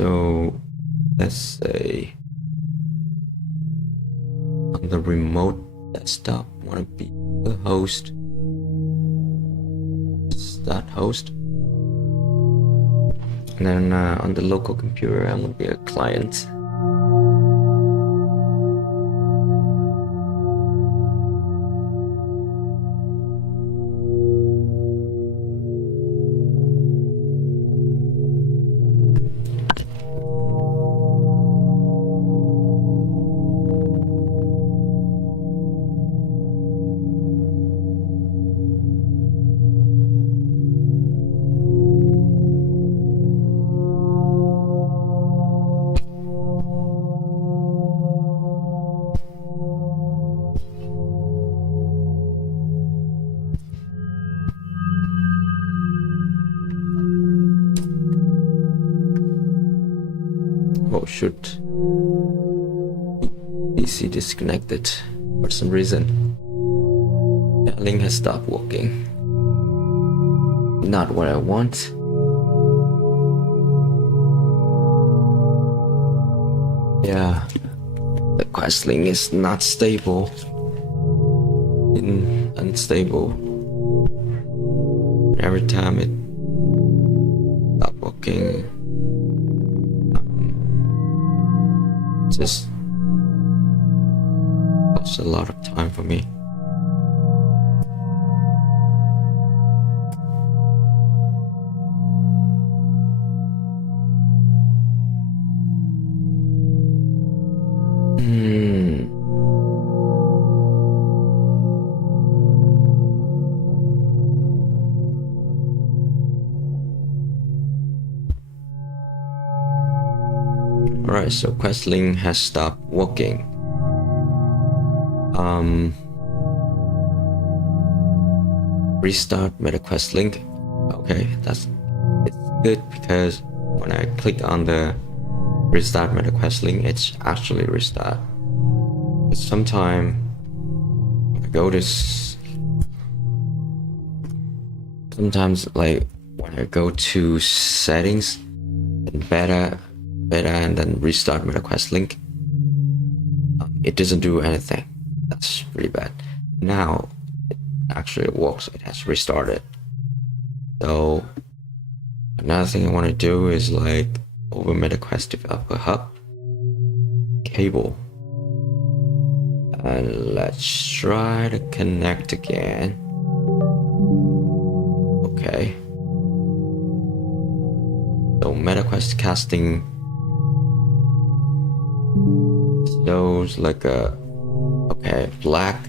So let's say on the remote desktop, want to be the host. Start host. And then on the local computer, I'm going to be a client. Oh shoot, PC disconnected for some reason. Yeah, Link has stopped working. Not what I want. Yeah, the quest link is not stable. Unstable. Every time it stops working, just costs a lot of time for me. Alright, so Questlink has stopped working. Restart MetaQuestLink. Okay, it's good because when I click on the restart MetaQuestLink, it's actually restart. But sometimes I go to like when I go to settings and beta and then restart MetaQuestLink, it doesn't do anything. That's pretty bad. Now it actually works. It has restarted. So another thing I want to do is like over MetaQuest Developer Hub cable, and let's try to connect again. Okay, so MetaQuest casting shows like a black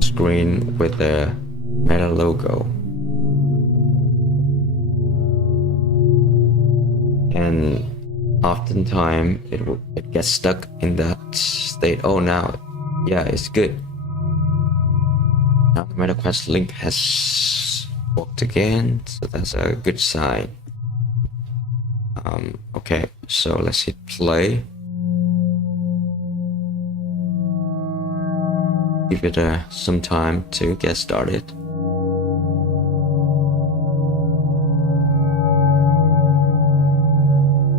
screen with the Meta logo, and oftentimes it gets stuck in that state. Oh, now yeah, it's good. Now the MetaQuest link has worked again, so that's a good sign. Okay, so let's hit play. Give it some time to get started.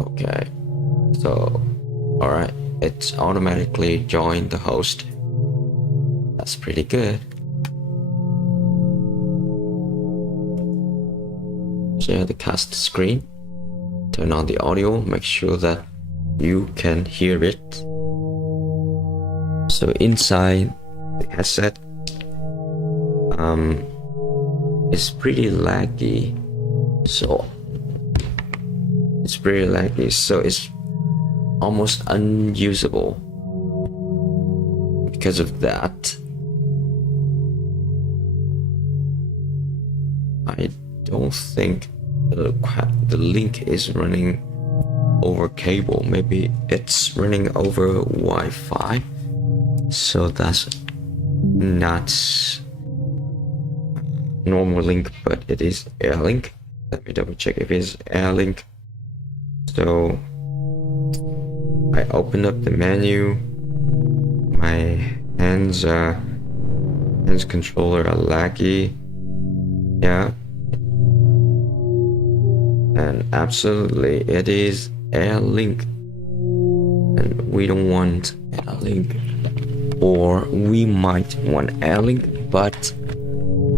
Okay, so alright, it's automatically joined the host. That's pretty good. Share the cast screen. Turn on the audio, make sure that you can hear it. So inside the headset, it's pretty laggy. So it's almost unusable. Because of that, I don't think the link is running over cable. Maybe it's running over Wi-Fi, so that's not normal link, but it is Airlink. Let me double check if it's Airlink. So I open up the menu. My hands controller are laggy. Yeah. And absolutely, it is air link, and we don't want air link, or we might want air link, but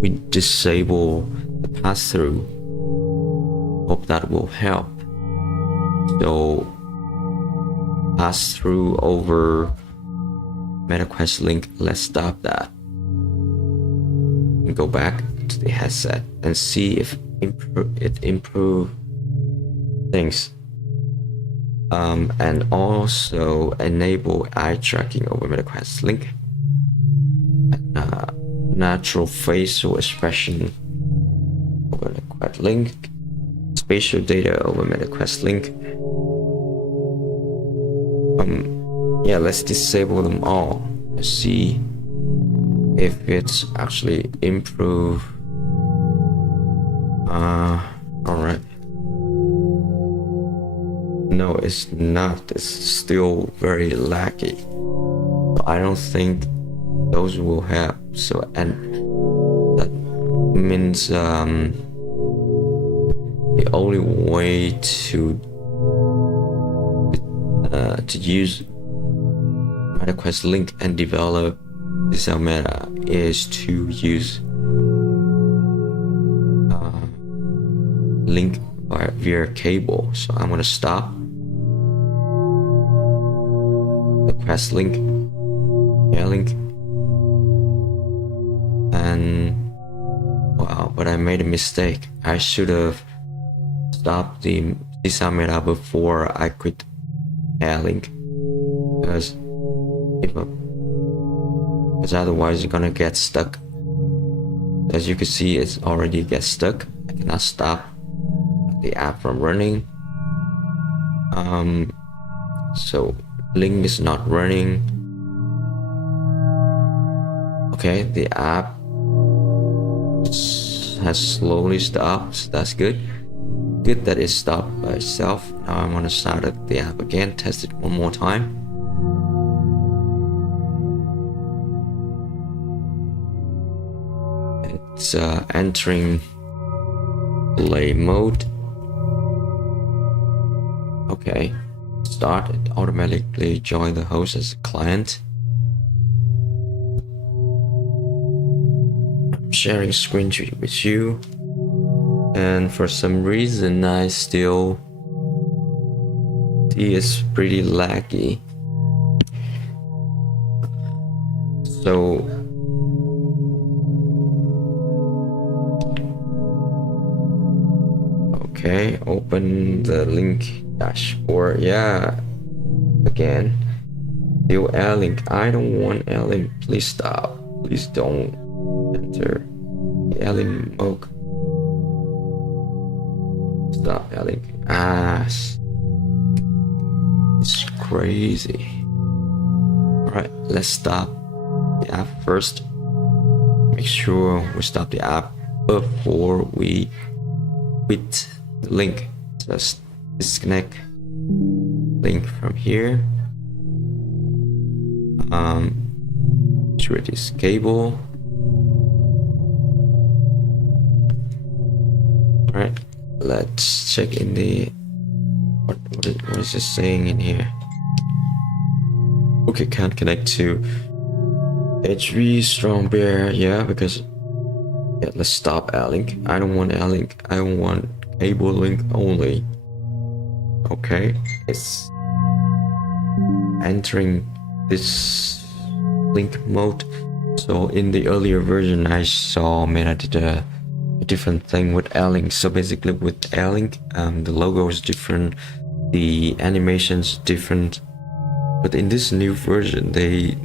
we disable the pass-through. Hope that will help. So pass-through over MetaQuest link, let's stop that and go back to the headset and see if it improves things, and also enable eye tracking over MetaQuest link, natural facial expression over MetaQuest link, spatial data over MetaQuest link. Yeah, let's disable them all. Let's see if it's actually improved. Alright. No, it's not. It's still very laggy. I don't think those will help. So, and that means the only way to use MetaQuest link and develop Csound Meta is to use link via cable. So I'm gonna stop the Quest link, air link, and wow, but I made a mistake. I should have stopped the Csound Meta before I quit air link, because otherwise you're gonna get stuck. As you can see, it's already gets stuck. I cannot stop the app from running. So link is not running. Okay, the app has slowly stopped, so that's good. Good that it stopped by itself. Now I'm gonna start the app again, test it one more time. It's entering play mode. Okay, start. It automatically join the host as a client. I'm sharing screen with you, and for some reason I still see it's pretty laggy. So okay, open the link dashboard. Yeah, again, still air link. I don't want air link. Please stop. Please don't enter air link mode. Stop air link. It's crazy. Alright, let's stop the app first. Make sure we stop the app before we quit the link. Just disconnect link from here. Sure this cable. Alright, let's check in the what is this saying in here? Okay, can't connect to HV strongbear. Yeah, because yeah, let's stop air link. I don't want air link. I want cable link only. Okay, it's entering this link mode. So in the earlier version I saw Meta did a different thing with air link. So basically with air link, the logo is different, the animation's different, but in this new version they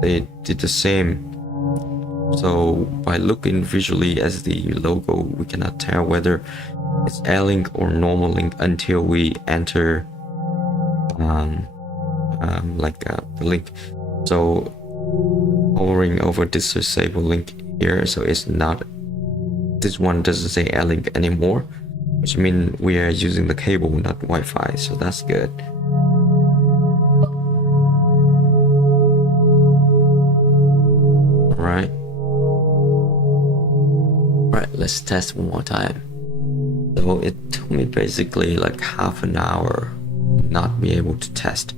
did the same. So by looking visually as the logo, we cannot tell whether it's air link or normal link until we enter the link. So hovering over this disable link here, so it's not, this one doesn't say air link anymore, which means we are using the cable, not Wi-Fi, so that's good. Alright, let's test one more time. So it took me basically like half an hour not be able to test.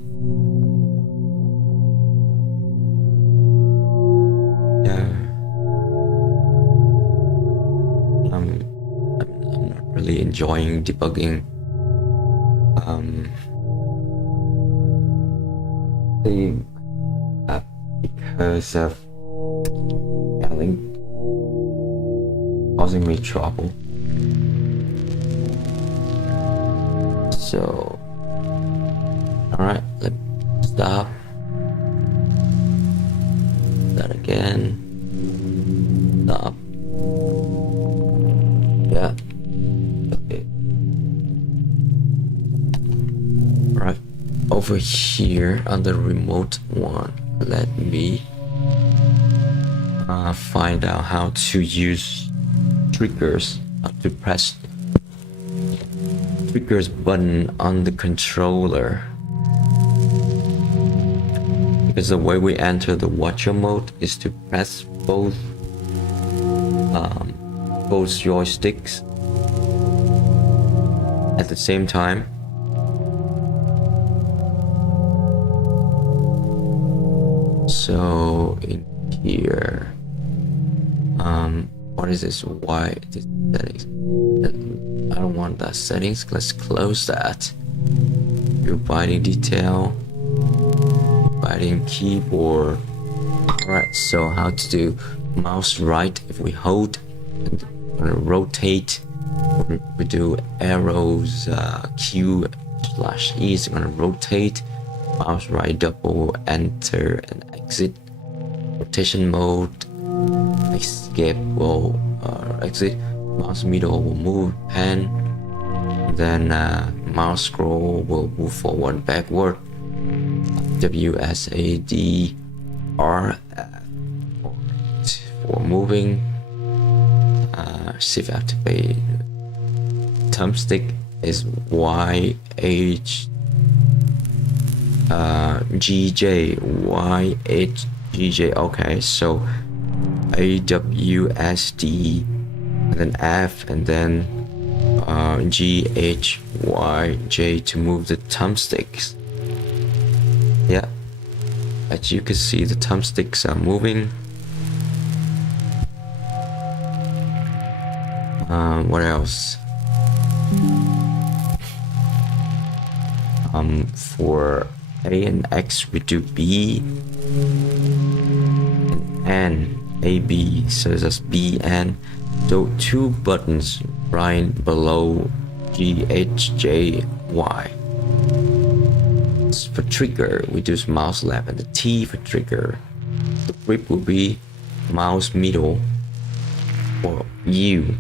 Yeah. I'm not really enjoying debugging. Because of Link causing me trouble. So, alright, let's stop. That again. Stop. Yeah. Okay. Right. Over here on the remote one, let me find out how to use triggers, how to press triggers button on the controller, because the way we enter the watcher mode is to press both joysticks at the same time. So in here, what is this? Why this settings? I don't want that settings. Let's close that. Your binding detail, binding keyboard. Alright, so how to do mouse right? If we hold and rotate, we do arrows Q/E is gonna rotate. Mouse right double enter and exit. Rotation mode, escape will exit. Mouse middle will move pen. Then mouse scroll will move forward backward. WSAD R for moving. Shift activate. Thumbstick is YH GJ YH GJ. Okay, so AWSD and then F and then GHYJ to move the thumbsticks. Yeah, as you can see, the thumbsticks are moving. What else? For A and X we do B and AB, so that's B and. So two buttons right below GHJY. For trigger, we do mouse left, and the T for trigger. The grip will be mouse middle or U.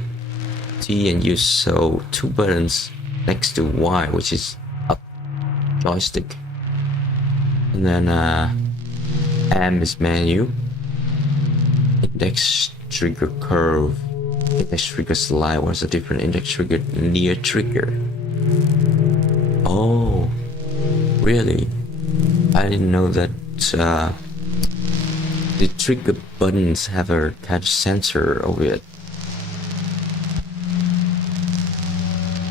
T and U. So two buttons next to Y, which is up joystick. And then M is menu. Index trigger curve. Index trigger slide was a different index trigger near trigger. Oh, really? I didn't know that the trigger buttons have a touch sensor over it.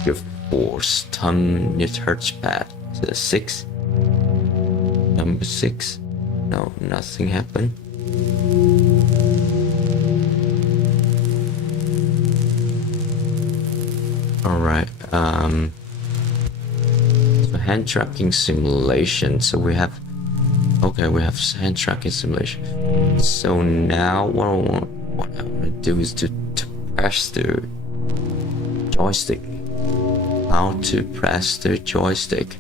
Your force, turn your touchpad to the 6. Number 6. No, nothing happened. Alright, so hand tracking simulation. So we have hand tracking simulation. So now what I want to do is to press the joystick. How to press the joystick.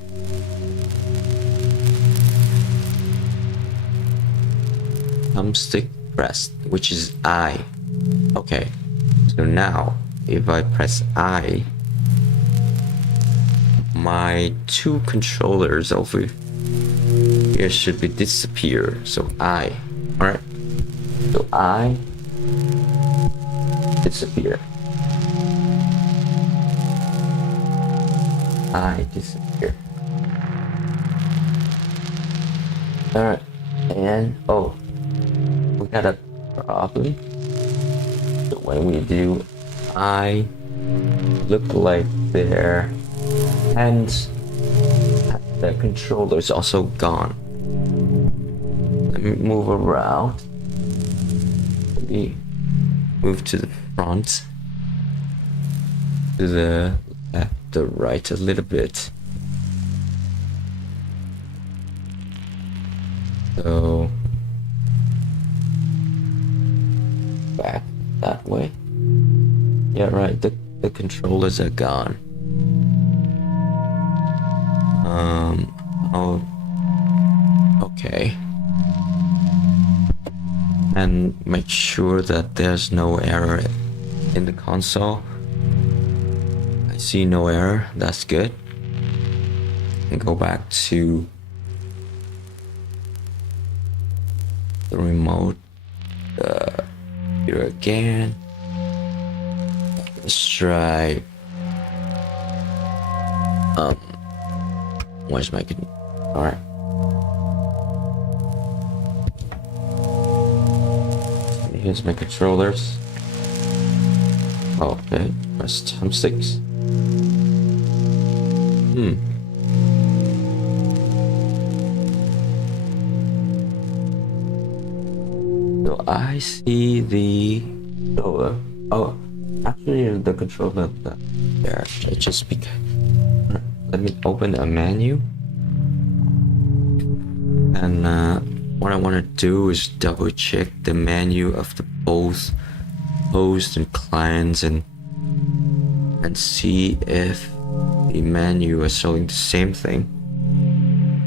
Thumbstick pressed, which is I. Okay, so now if I press I, my two controllers over here should be disappear. So I, alright. So I disappear. I disappear. Alright, and oh, we got a problem. So when we do I, look like their hands that controller is also gone. Let me move around. Maybe move to the front, to the left, the right a little bit. So back that way. Yeah, right. The controllers are gone. Oh, okay. And make sure that there's no error in the console. I see no error. That's good. And go back to the remote. Here again. Let's try. Where's my good? All right. Here's my controllers. Okay, press thumbsticks. So I see the controller. Oh, actually, the controller there. It just because. Let me open a menu. And what I want to do is double check the menu of the both host and clients and see if the menu is showing the same thing.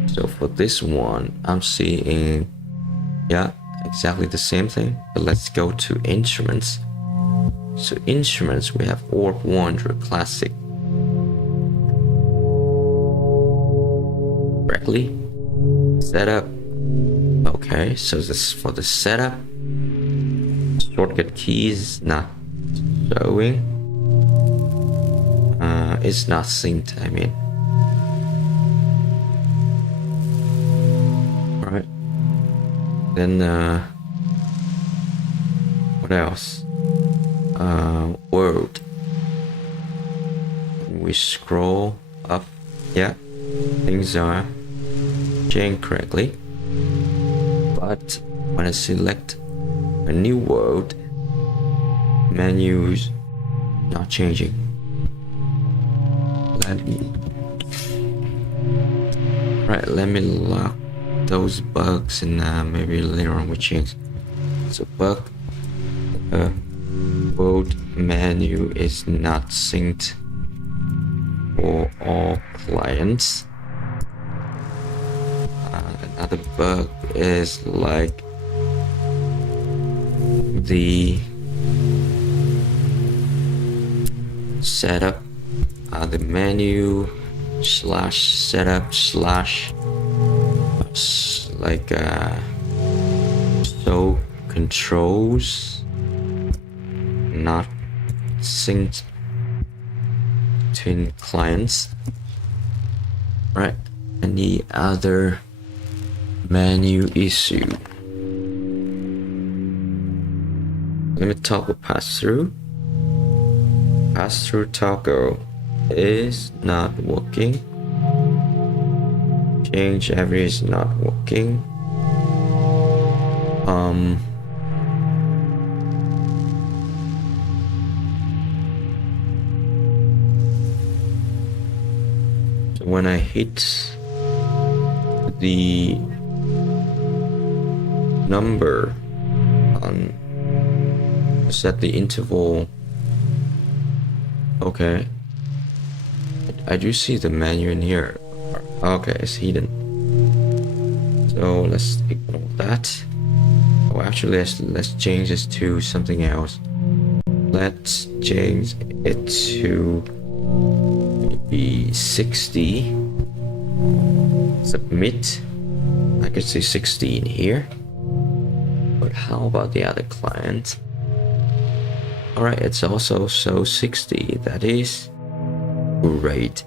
So for this one, I'm seeing, yeah, exactly the same thing. But let's go to instruments. So instruments, we have Orb Wanderer Classic. Correctly. Setup. Okay, so this for the setup. Shortcut keys not showing. It's not synced, I mean. Alright. Then what else? World. We scroll up. Yeah. Things are changed correctly. But when I select a new world, menu's not changing. Let me lock those bugs and maybe later on we change. So bug, world menu is not synced for all clients. Another bug is like the setup, the menu slash setup slash like so controls not synced between clients, right? Any other menu issue? Let me toggle pass through. Pass through toggle is not working. Change every is not working. So when I hit the number on set the interval. Okay, I do see the menu in here. Okay, it's hidden. So let's ignore that. Oh, actually, let's change this to something else. Let's change it to maybe 60. Submit. I could say 16 here. But how about the other client? Alright, it's also so 60. That is great.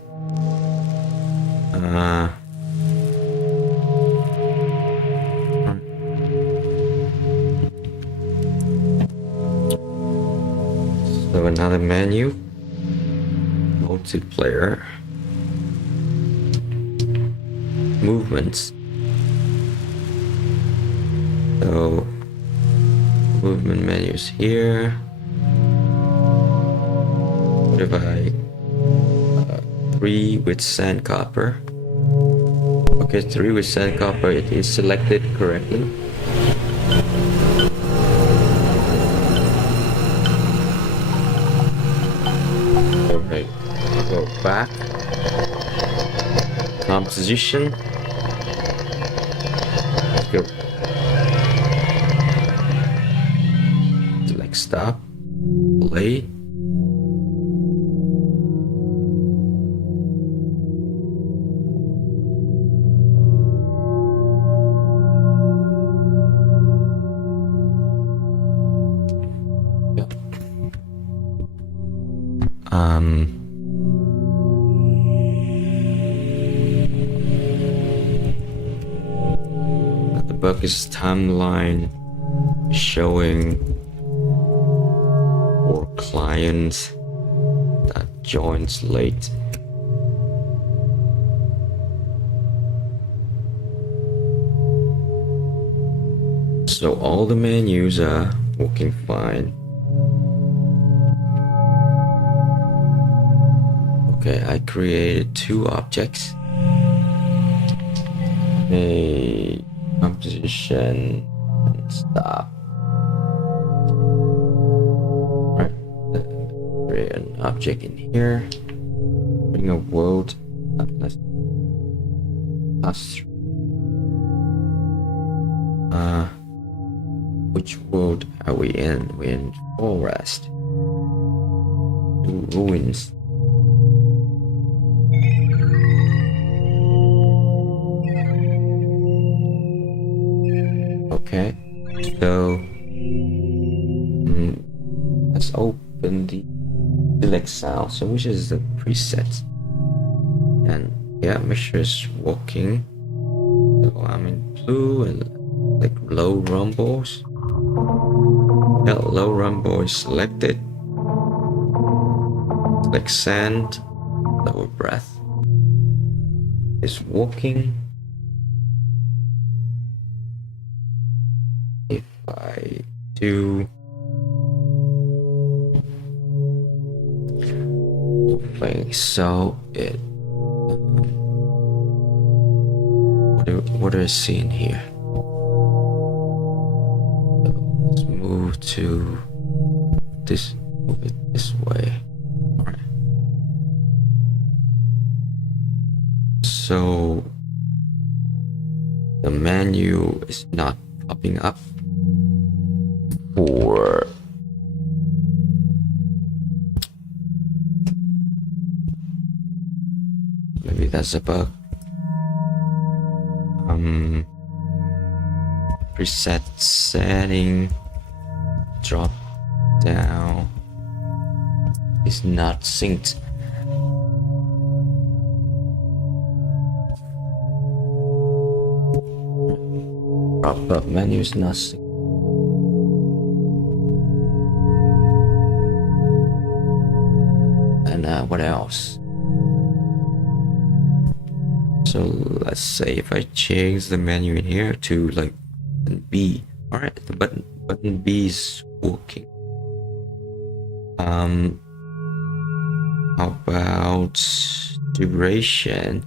So another menu, multiplayer. movements. So movement menus here. What if I 3 with sandcopper? Okay, 3 with sandcopper, it is selected correctly. Okay, go back. Composition. Let's go. Select stop. Play. The bug is timeline showing for clients that joins late. So all the menus are working fine. Okay, I created 2 objects. A composition and stop. Right, create an object in here. Bring a world. Let's which world are we in? We're in forest. 2 ruins. Okay, so let's open the select sound, so which is the preset, and yeah, make sure it's working. So I'm in blue and like low rumbles. Yeah, low rumble is selected. Select sand, lower breath is working. If I do thing, so it what do I see in here? Let's move to this, move it this way. All right. So the menu is not popping up for maybe that's a bug. Preset setting drop down is not synced. Drop up menu is not synced. And what else? So let's say if I change the menu in here to like B, all right, the button B is working. How about duration?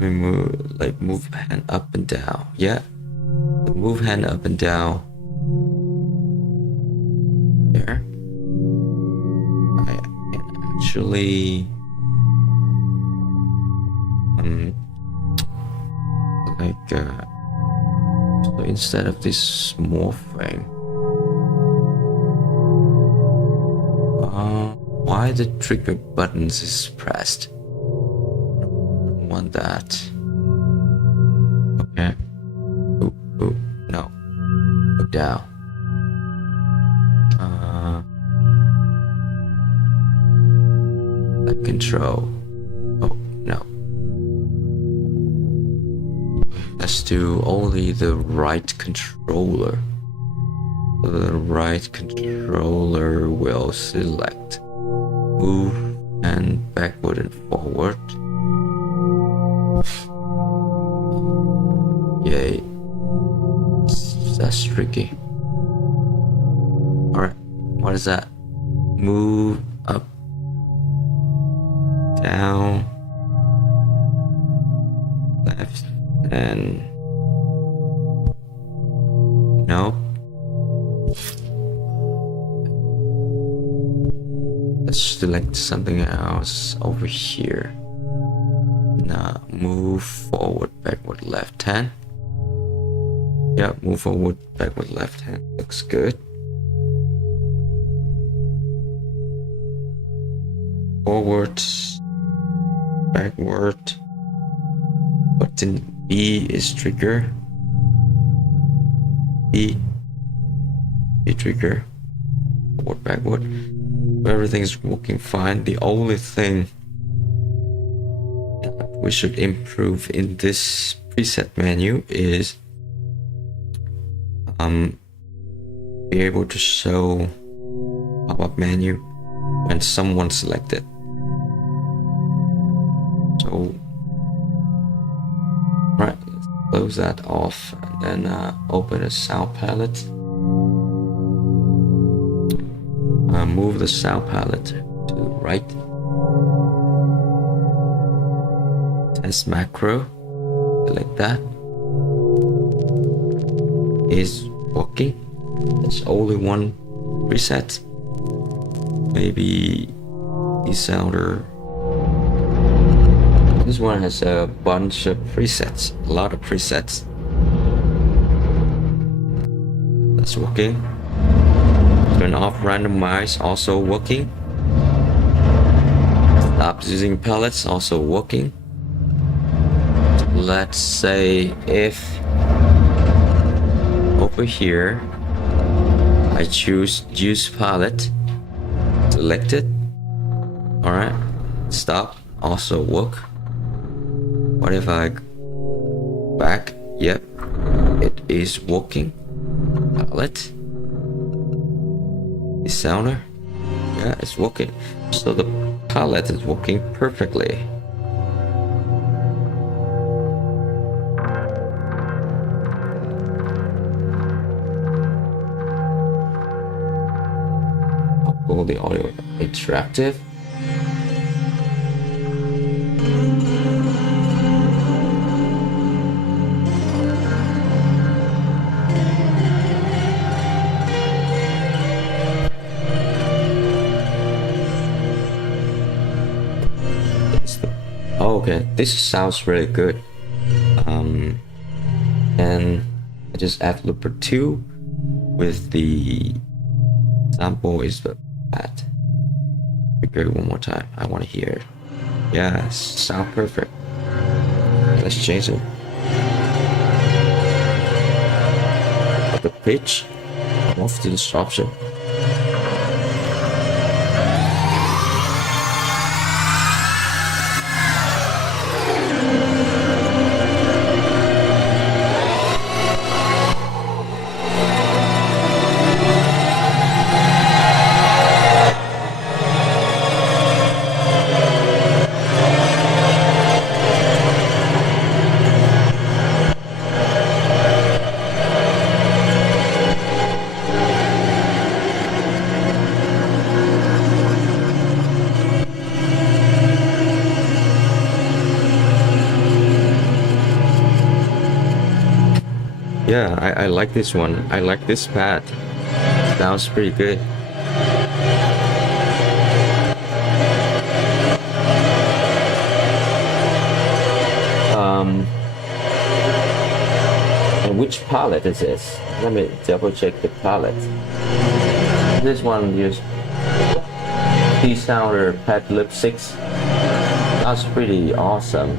We move hand up and down. Yeah, move hand up and down. There. I can actually so instead of this small frame, why the trigger buttons is pressed? Don't want that. Okay. Ooh, no. Go down. Control. Oh no. Let's do only the right controller. The right controller will select move and backward and forward. Yay. That's tricky. Alright, what is that? Move up, down, left, and no. Let's select something else over here. Now move forward, backward, left hand. Yeah, move forward, backward, left hand. Looks good. Forward, backward. Button B is trigger. B trigger. Forward, backward. Everything is working fine. The only thing that we should improve in this preset menu is be able to show pop-up menu when someone selected. So right, let's close that off and then open a sound palette. Move the sound palette to the right. Test macro, select that. Is working. There's only one preset. Maybe Desounder. This one has a bunch of presets, a lot of presets. That's working. Turn off randomize, also working. Stop using palettes, also working. Let's say if over here I choose use palette, select it. Alright, stop, also work. What if I back? Yep, it is working. Palette. Sounder, yeah, it's working. So the palette is working perfectly. All the audio interactive. Okay, this sounds really good. And I just add looper 2 with the sample is the at. Repeat it one more time. I want to hear it. Yeah, sound perfect. Let's change it. At the pitch, off to this option. Yeah, I like this one. I like this pad. Sounds pretty good. And which palette is this? Let me double check the palette. This one is Csound Pad Lip 6. That's pretty awesome.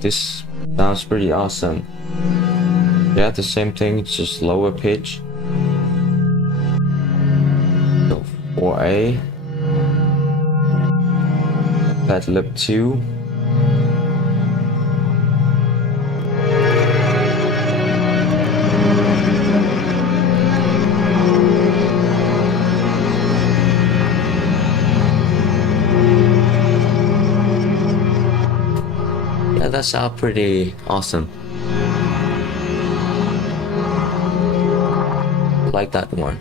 This sounds pretty awesome. Yeah, the same thing, it's just lower pitch. So 4A. Pad lip 2. that sounds pretty awesome. Like that one.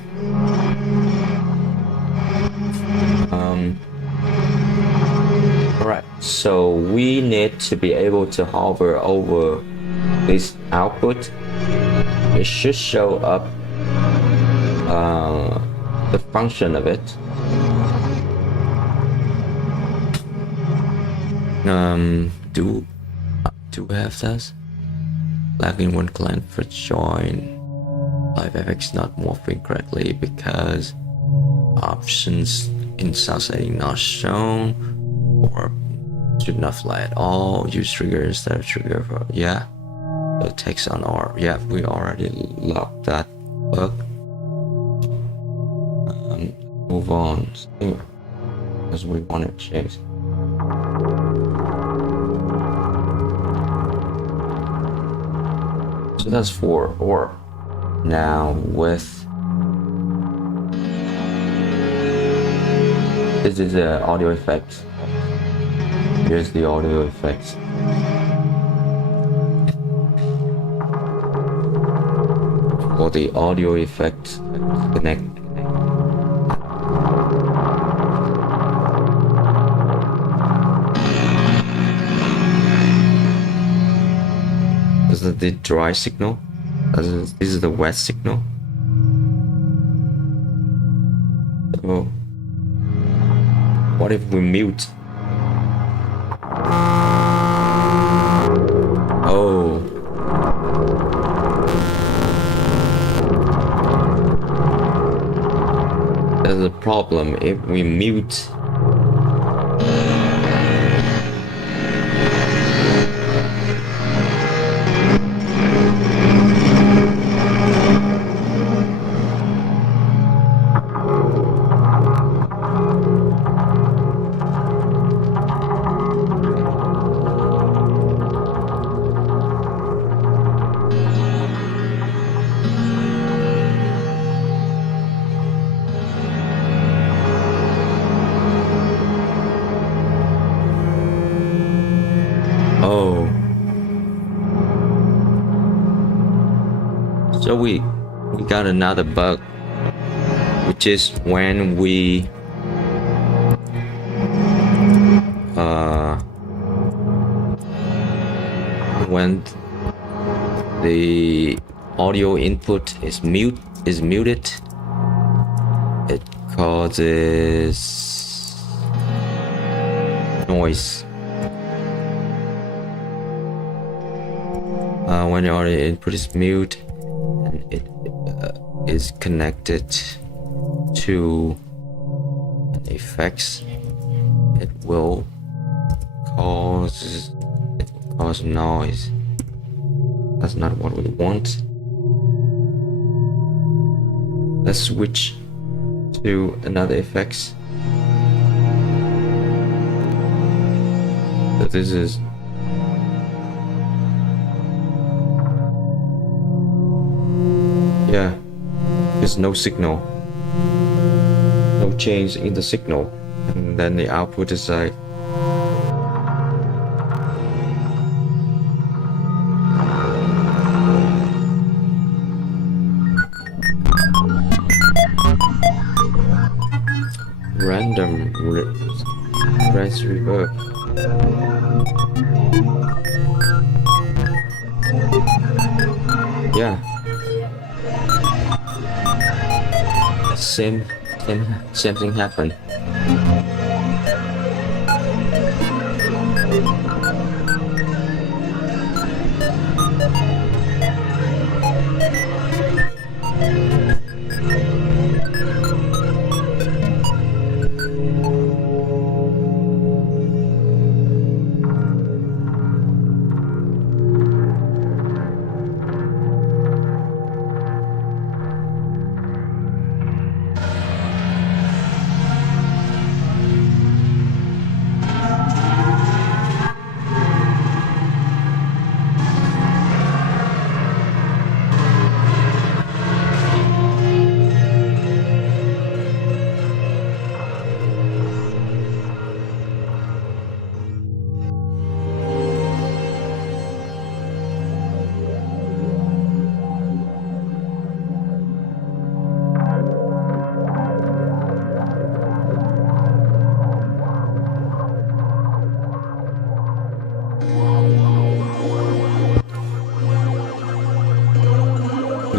Alright, so we need to be able to hover over this output. It should show up the function of it. Do we have this? Lagging one client for join. LiveFX not morphing correctly because options in sound setting not shown, or should not fly at all. Use trigger instead of trigger for the text on our we already logged that bug. Move on because we want to change. So that's for or now with this is the audio effects. Here's the audio effects. For the audio effects, connect. This is the dry signal. This is the wet signal. So, what if we mute? Oh. There's a problem if we mute. So we got another bug, which is when we when the audio input is muted, it causes noise. When the audio input is mute and it is connected to an effects, it will cause noise. That's not what we want. Let's switch to another effects. So this is there's no signal, no change in the signal, and then the output is like random res reverb. Same thing happened.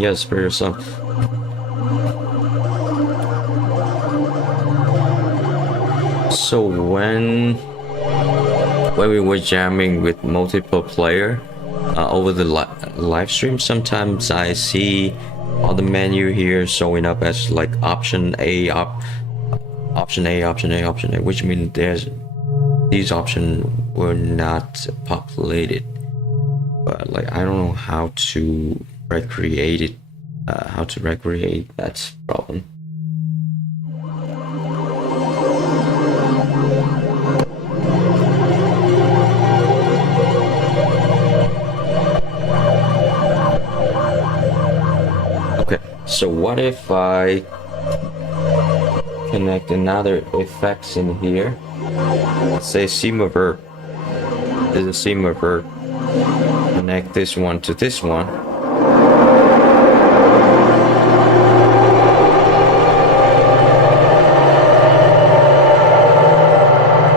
Yes, spare yourself. So when we were jamming with multiple player over the live stream, sometimes I see on the menu here showing up as like option A, option A, option A, option A, which means these options were not populated. But like I don't know how to recreate it, how to recreate that problem. Okay, so what if I connect another effects in here? Let's say seam avert. This is seam avert. Connect this one to this one.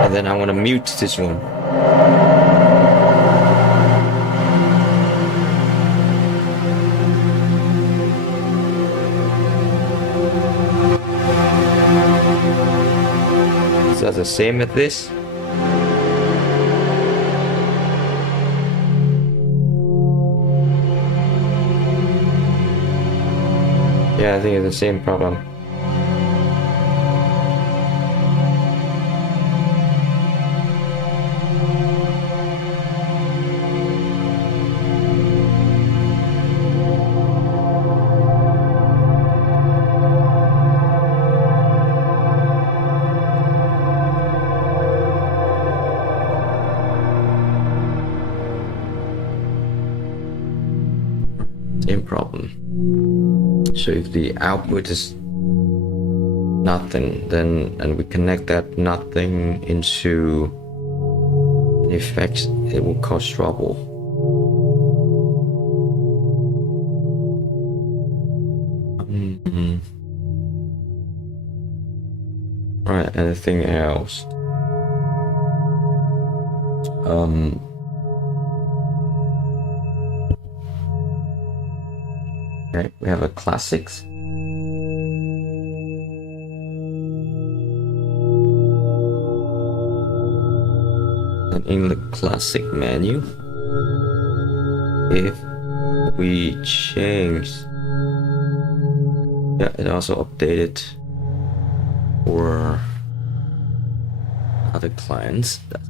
And then I want to mute this one. Is that the same as this? Yeah, I think it's the same problem. Same problem. So if the output is nothing, then and we connect that nothing into effects, it will cause trouble. Right, anything else? Okay, we have a classics. And in the classic menu, if we change, yeah, it also updated for other clients. That's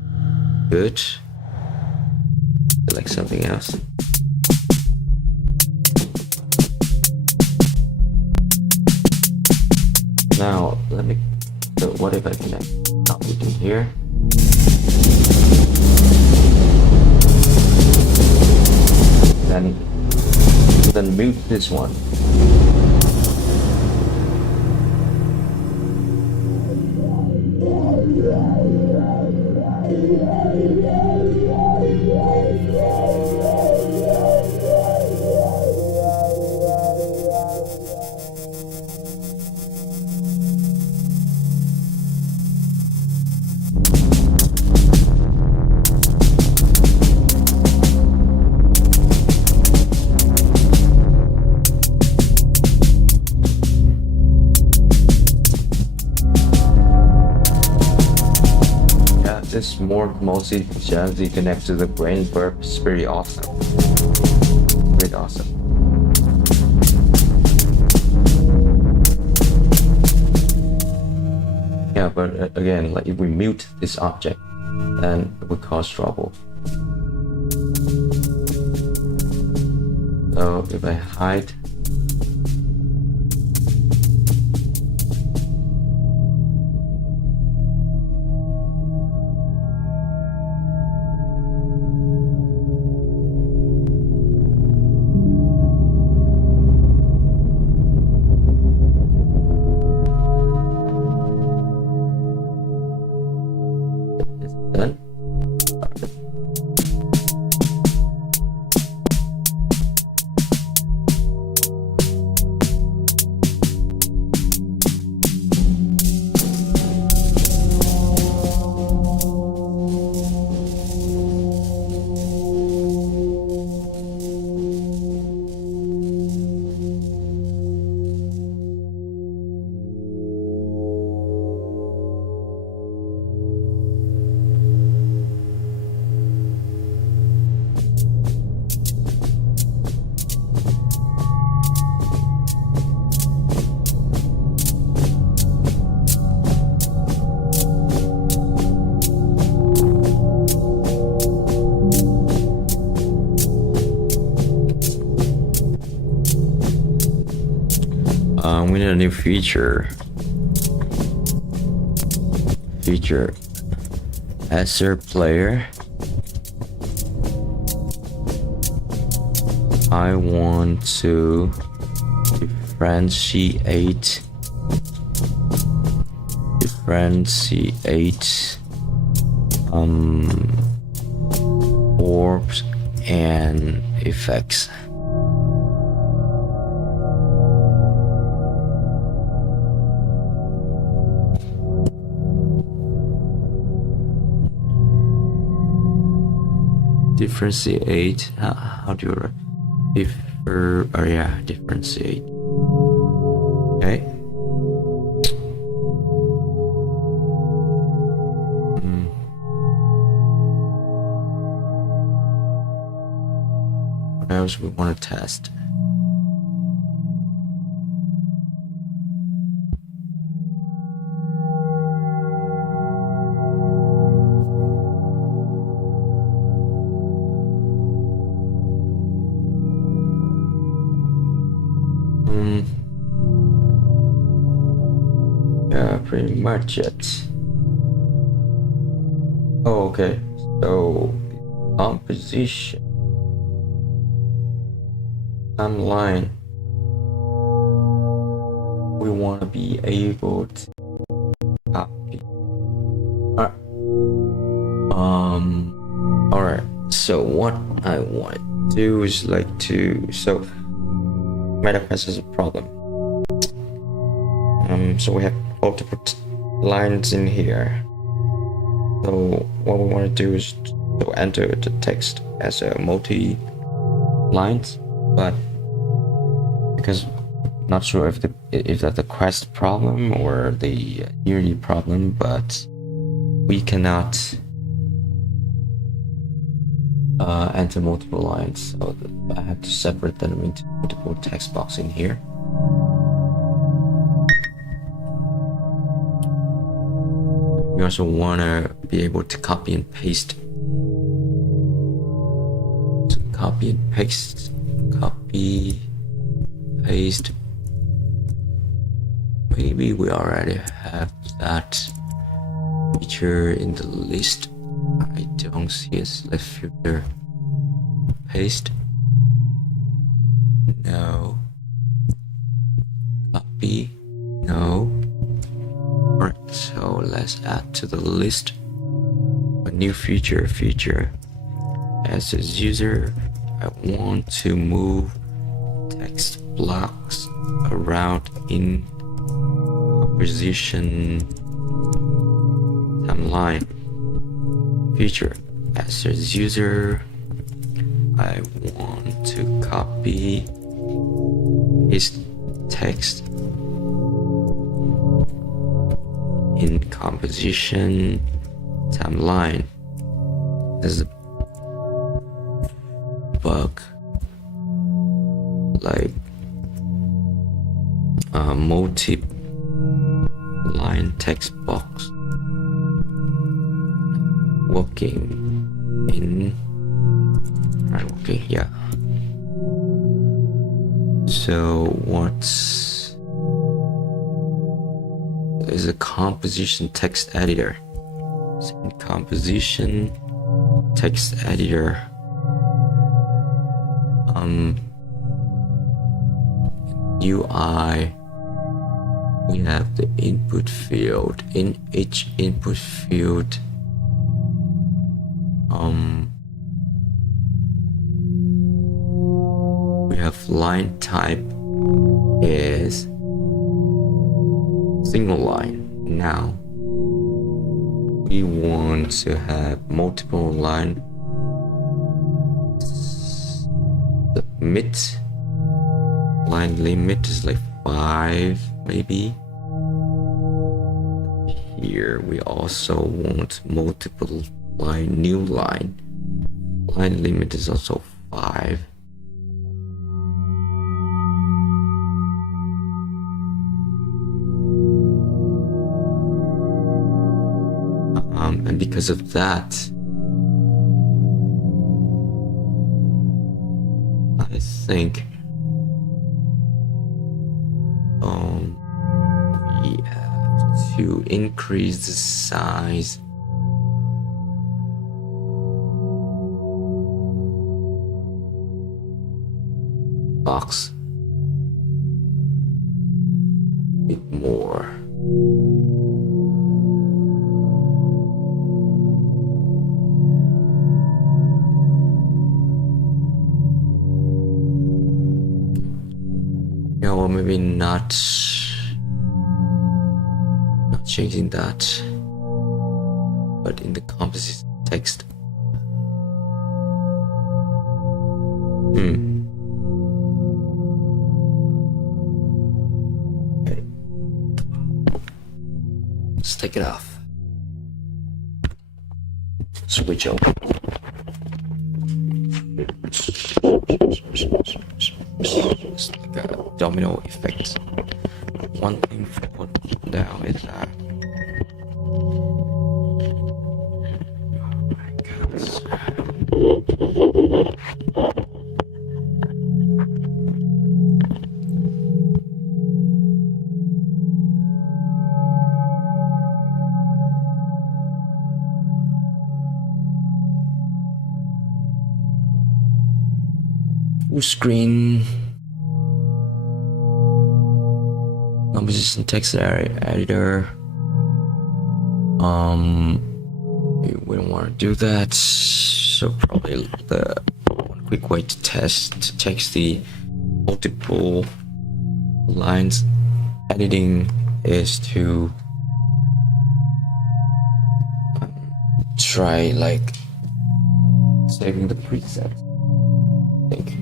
good. Select something else. Now let me. So what if I connect output in here? Then mute this one. This mostly jazzy connect to the brain burp. It's pretty awesome. Pretty awesome. Yeah, but again, like if we mute this object, then it would cause trouble. So if I hide, done. We need a new feature. As player, I want to differentiate orbs and effects. Differentiate. How do you differ? Oh yeah, differentiate. Okay. What else we want to test? Yeah, pretty much it. Oh, okay. So composition online, we want to be able to copy. All right. So what I want to do is like to MetaQuest has a problem. So we have multiple lines in here. So what we want to do is to enter the text as a multi lines, but because I'm not sure if that's the Quest problem or the Unity problem, but we cannot enter multiple lines, so I have to separate them into multiple text box in here. We also want to be able to copy and paste. Copy, paste. Maybe we already have that feature in the list. I don't see it. Let's filter. Paste. No. Copy. No. Alright, so let's add to the list a new feature. As a user, I want to move text blocks around in composition timeline. Feature. As a user, I want to copy paste text in composition timeline. There's a bug like multi-line text box working. Yeah. So what's is a composition text editor? So in composition text editor, UI, we have the input field. In each input field, we have line type is single line. Now we want to have multiple line. The line limit is like 5 maybe. Here we also want multiple line, new line. Line limit is also 5. And because of that, I think to increase the size. Box a bit more. No, maybe not changing that, but in the composite text. Okay. Let's take it off. Switch over. It's like a domino effect. One thing for now is that full screen composition text editor. We don't want to do that, so probably the one quick way to check the multiple lines editing is to try like saving the preset. I think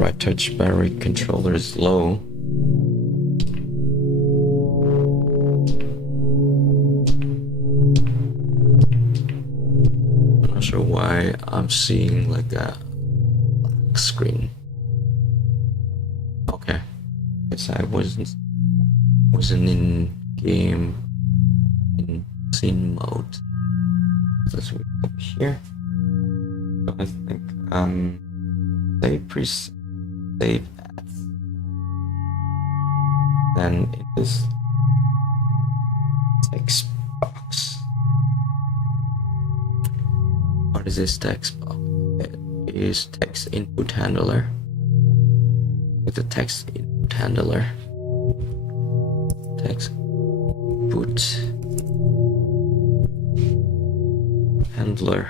right touch battery controller is low. I'm not sure why I'm seeing like a black screen. Okay, guess I wasn't in game in scene mode. Let's switch over here. So I think save as. Then it is text box. What is this text box? It is text input handler. With the text input handler. Text input handler.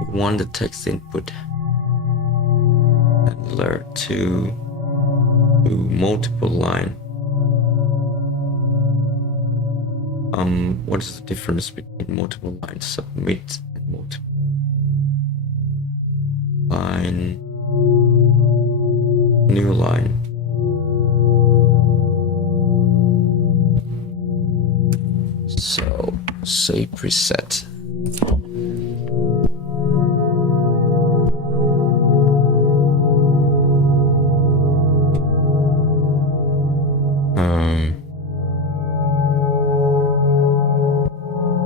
We want the text input handler to multiple line. What is the difference between multiple line submit and multiple line new line? So say preset.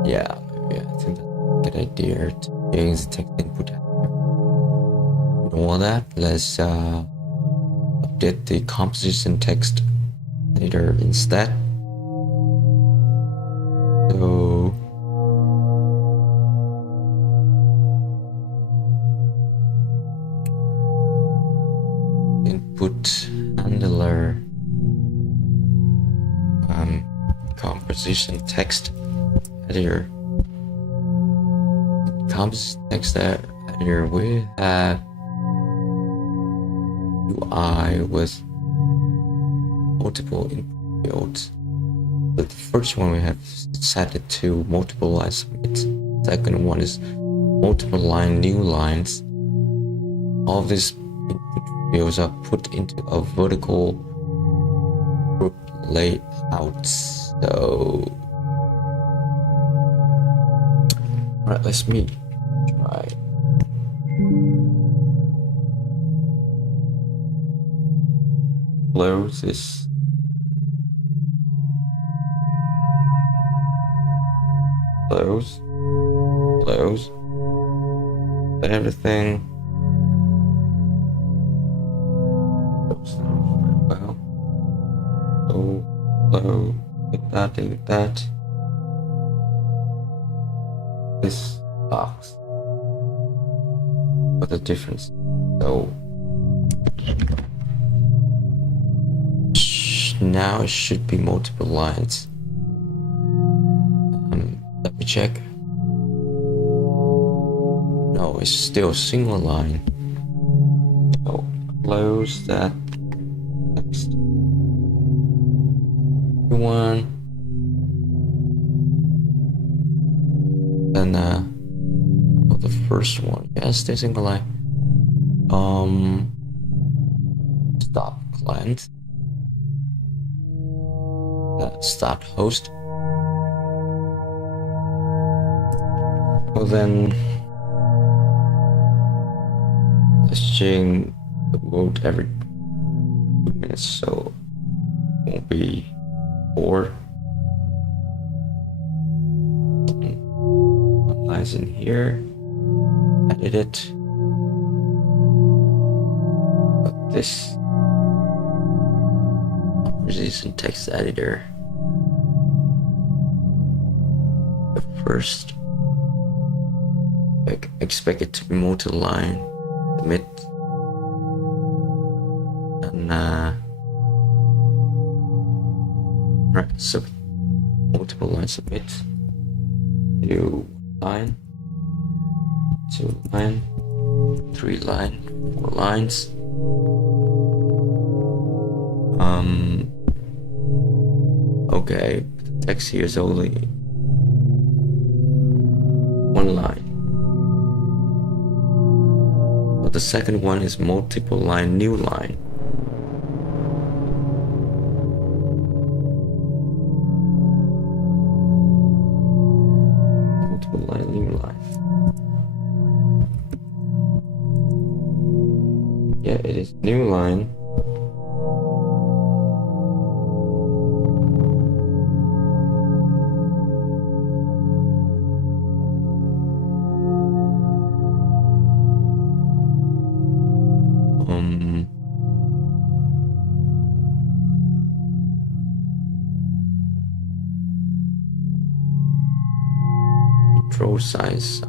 Yeah, maybe I think that's a good idea to change the text input. All that, let's update the composition text editor instead. So input handler composition text editor. Composition text editor, we have UI with multiple input fields. But the first one we have set it to multiple line submit. Second one is multiple line new lines. All of these input fields are put into a vertical group layout. So alright, let's try. Close this. Close. But everything. Well. So delete that. This box. What the difference? So now it should be multiple lines. Let me check. No, it's still a single line. So close that. Next one. Then the first one. Yes, the single line. Stop client. Start host. Well then, let's change the mode every 2 minutes, so it won't be 4. Lines in here. Edit it. But this resistant text editor. But first, I expect it to be multi-line, submit, and right, so multiple line submit, new line, 2 line, 3 line, 4 lines. Okay, the text here is only 1 line. But the second one is multiple line, new line. Multiple line, new line. Yeah, it is new line. Control signs.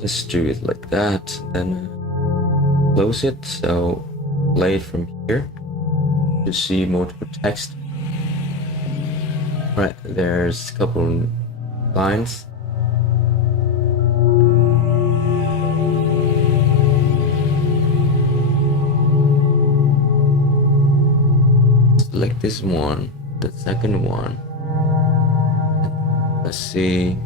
Let's do it like that, then close it. So play it from here to see multiple text. Right, there's a couple lines. Select this one, the second one. Let's see.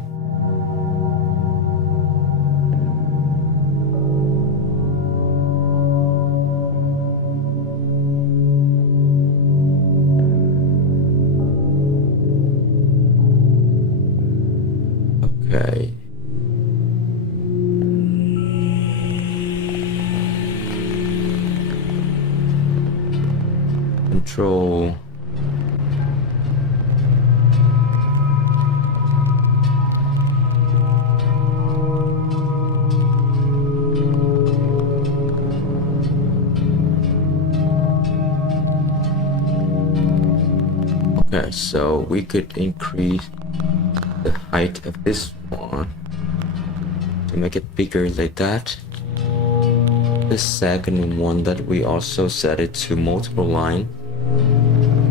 Okay. Control. Okay, so we could increase the height of this one to make it bigger like that. The second one that we also set it to multiple line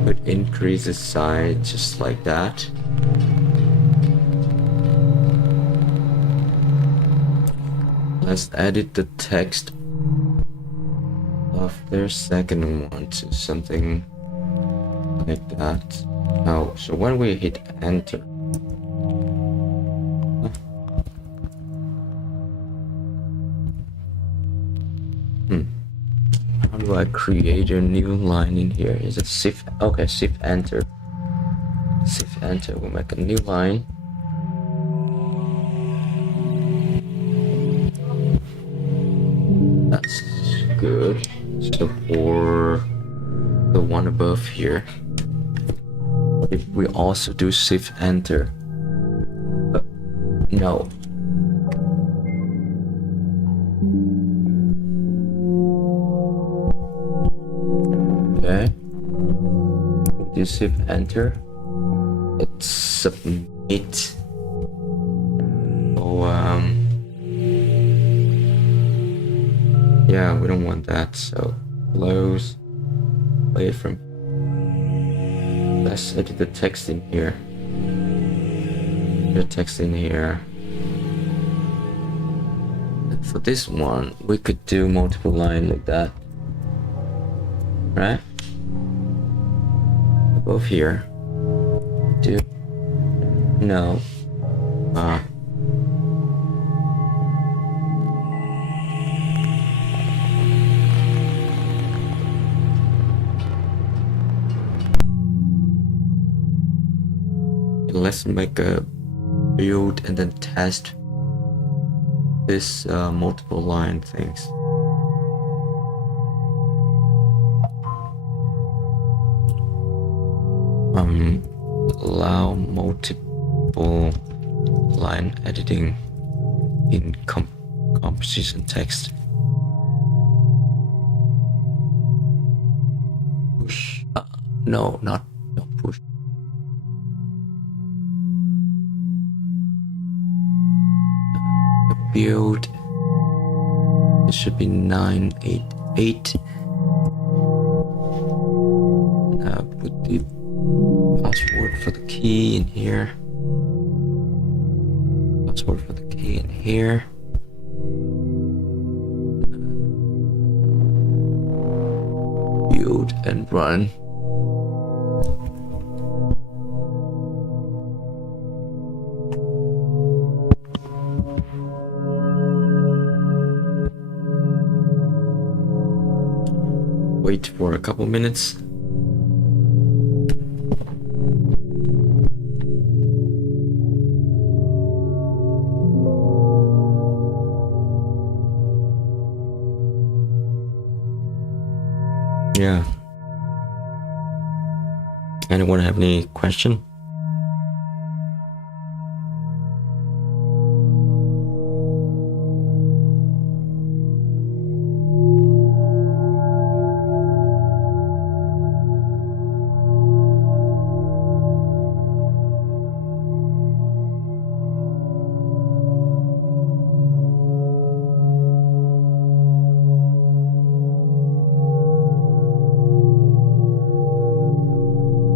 would increase the size just like that. Let's edit the text of their second one to something like that. Now, so when we hit enter, how do I create a new line in here? Is it shift? Okay, shift enter. Shift enter will make a new line. That's good. So for the one above here, if we also do shift enter, no. you shift enter, it's submit. So yeah, we don't want that, so close, play it from. Let's edit the text in here. The text in here. And for this one, we could do multiple line like that, right? Above here. Do no. Let's make a build and then test this multiple line things. Allow multiple line editing in composition text. Push. No, not push. Build. It should be 988. Now put the password for the key in here. Password for the key in here. Build and run. Wait for a couple minutes. Yeah. Anyone have any question?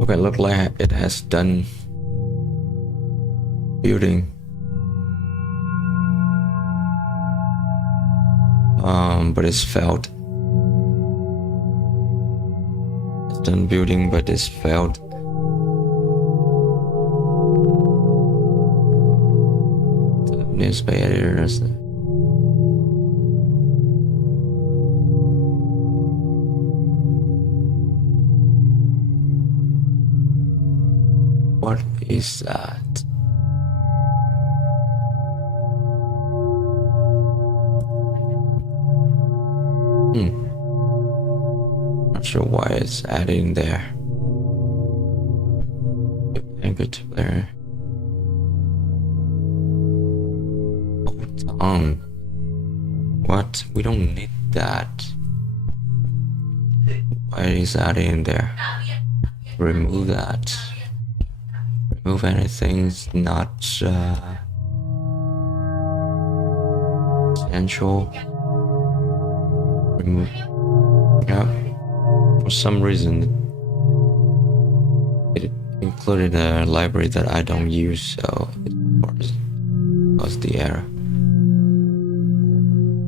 Okay, look like it has done building. But it's failed. It's done building, but it's failed. The newspaper editors. What is that? Not sure why it's adding there. Anchor to there. Hold on. What? We don't need that. Why is that in there? Remove that. Remove anything's not essential. Remove. Yeah. For some reason, it included a library that I don't use, so it caused the error.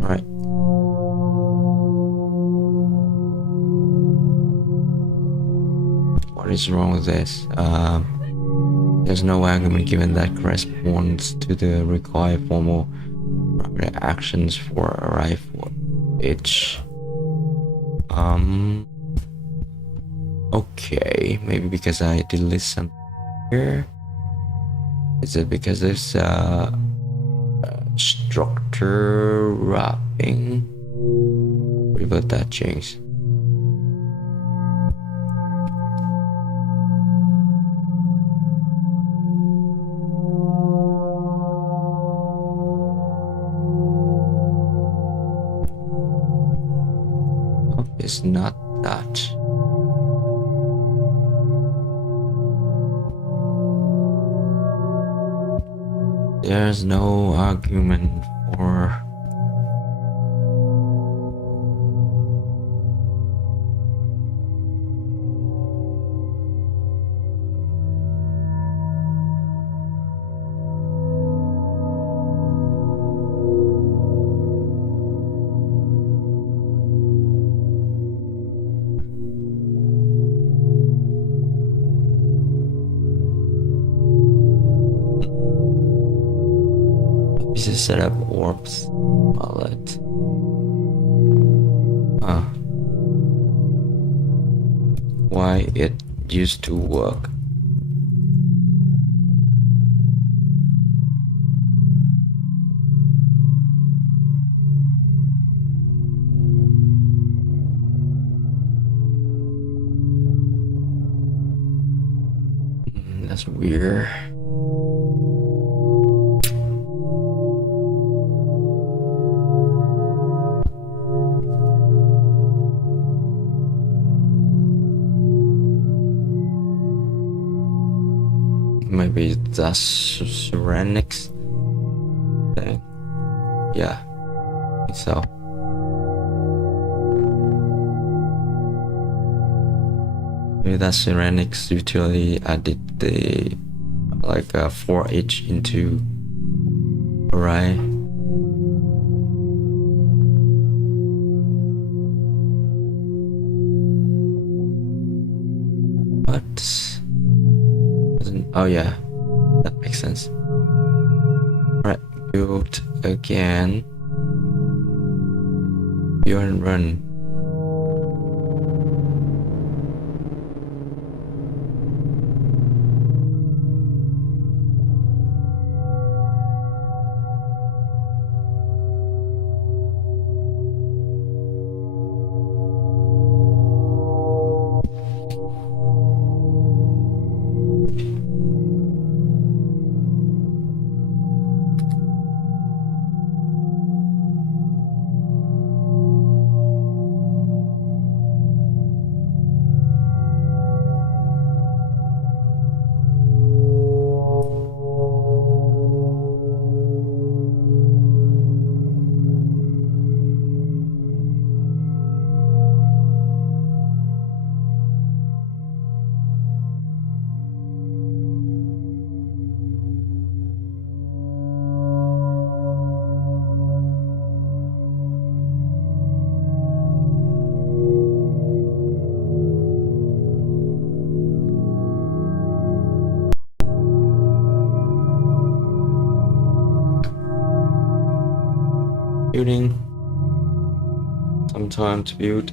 Alright. What is wrong with this? There's no argument given that corresponds to the required formal primary actions for array for each. Okay, maybe because I delete some here. Is it because there's structure wrapping? Revert that change. It's not that. there's no argument for PC setup orbs wallet. Why it used to work. That's weird. Maybe that's ceramics thing. Yeah, I think so. Maybe that's ceramics utility added the like a 4H into array. But oh yeah, that makes sense. Alright, build again. Build and run. Building. Some time to build.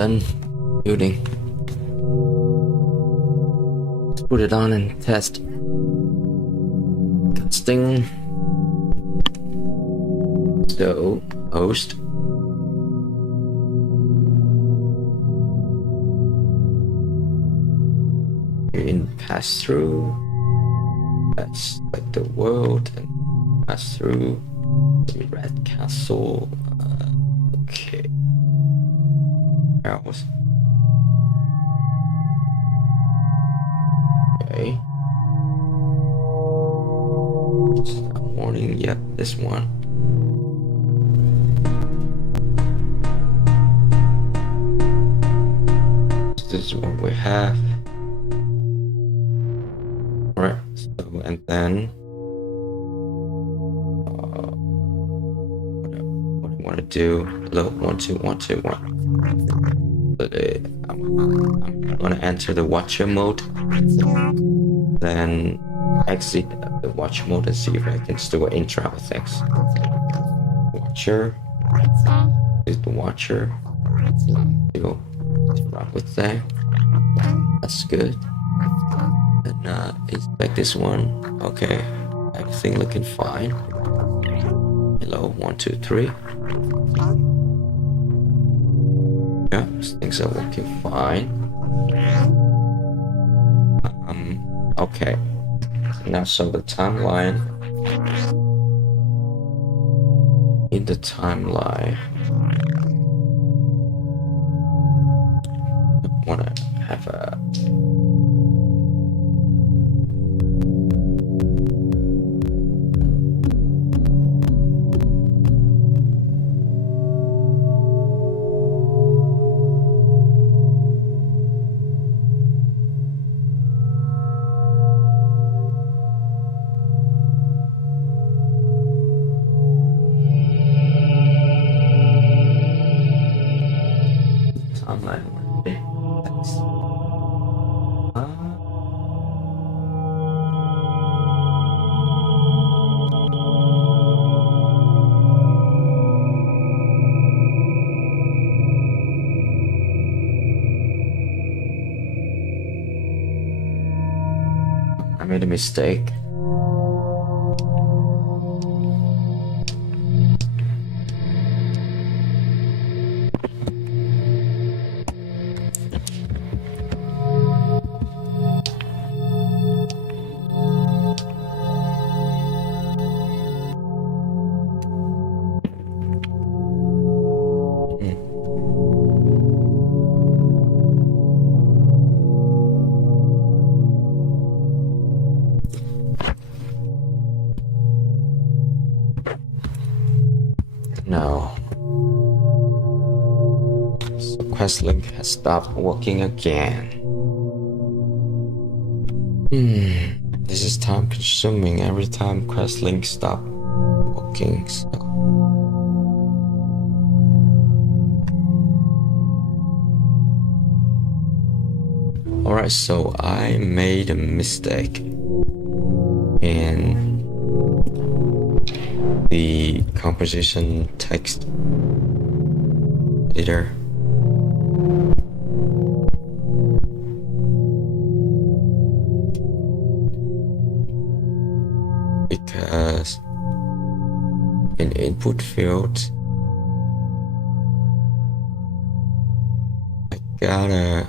done building. Let's put it on and test. Casting. So, host. In pass through. That's like the world and pass through the red castle. Okay. Else. Okay. Morning. Yep, this one. This is what we have. Alright, so and then what I want to do, hello, 1 2 1 2 1. But I'm gonna enter the watcher mode, then exit the watch mode and see if I can still interact with things. Watcher is the watcher. Still interact with that. That's good. And inspect this one. Okay, everything looking fine. Hello, 1 2 3. Yeah, things are working fine. Okay. Now, so the timeline. In the timeline, I wanna have a. I made a mistake. No. So QuestLink has stopped working again. This is time consuming every time QuestLink stops working. So. Alright, so I made a mistake in the composition text editor. Because in input field, I gotta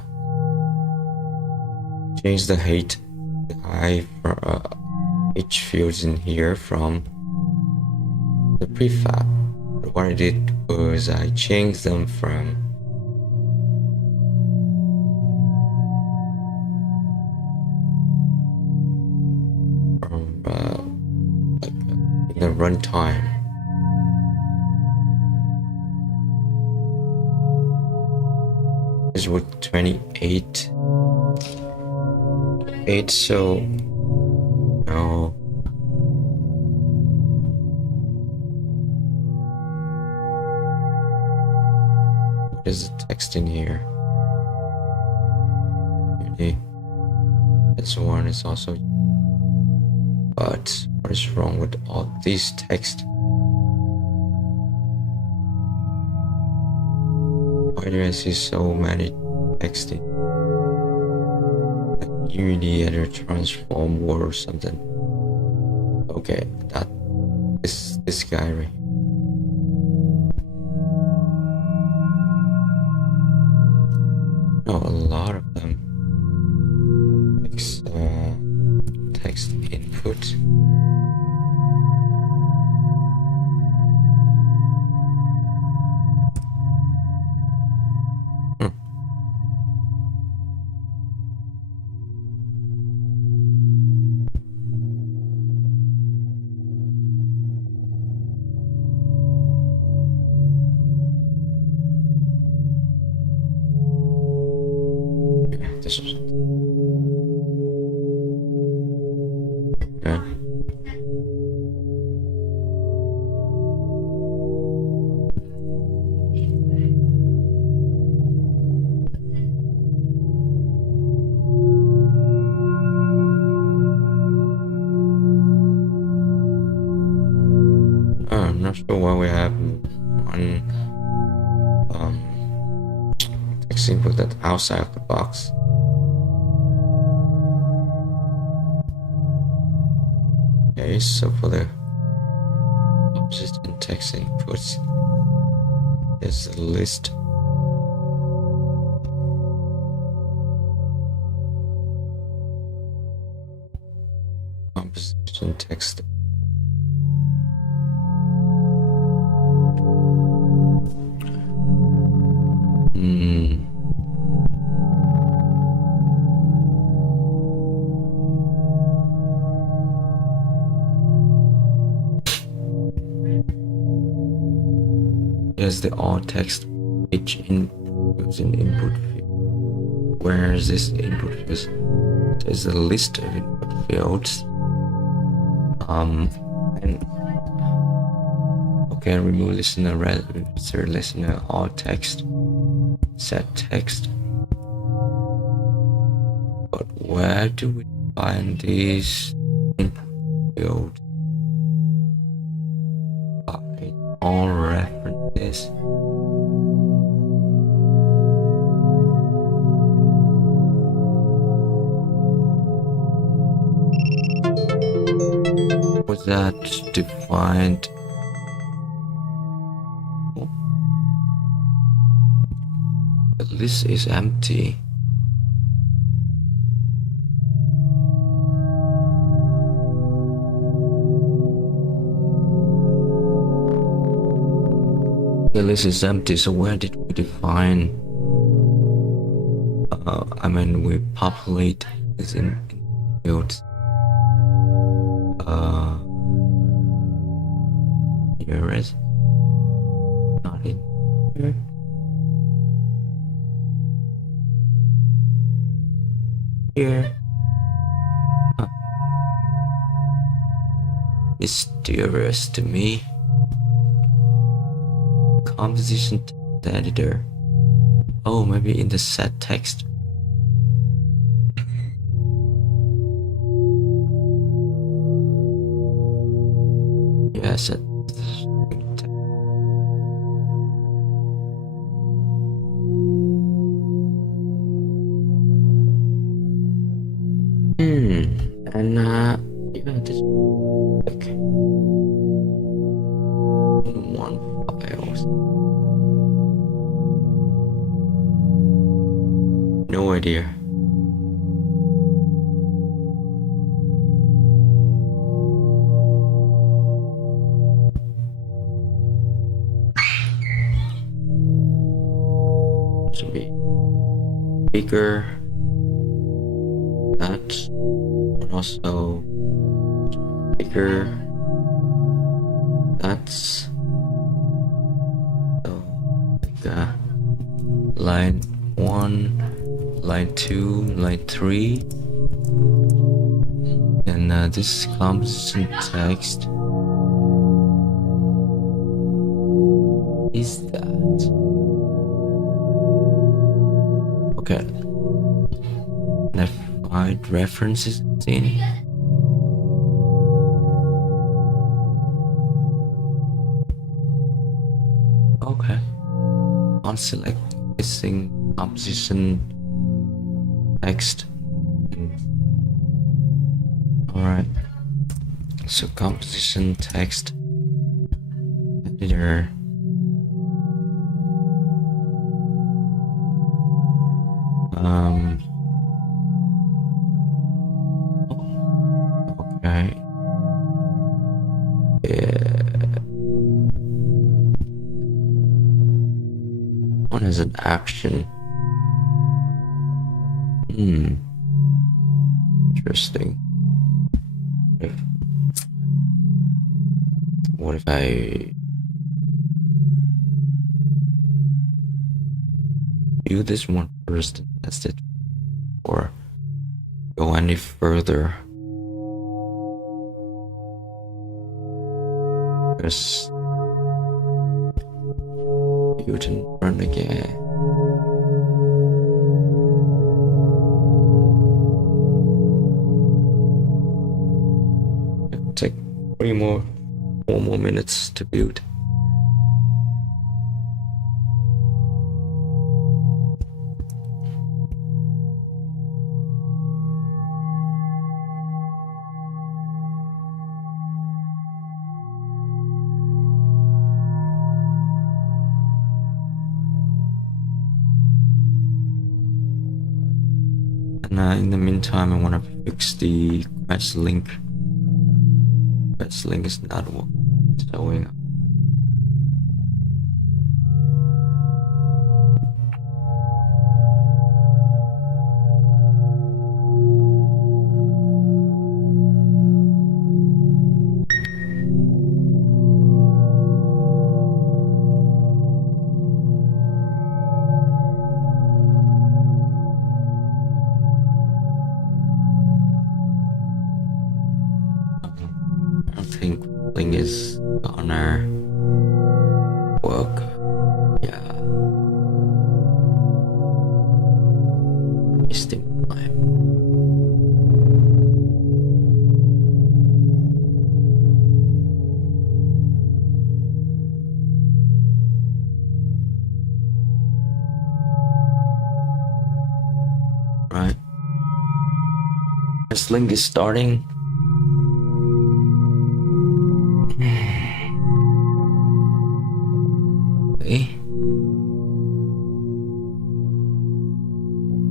change the height for each field in here from the prefab. But what I did was I changed them from like in the runtime. This was 28. So no. What is the text in here? Maybe this one is also. But what is wrong with all these text? Why do I see so many text in like Unity editor transform word or something? Okay, that is this guy right. No, a lot of them. Text input. This is yeah. I'm not sure why we have one text input that's outside of the box. Okay, so for the persistent text inputs, there's a list. Persistent text. There's the all text each input in input field. Where is this input field? There's a list of input fields. And okay, remove listener, insert listener, all text, set text. But where do we find these input fields? All references. Was that defined? Oh. The list is empty. The list is empty, so where did we define? I mean, we populate this in fields. Here is not in here. Here. Huh. Mysterious to me. Composition editor. Oh, maybe in the set text. Yeah, set. And yeah, this like in one file. No idea. Should be bigger. That, and also bigger. That's so like line 1, line 2, line 3, and this composition text is that. Okay, let's find references in. Okay, unselect missing composition text. Alright, so composition text editor. Okay. One is an action. Interesting. What if I view this one first and test it, or go any further? Press build and run again. It'll take 4 more minutes to build. And in the meantime, I want to fix the quest link. Quest link is not showing up. I don't think link is gonna work. Yeah. Wasting time. Right. This link is starting. Okay.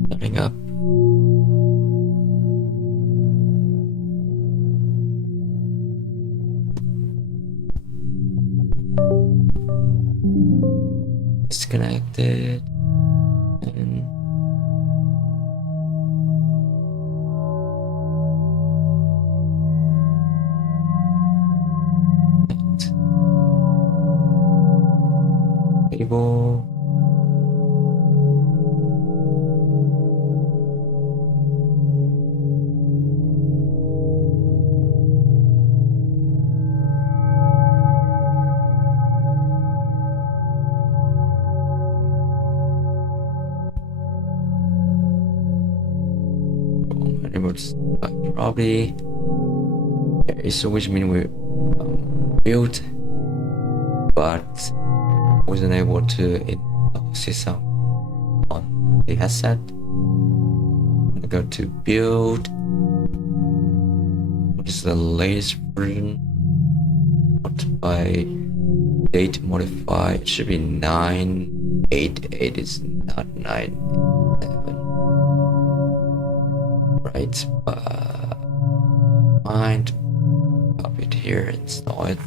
Starting up. Disconnected. And table. Probably there is which means we built, but wasn't able to see some on the headset. I'm gonna go to build. What is the latest version? By date modify. It should be 9.8.8. It's not 9.7. Right, find, copy it here, install it.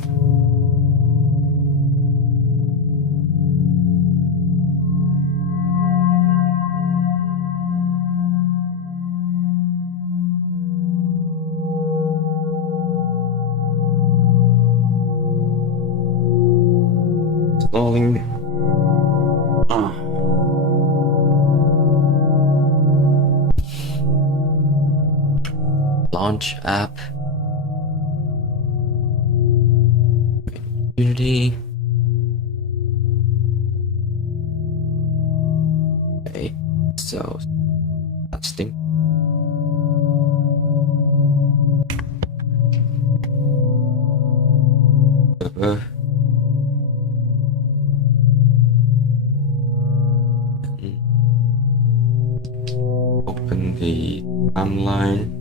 Installing. Launch app. Unity. Okay, so testing. Open the timeline.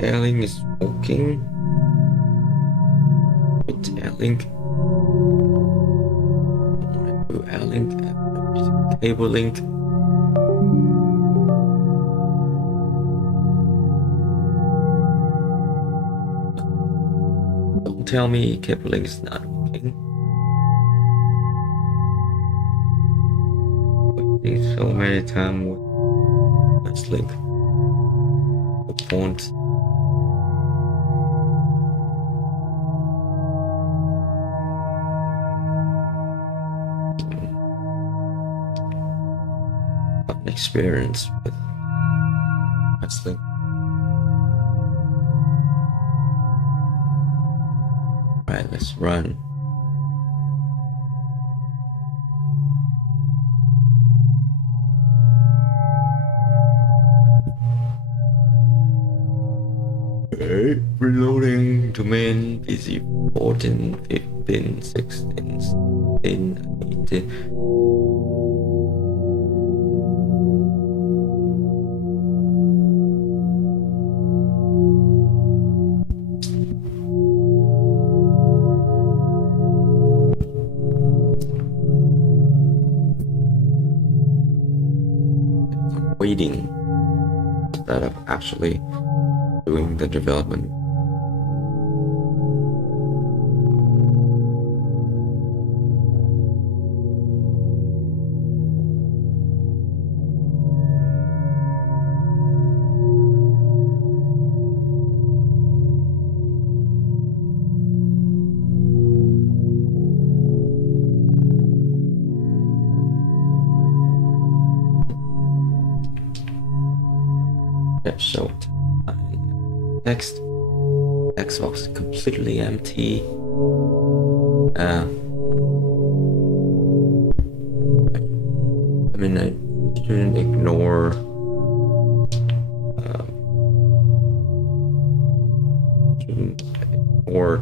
Airlink is walking. Wait, Airlink. I want to do Airlink. Cable link. Don't tell me cable link is not working. Wasting so many time with this link. The point. Experience with wrestling. Right, let's run. Okay, reloading domain PC 14, 15, 16, 17, 18. Waiting instead of actually doing the development. So next, Xbox is completely empty. I mean, I shouldn't ignore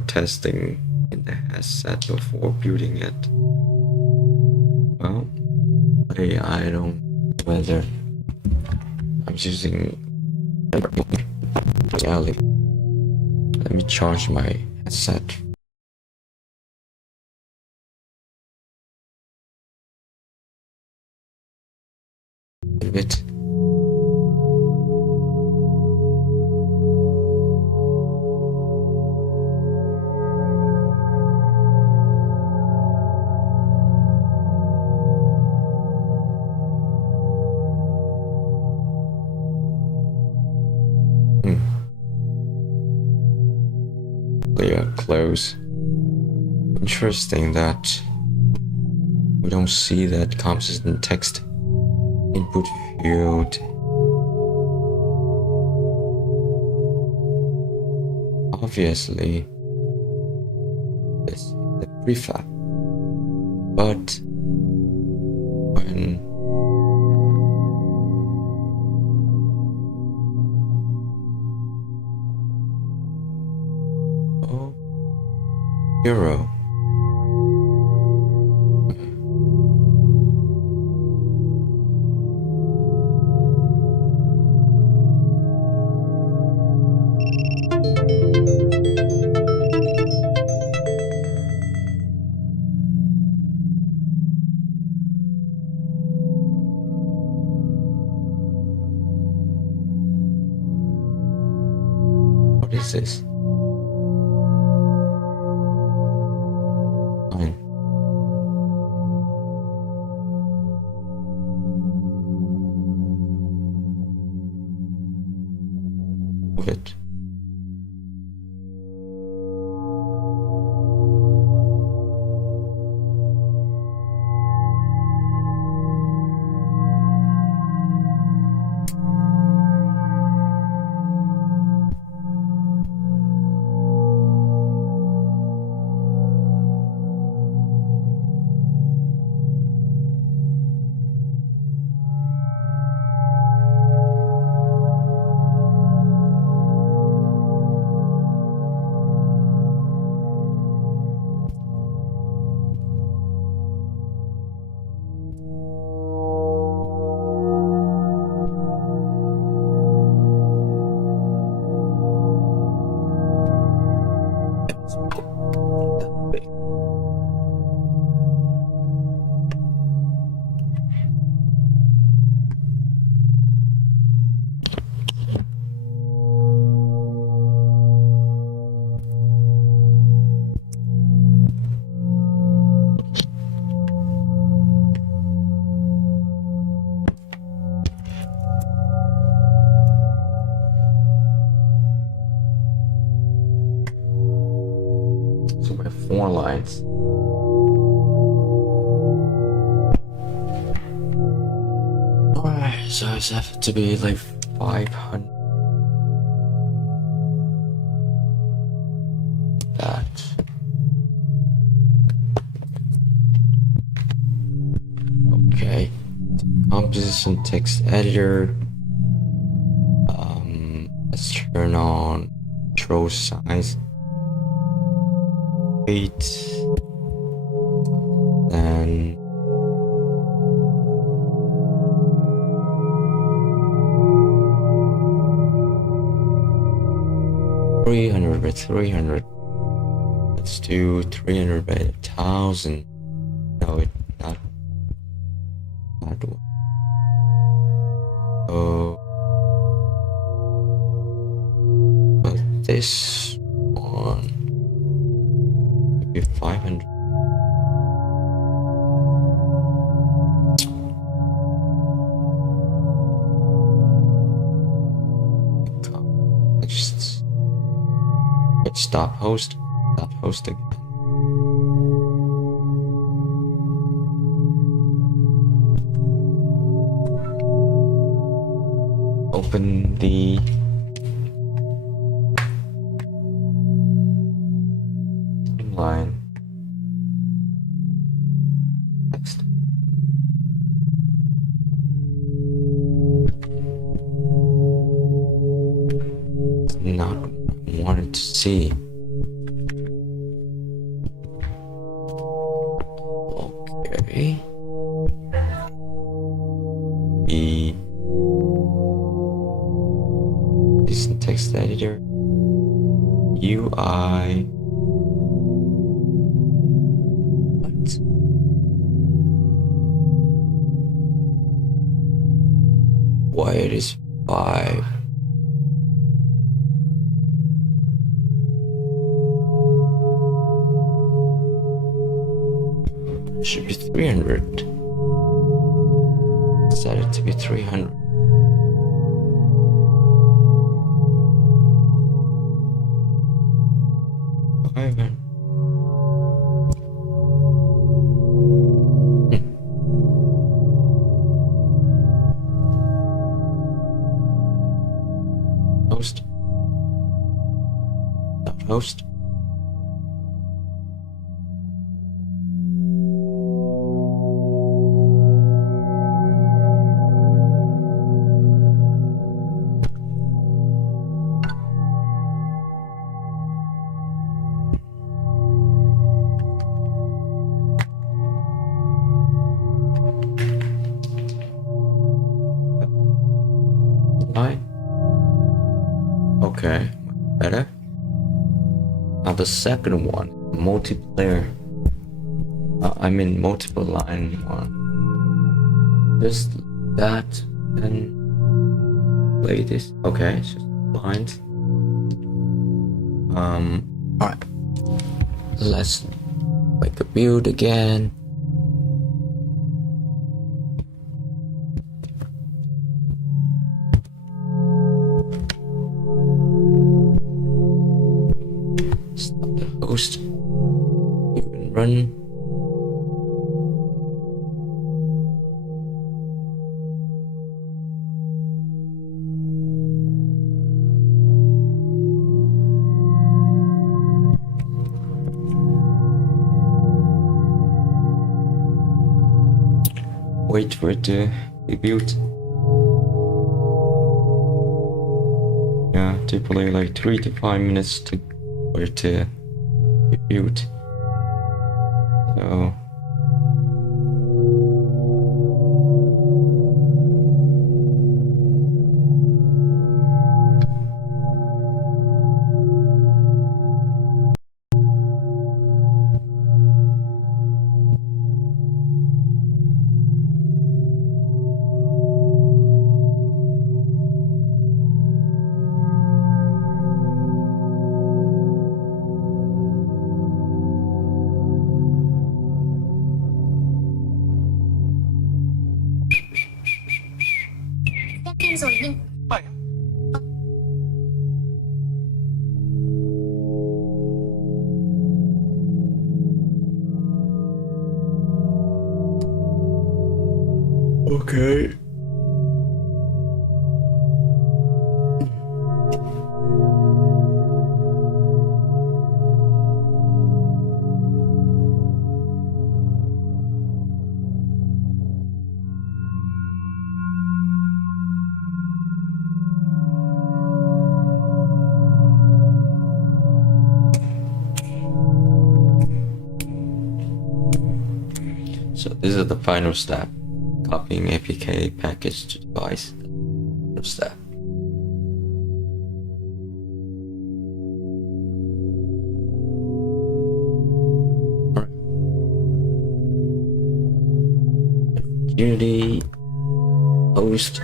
testing in the headset before building it. Well, I don't know whether I'm using. Yeah, let me charge my headset. A bit. They are close. Interesting that we don't see that consistent text input field. Obviously, it's the prefab, but when Euro. What's this? Fine. Move it. So we have 4 lines. Alright, so it's have to be like 500. That. Okay. Composition text editor. Let's turn on control size. 8. Then $300 by 300. Let's do 300 by 1,000. No, it not one. Oh, but this one would be 500. Just stop host again. Open the timeline. Next. Not what I wanted to see. Okay. Decent text editor. UI. What? Why it is 5? Should be 300. Set it to be 300. Okay. Host. Not host. Okay, better. Now the second one, multiplayer. I mean multiple line one. Just that and play this. Okay, it's just lines. Alright. Let's make a build again. Stop the host. You can run. Wait for it to be built. Yeah, typically like 3 to 5 minutes for it to be built. So rồi nhưng okay. So this is the final step, copying APK package to device. Final step. Alright. Unity host.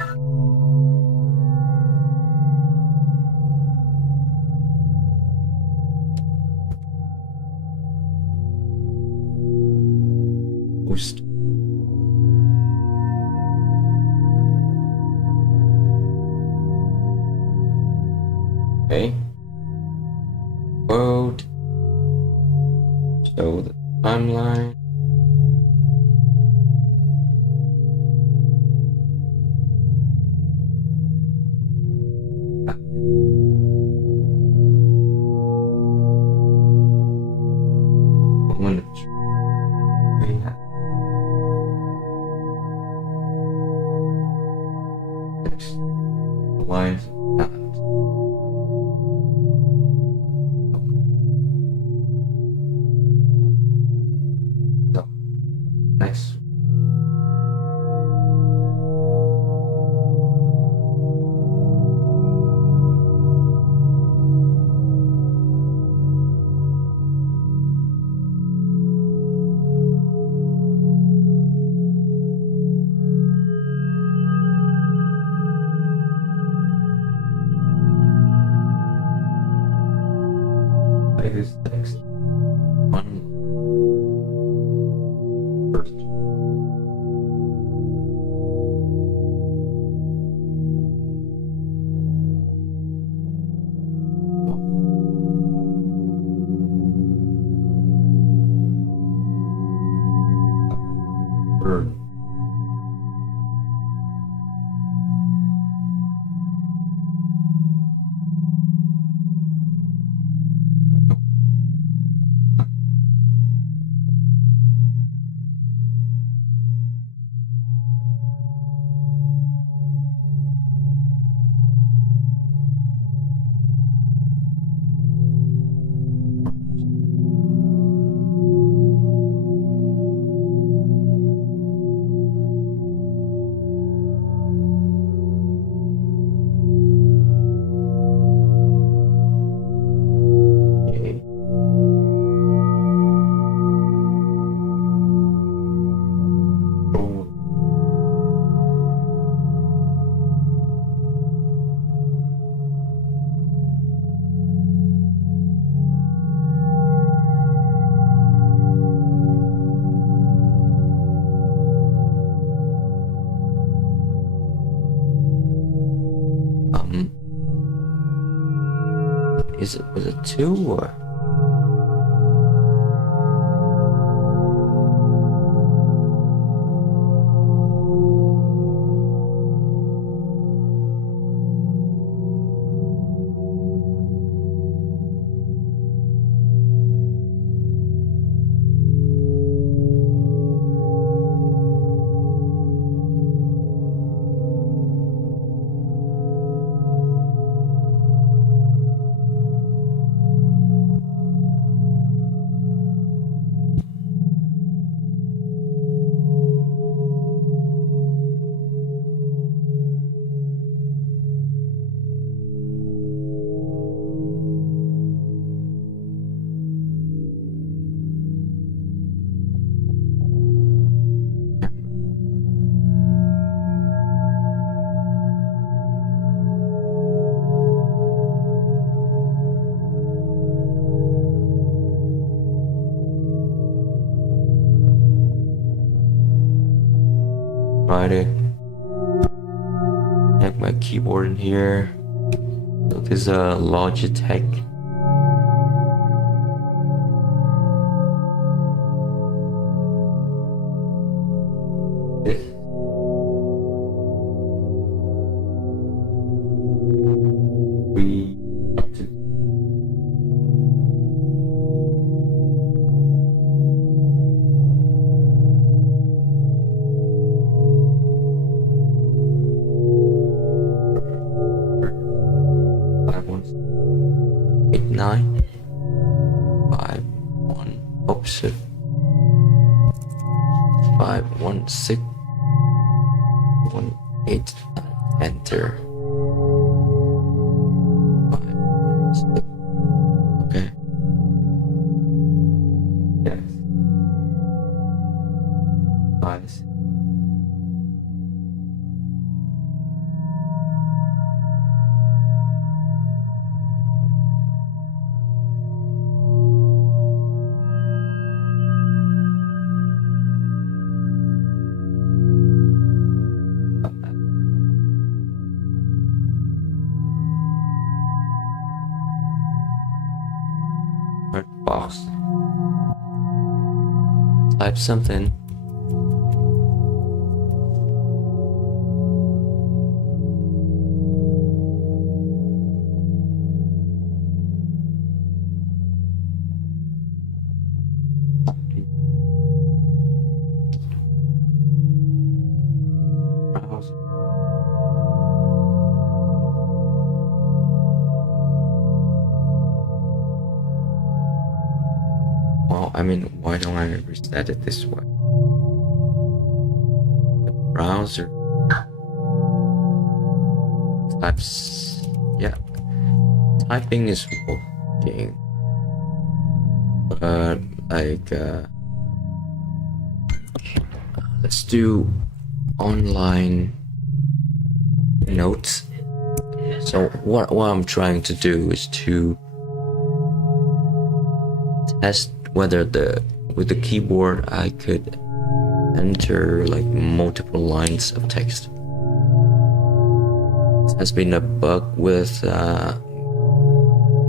Host. Okay. World. Show the timeline. Why? So, nice. was it 2 or? Try to connect my keyboard in here. So this is a Logitech. This. Nine, 5, 1, opposite, 5, 1, 6, 1, 8, 9, enter. 5, 1, 6. Okay. Yes. 5, 6. Box. Type something. Browse. Well, I mean, why don't I reset it this way? The browser types, yeah, typing is working, but like, let's do online notes. So what I'm trying to do is to test whether with the keyboard I could enter like multiple lines of text. It has been a bug with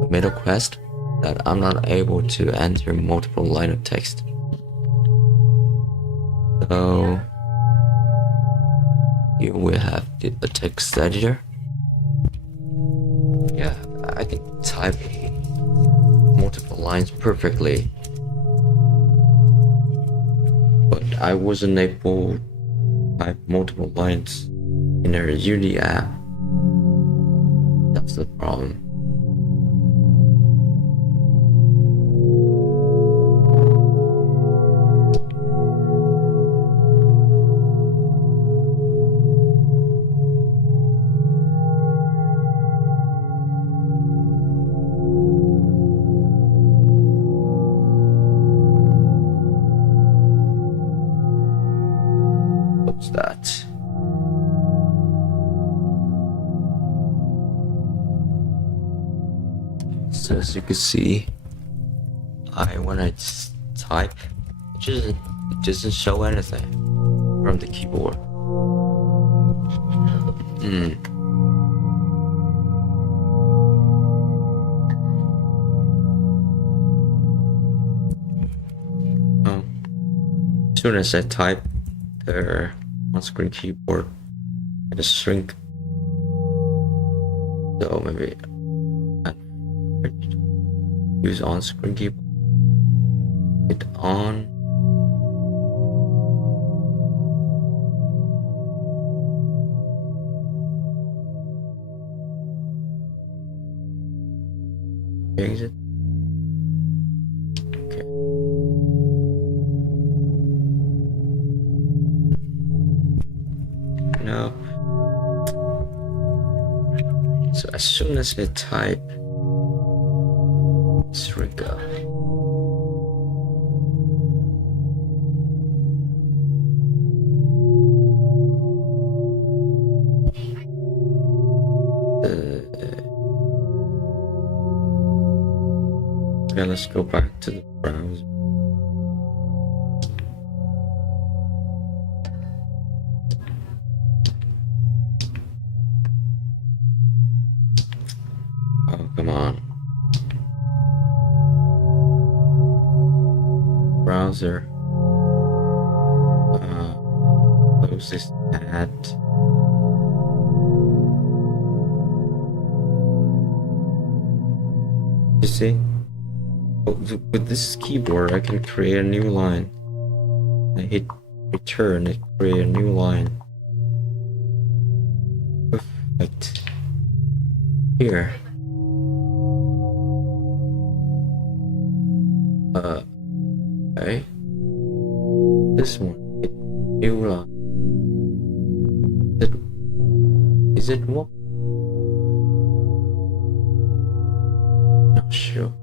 Middle Quest that I'm not able to enter multiple line of text. So here we have the text editor. Yeah, I can type multiple lines perfectly, but I wasn't able to type multiple lines in our Unity app. That's the problem. What's that? So as you can see, when I type, it doesn't show anything from the keyboard. soon as I type the on-screen keyboard, it just shrink. So maybe I use on-screen keyboard. Hit on. Change it. Okay. Now, so as soon as I type, shrink up. Okay, let's go back to the browser. Oh, come on. Browser. Close this tab. You see? With this keyboard, I can create a new line. I hit return, it create a new line. Perfect. Here. Okay. This one, hit new line. Is it what? Not sure.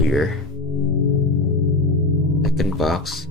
Here. Second box.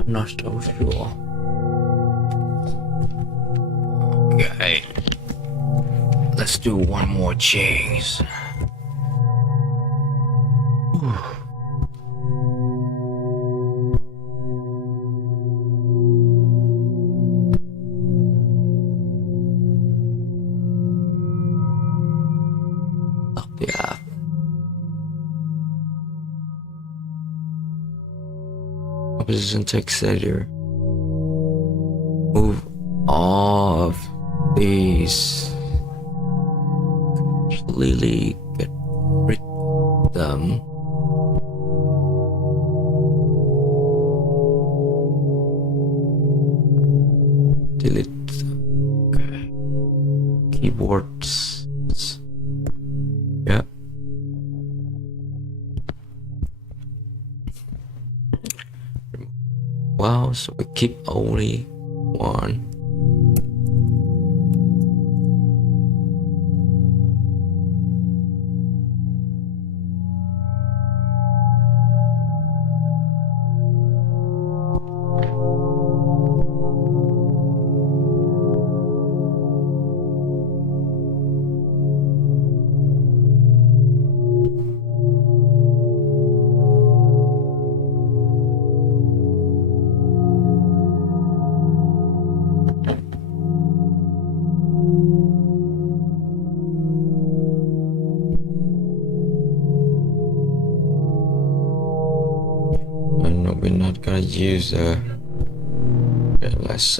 I'm not so sure. Okay. Let's do one more change. Yeah. Opposition text editor. Move all of these. Completely get rid of them. Delete. Okay. Keyboards. Yep. Wow, so we keep only one. use okay, let's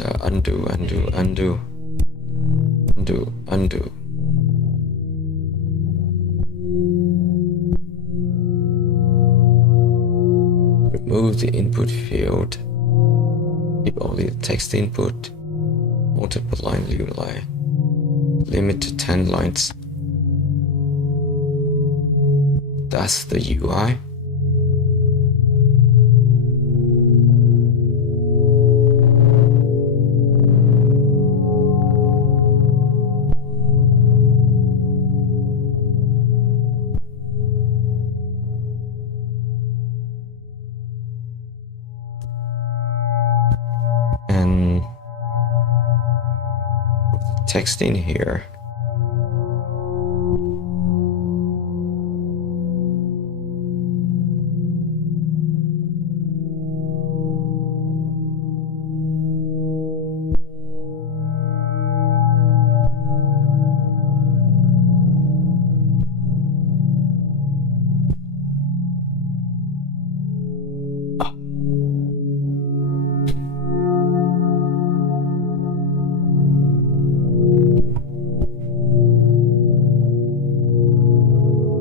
undo. Remove the input field. Keep only the text input. Multiple line ULI. Limit to 10 lines. That's the UI. And text in here.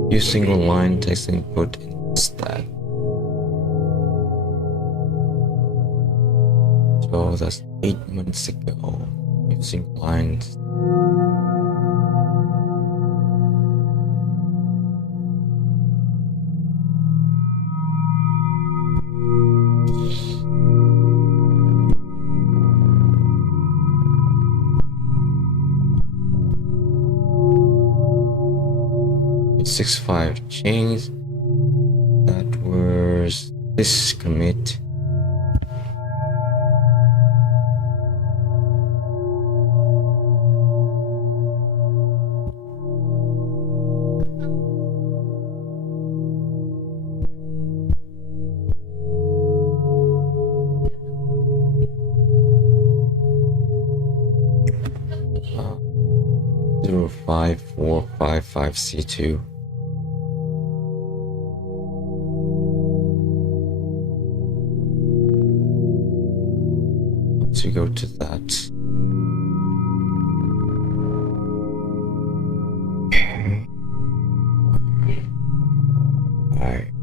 Use single line text input instead. So that's 8 months ago. Using lines. It's 6.5 change. That was this commit. Uh, 05455C2. To go to that. Okay. Alright.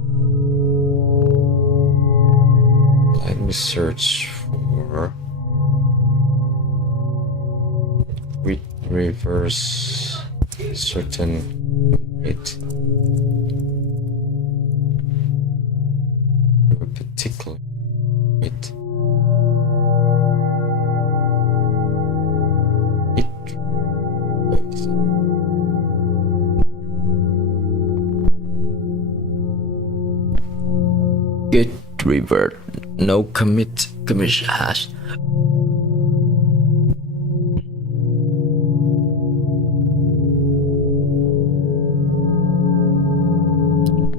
Let me search for reverse certain it a particular it. Git revert, no commit hash.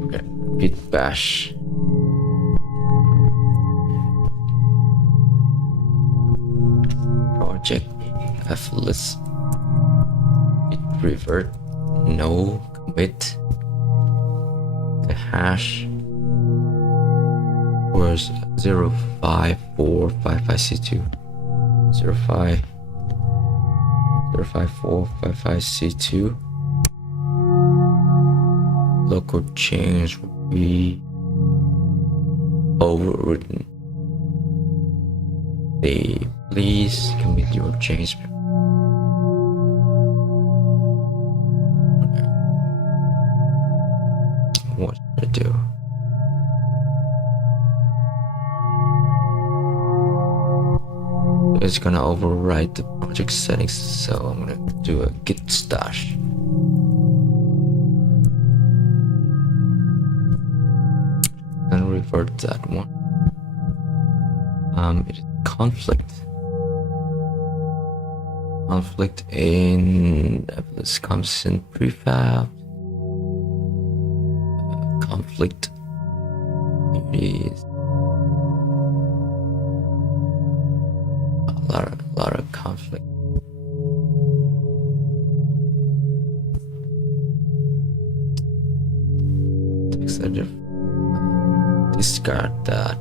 Okay, git bash. Project flist. Git revert, no commit. The hash was 05455C2. 05455C2. Local change will be overwritten. Please commit your change. What to do? It's gonna overwrite the project settings, so I'm gonna do a git stash. And revert that one. It is conflict in this comes in prefab. Conflict is a lot of conflict. Text editor. Discard that.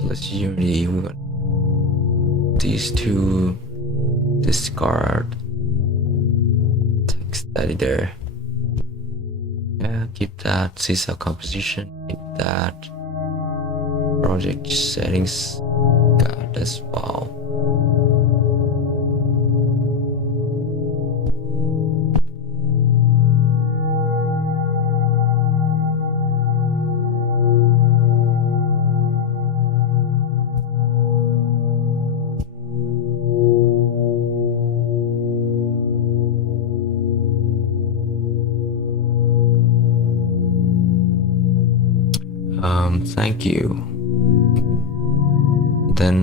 So let's Unity. We got these two. Discard text editor. Yeah, keep that. Csound composition. Keep that. Project settings. Got as well. Thank you. Then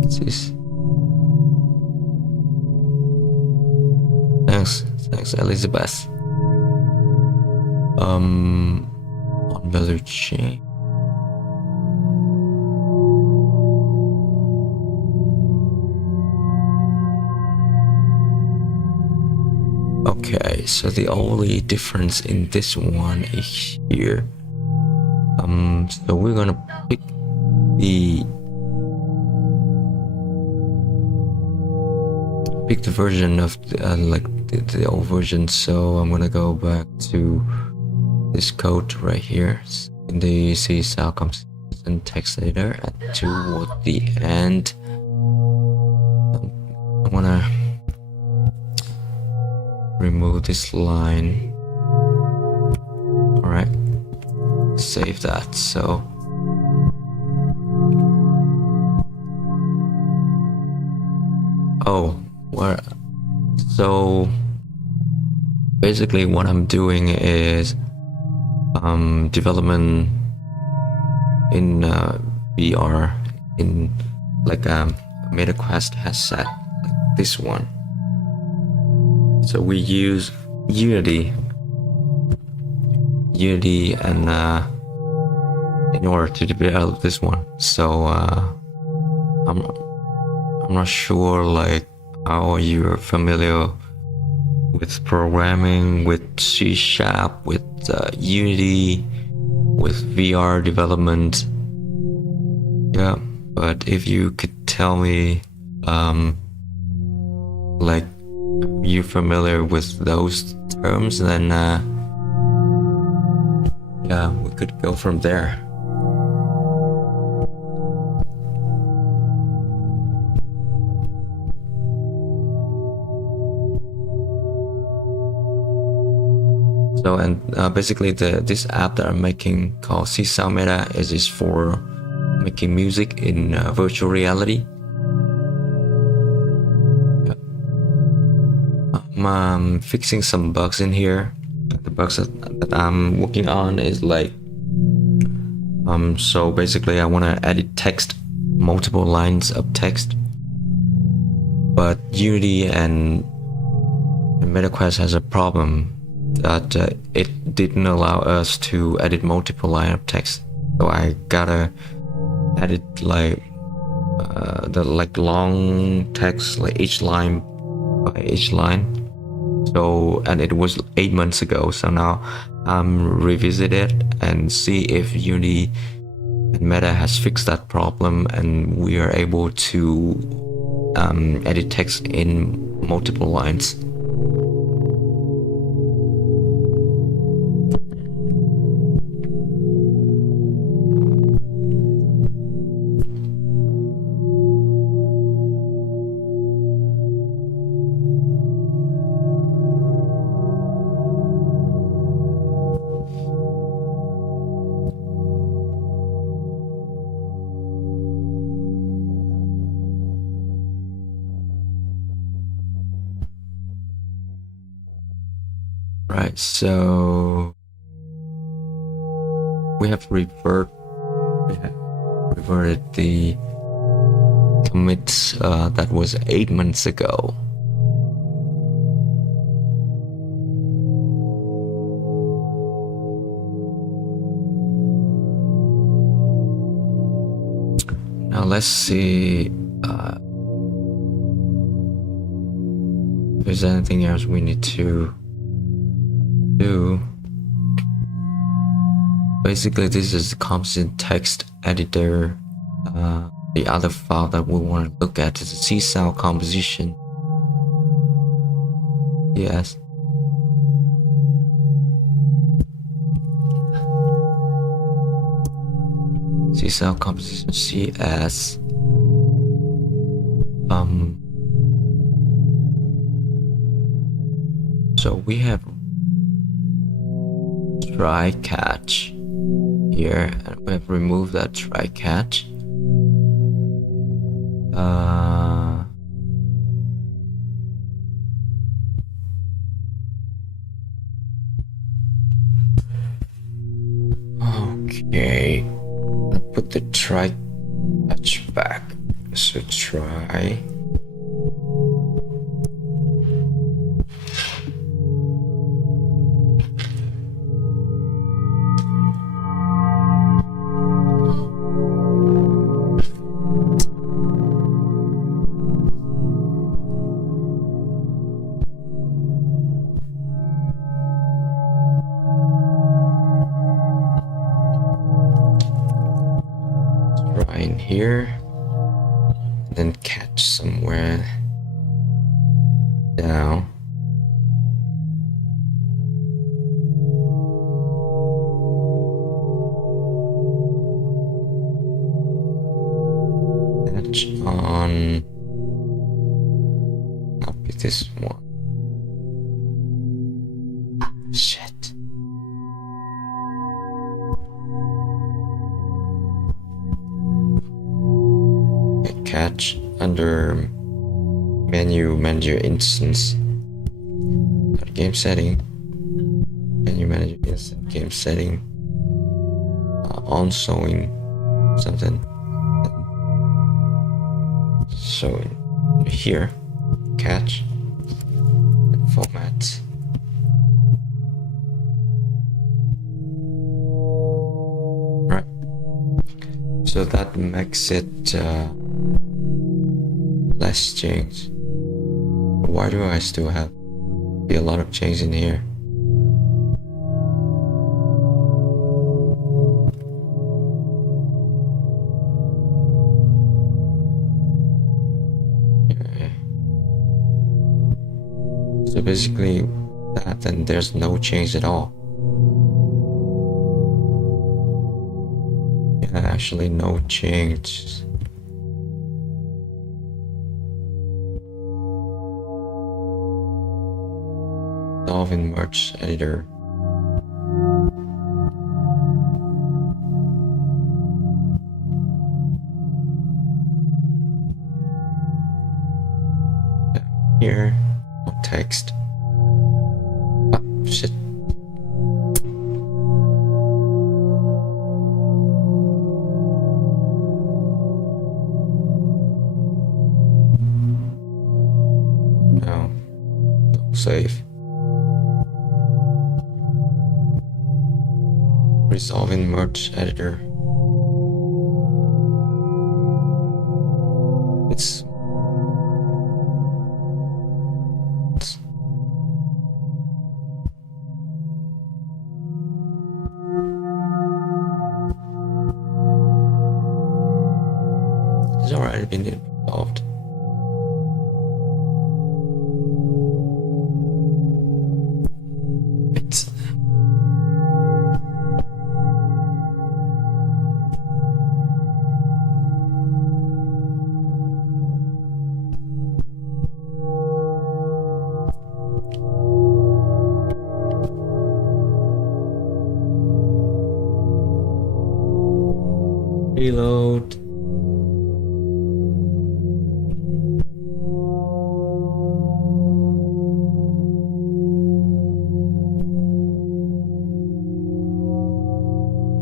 what's this? Thanks Elizabeth. On value chain. Okay, so the only difference in this one is here. So we're gonna pick the version of the old version. So I'm gonna go back to this code right here in the Csound composition text editor, and toward the end, I'm gonna remove this line. All right. Save that. So so basically what I'm doing is development in VR in MetaQuest has set like this one. So we use Unity and in order to develop this one. So I'm not sure like how you're familiar with programming with C#, with Unity, with VR development. Yeah, but if you could tell me like you're familiar with those terms, then yeah, we could go from there. So and basically this app that I'm making called Csound Meta is for making music in virtual reality. I'm fixing some bugs in here. The bugs that I'm working on is like so basically I want to edit text, multiple lines of text, but Unity and MetaQuest has a problem that it didn't allow us to edit multiple line of text. So I gotta edit like the long text, like each line by each line. So, and it was 8 months ago. So now I'm revisit it and see if Unity and Meta has fixed that problem, and we are able to edit text in multiple lines. Right, so we have reverted the commits that was 8 months ago. Now let's see if there's anything else we need to do. Basically, this is the composite text editor. The other file that we want to look at is the Csound composition. Yes. Csound composition CS. So we have try catch here, and we have removed that try catch. Okay, I'll put the try catch back. So try. In here, then catch somewhere down. Catch on. Copy this one. Shit. Catch under manager instance. Game setting. Menu manager instance. Game setting. On showing something. Showing here. Catch. Format. Right. So that makes it less change. Why do I still have a lot of change in here? Okay. So basically that, then there's no change at all. Yeah, actually no change. In merge editor. Here, no text. Oh, shit. No, don't save. Resolving merge editor. It's already been resolved. It's reload.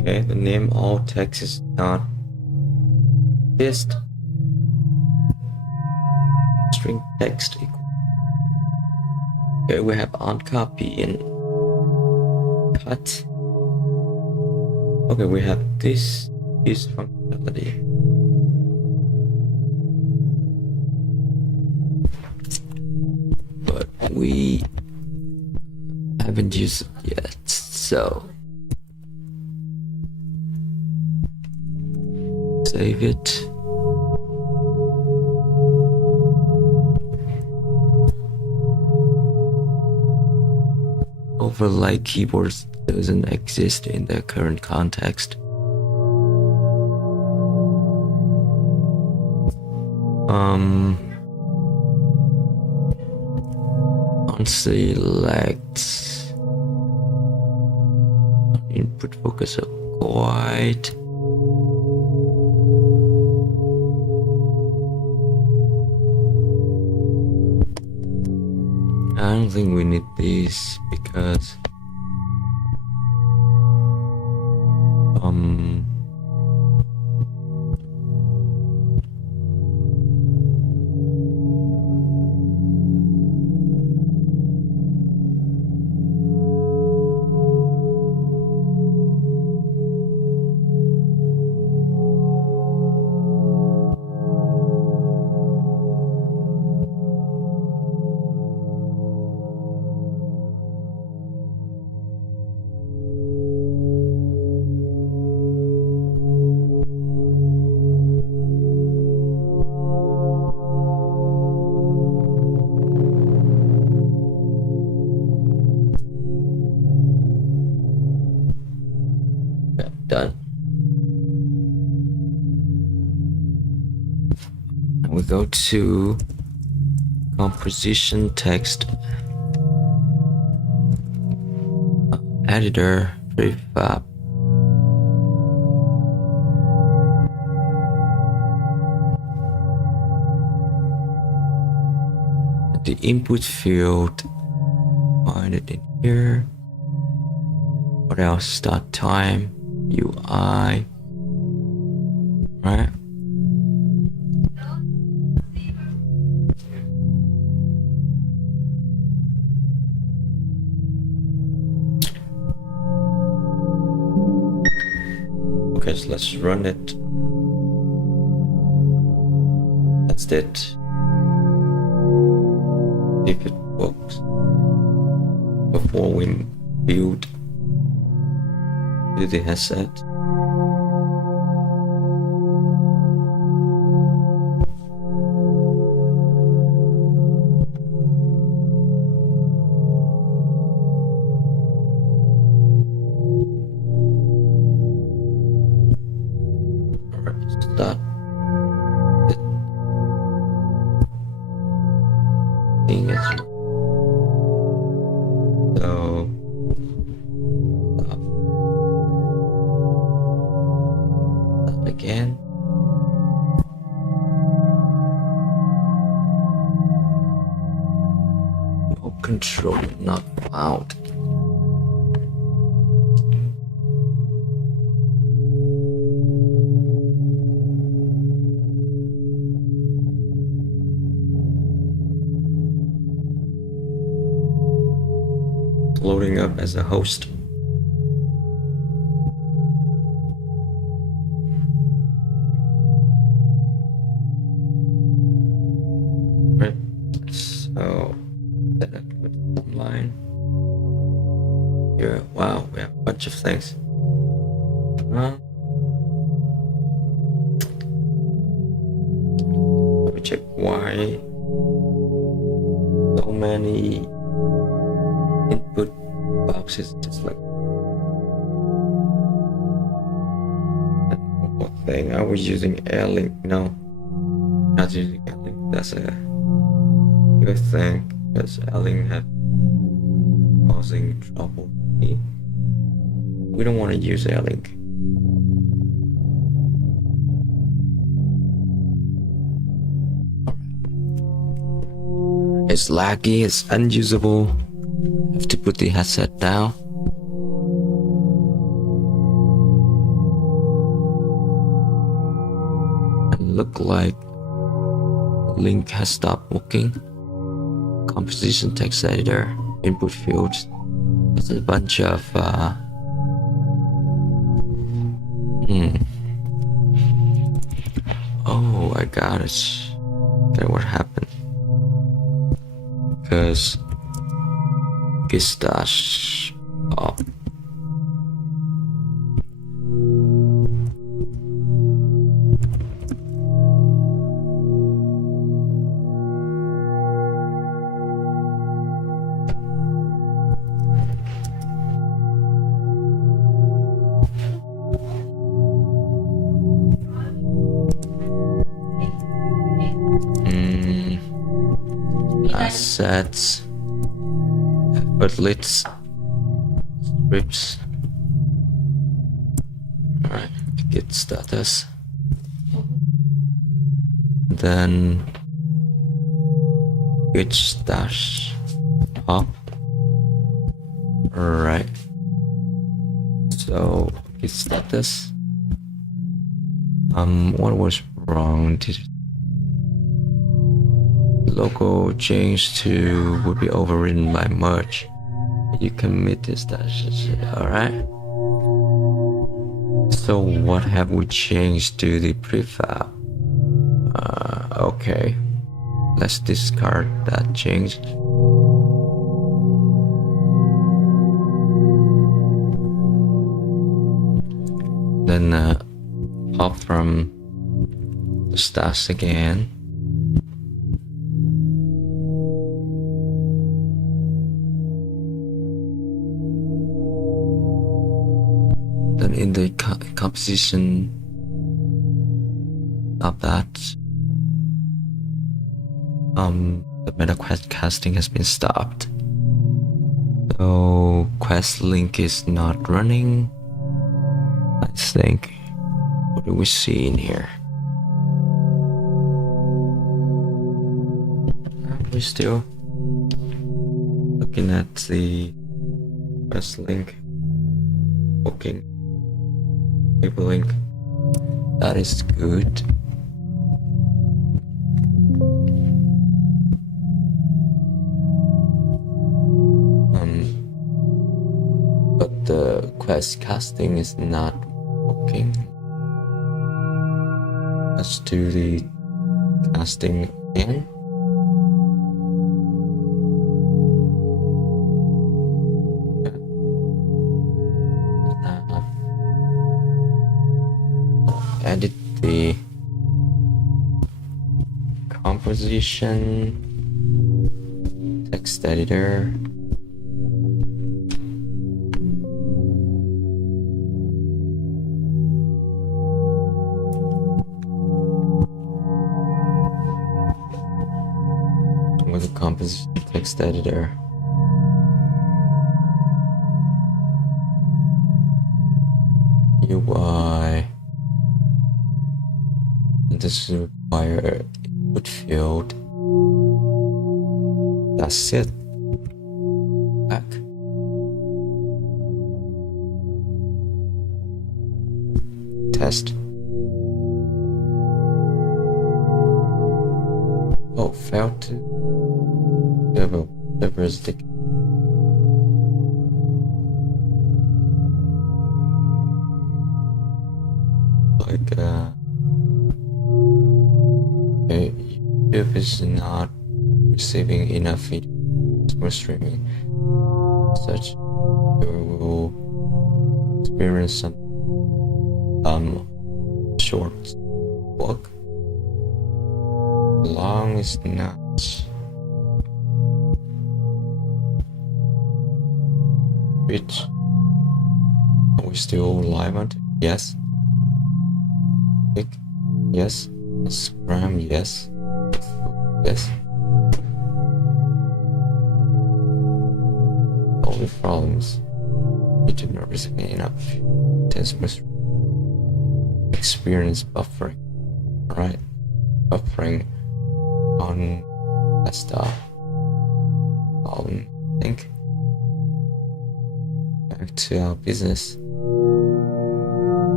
Okay, the name all text is not list. String text equal. Okay, we have on copy and cut. Okay, we have this functionality. But we haven't used it yet, so save it. Overlay keyboards doesn't exist in the current context. Unselect input focus acquired. I don't think we need these because done. And we go to composition text editor prefab. The input field, find it in here. What else? Start time, UI, right? Okay, so let's run it. That's it. If it works before we build the headset. Alright, start it. Thing is so stop again. No control not found. Loading up as a host. Right, so set up with online. Here, wow, we have a bunch of things. Let me check why so many input boxes. Just like what thing? I was using Link. No, not using Link. That's a good thing because Link had causing trouble. We don't want to use Link. It's laggy. It's unusable. Have to put the headset down. And look like Link has stopped working. Composition text editor, input fields. There's a bunch of Oh, I got it. Okay, what happened? Because Gistash up. sets effortless scripts. Alright, git status. Then git stash pop. Alright. So git status. What was wrong? Local change to would be overridden by merge. You commit this dash. Alright. So what have we changed to the prefab? Okay. Let's discard that change. Then pop from the stash again. Then in the composition of that, the meta quest casting has been stopped. So quest link is not running. I think. What do we see in here? We're still looking at the quest link booking table link. That is good. But the quest casting is not working. Let's do the casting again. Edit the composition text editor. With the composition text editor. UI. This require input field. That's it. Back. Test. Oh, failed to develop stick. Like YouTube is not receiving enough feedback for streaming. Such you will experience some short work. Long is not. Which are we still live on? Yes. Click. Yes. Scram. Yes. Yes. All the problems. YouTube not receiving enough intense experience buffering. Alright. Buffering on desktop. I think. Back to our business.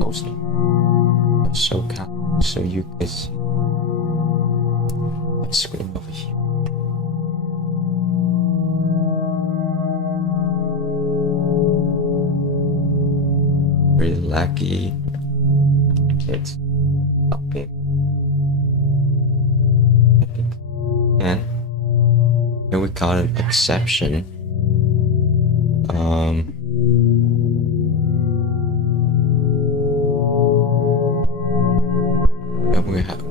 Post. Show cap so you can see my screen over here. Really laggy. It's okay. And here we got an exception.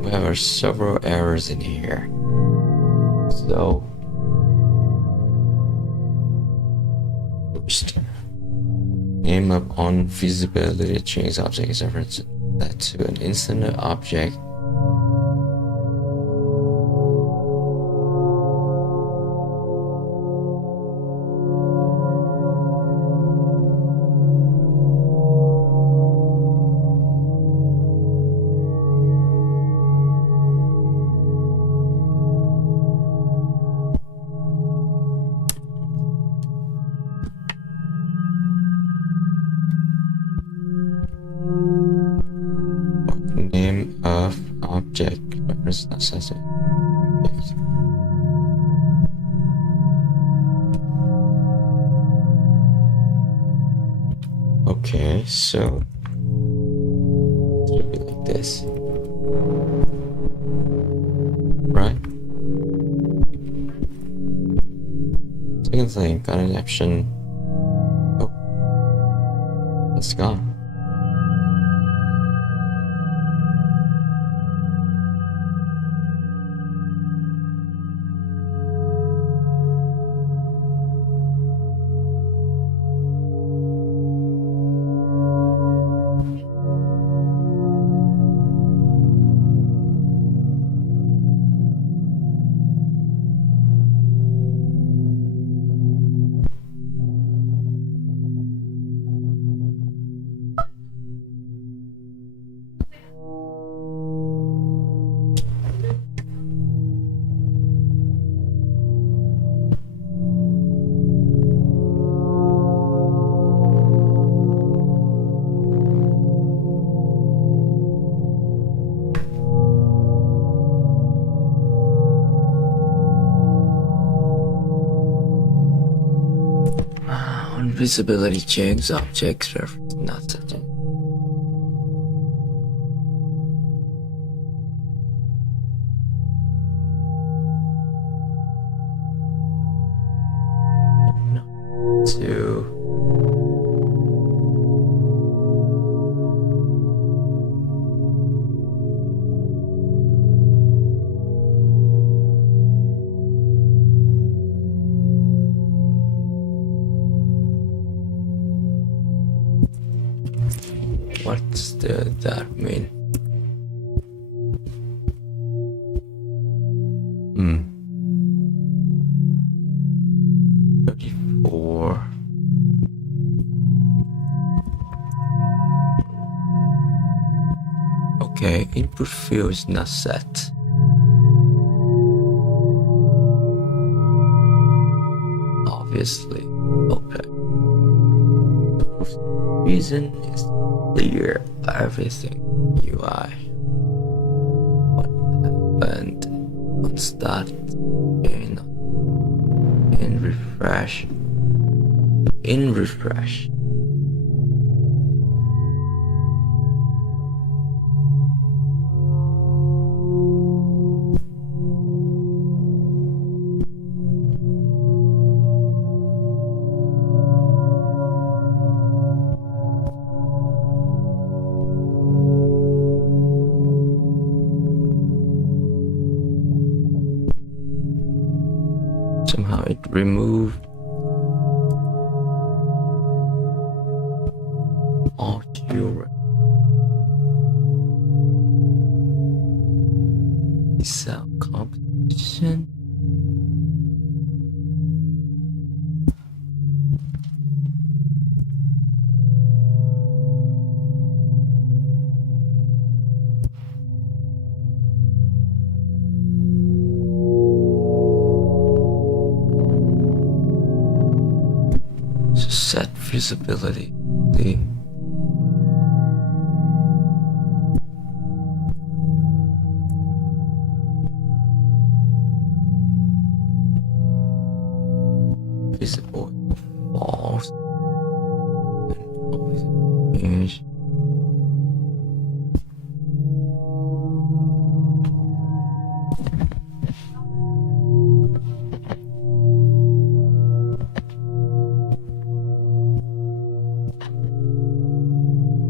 We have several errors in here. So first, name of on feasibility change object is reference that to an instant object. is not sensitive. Okay, so it should be like this, right? Second thing, got an option. Oh, it's gone. Visibility checks objects reference not certain. No. Two. What's that mean? Hmm. 34. Okay, input field is not set. Obviously. Okay. Reason is clear everything UI. What happened? What's that? In refresh. In refresh. Somehow it removed audio sound composition. Set visibility. See? Visible false. Change.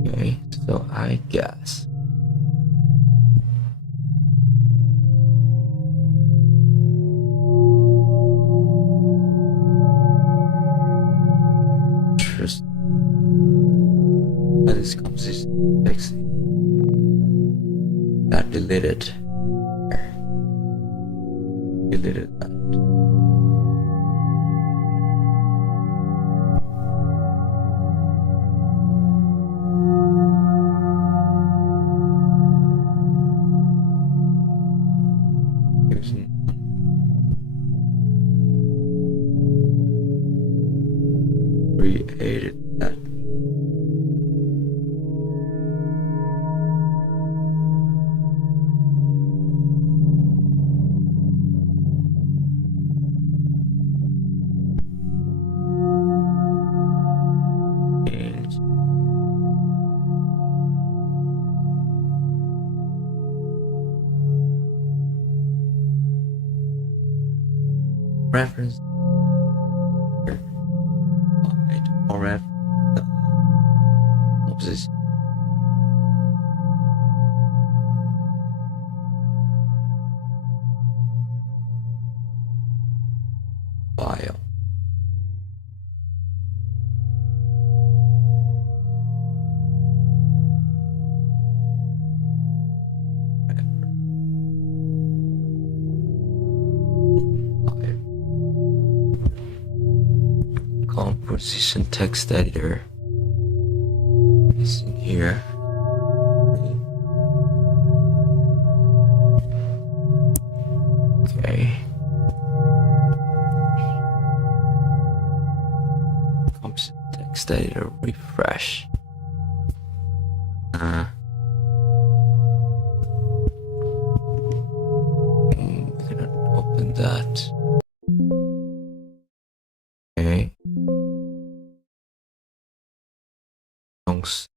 Okay, so I guess just that is composition fixing that deleted that. Created that. reference right or ref opposite file. Composition text editor is in here. Okay. Composition text editor refresh. We cannot open that. Okay. Songs.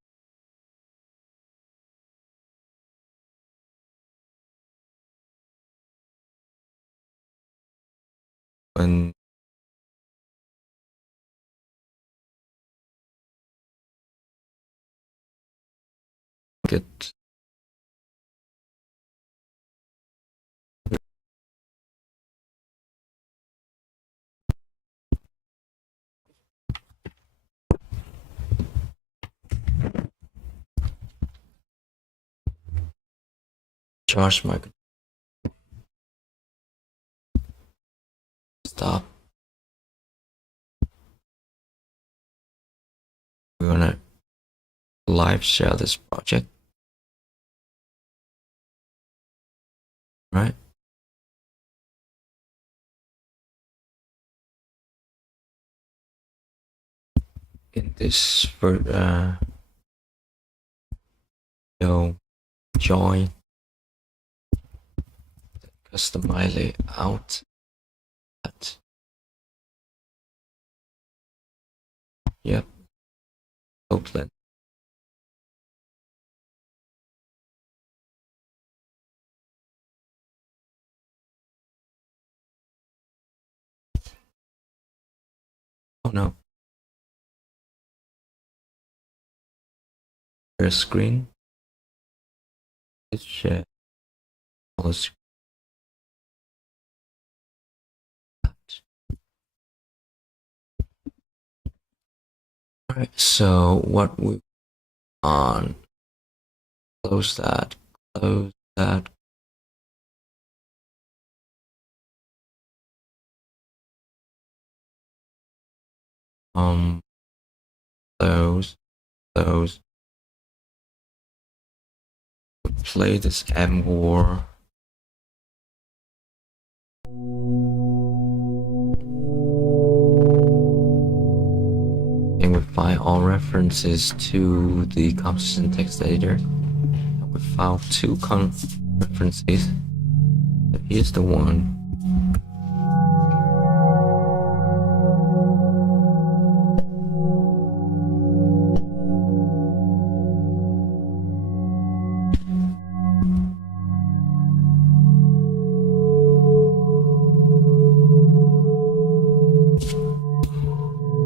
When get charge my stop. We're gonna live share this project, right? In this join customize layout. That. Yep. Open. Oh no. Share screen. Let's share. Alright, so what we on close that, close that. Those play this M war. And we find all references to the composition text editor. And we found two references. So here's the one.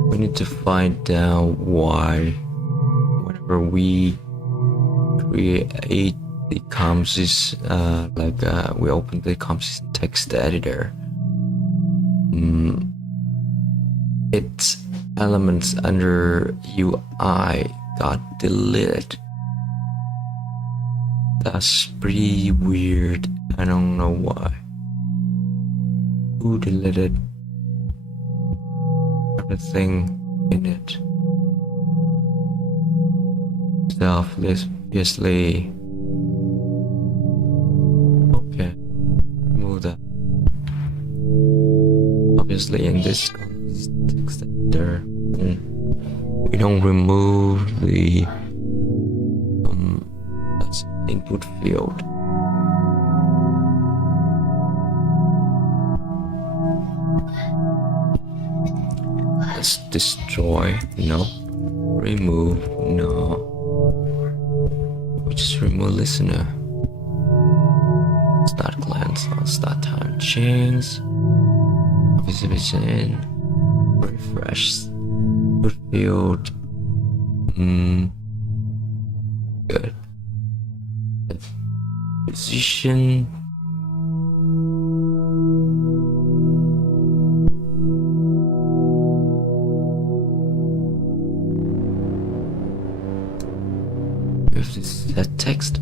We need to find out why whenever we create the composition, we open the composition text editor, its elements under UI got deleted. That's pretty weird. I don't know why. Who deleted everything in it? Obviously. Okay, move that. Obviously, in this text editor, we don't remove the that's input field. Let's destroy, no. Remove, no. We just remove listener. Start glance on start time chains. Visibility, refresh, good field. Good. Position. If this is that text,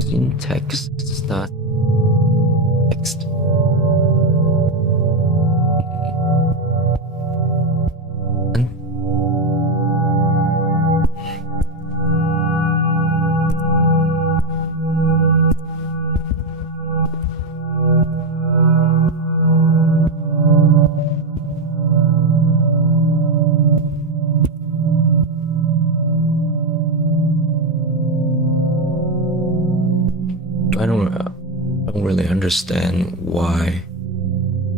syntax is not text. I don't really understand why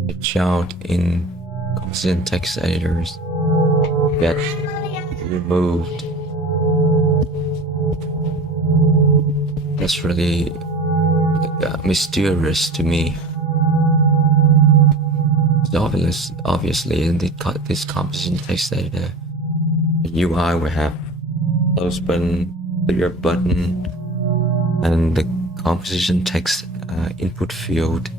the Csound in composite text editors get removed. That's really mysterious to me. It's obviously in this composite text editor, the UI will have close button, clear button, and the composition text input field.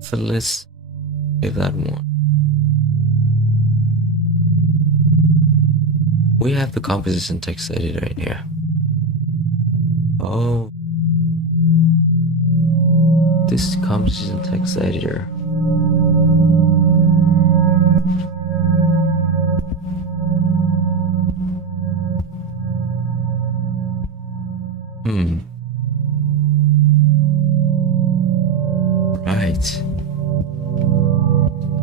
So let's give that one. We have the composition text editor in here. Oh, this composition text editor. Right.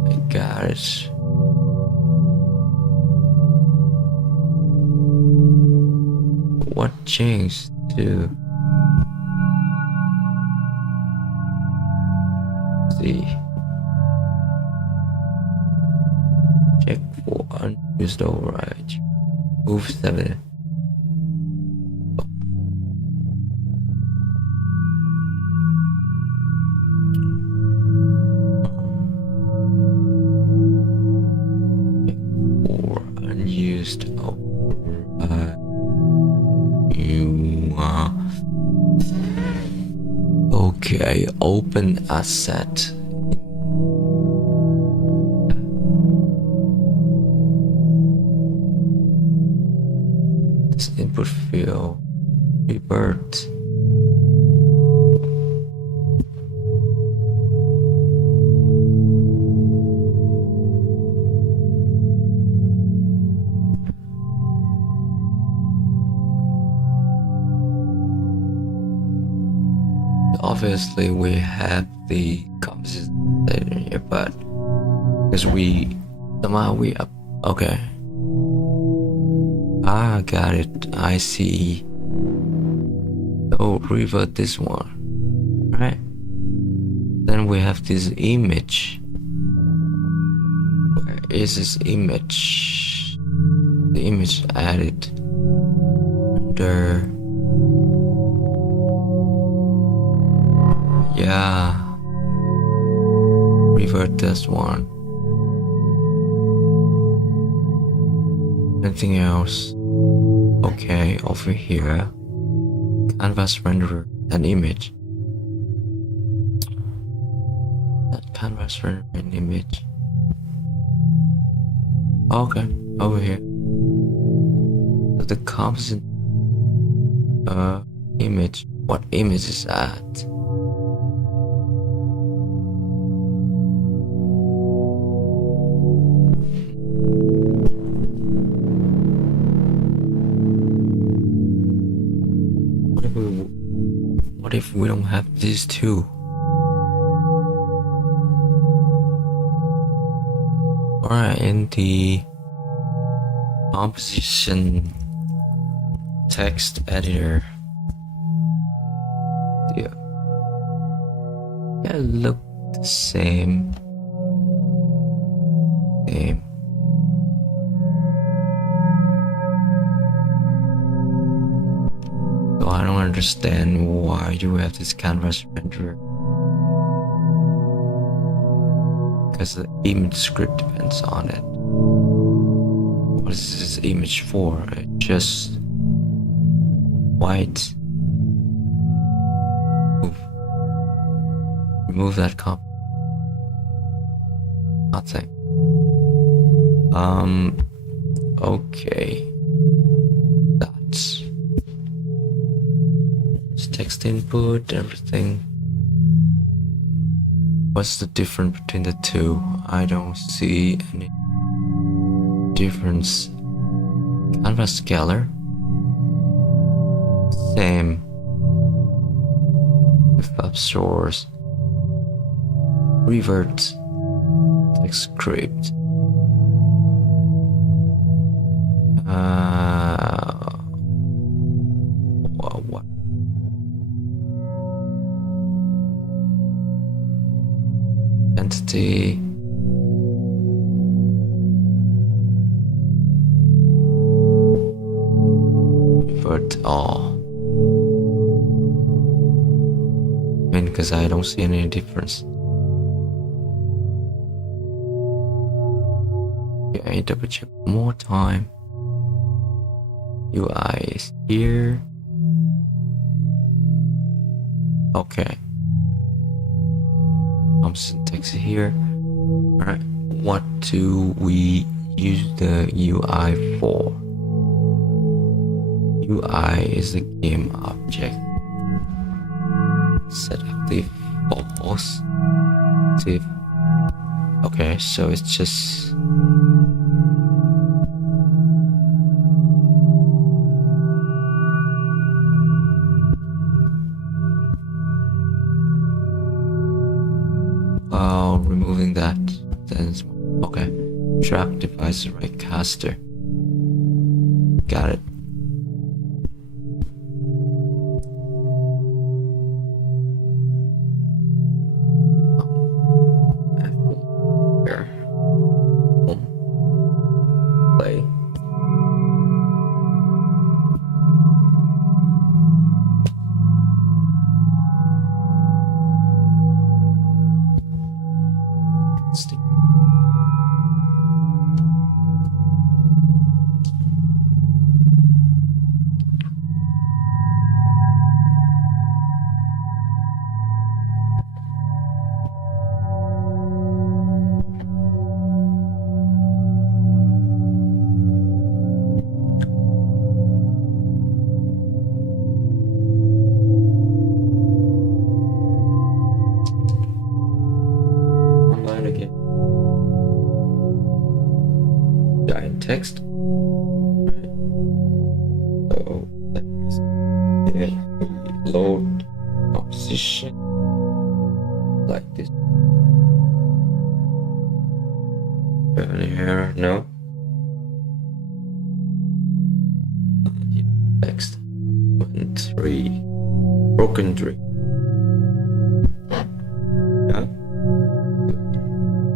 I got it. What changed to see? Check for unused override. Move 7. Okay, open asset. This input field revert. Obviously we have the composite editor here, but because we somehow we up okay. Ah, got it. I see. So revert this one, right? Then we have this image. Where is this image? The image added under. Yeah, revert this one. Anything else? Okay, over here, canvas renderer an image. That canvas render an image. Okay, over here. So the composite image. What image is that? What if we don't have these two? Alright, in the composition text editor, yeah, look the same. So I don't understand why you have this canvas renderer. Because the image script depends on it. What is this image for? It's just white. Remove that comp. Nothing. Okay. That's text input, everything. What's the difference between the two? I don't see any difference. Canvas scalar. Same. With up source. Revert. Text script. What? Entity. Revert all. I mean, because I don't see any difference. Okay, double check one more time. UI is here. Okay. Syntax here. Alright, what do we use the UI for? UI is the game object. Set active false. Active. Okay, so it's just removing that. Then okay. Trap device right caster. Got it. Here. Play. Text. So let me see. Load composition like this. Here, no. Text 1, 3. Broken dream. Yeah.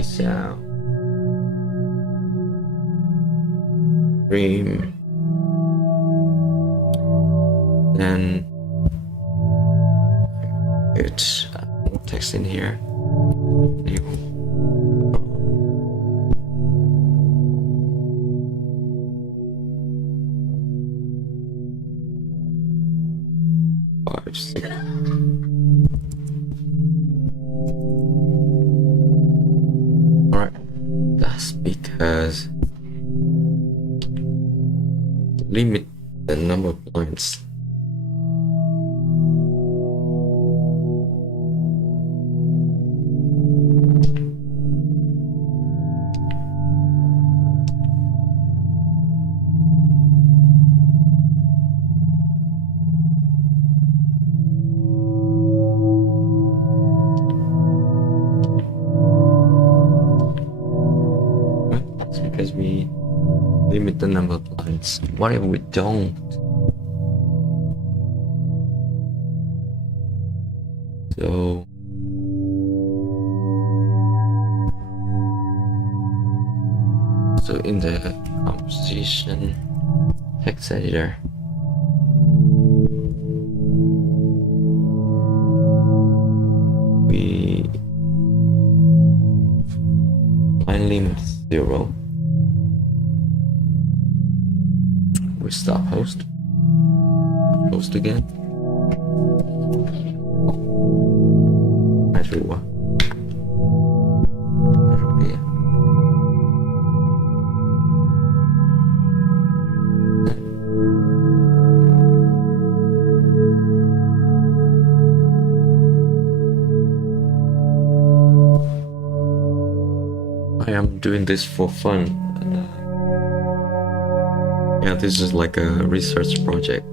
Sound. Dream. Then it's more text in here. New. 5, 6. Alright, that's because limit the number of points. Right? limit the number of lines. What if we don't? So in the composition text editor, we line limit 0. We stop host again. Everyone. I am doing this for fun. Yeah, this is like a research project.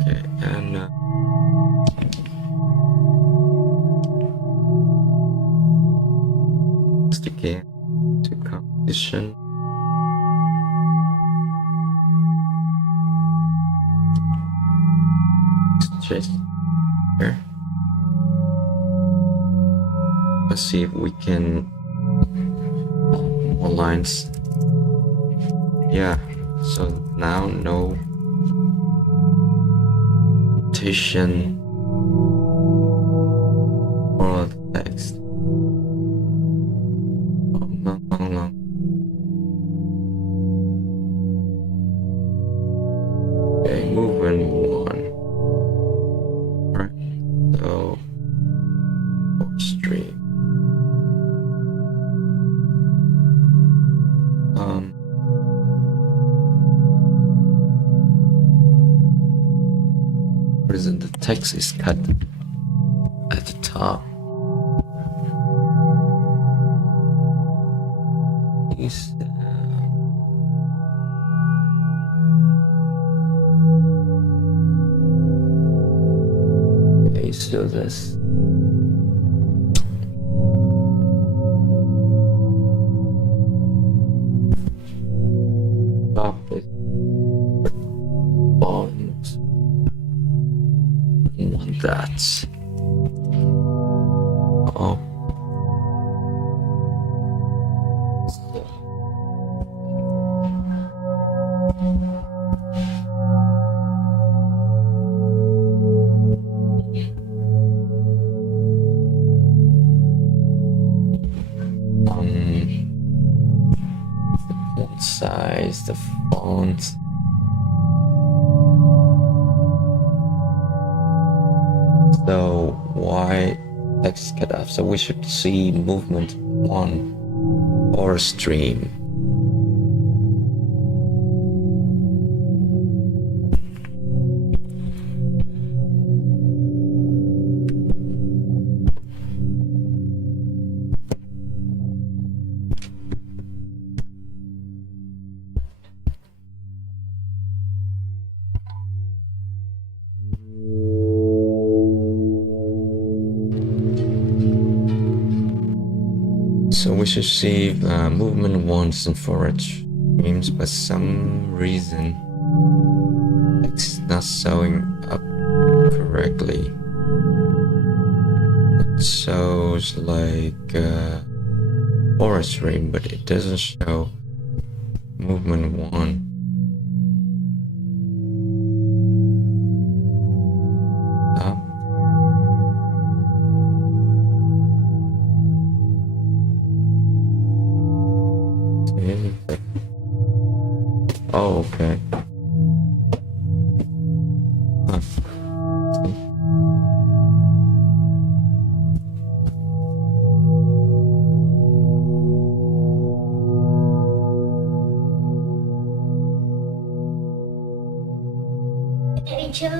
Okay, and again to composition. Just here. Let's see if we can more lines. Yeah, so now no notation or text. Okay, movement 1. Right, so stream. Reason the text is cut at the top. Is okay, so this topic font. Want that. Oh. Font size, the font. So why text cut off? So we should see movement 1 or stream. So we should see movement 1 and forward streams, but some reason it's not showing up correctly. It shows like forward stream, but it doesn't show movement 1. Oh, okay. Huh.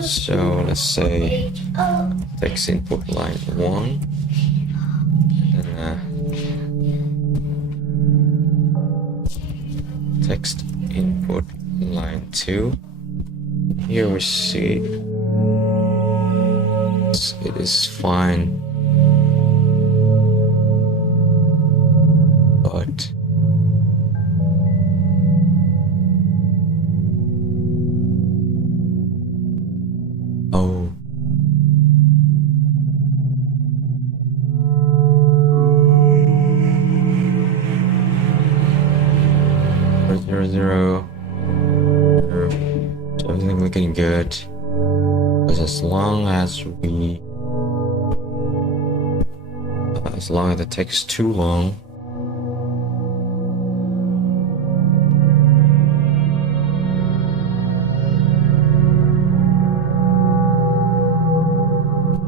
So let's say text input line 1. text input line 2. Here we see it is fine, but oh, 0, everything looking good. Because as long as the text is too long,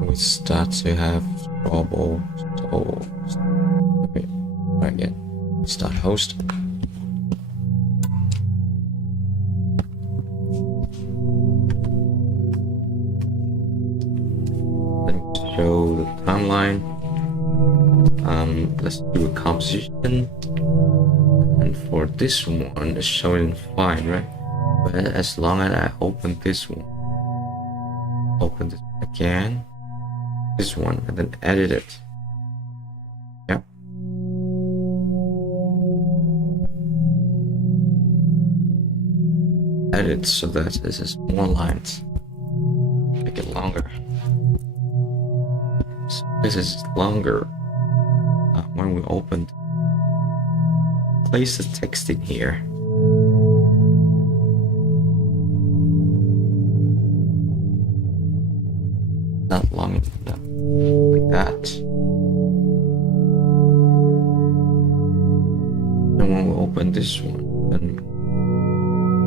we start to have trouble. So, okay, try again. Start host. Show the timeline. Let's do a composition, and for this one it's showing fine, right? But as long as I open this one, open this again, this one, and then edit it. Yep. Edit so that this is more lines. Make it longer. So this is longer. When we opened, place the text in here. Not long enough, like that. And when we open this one, then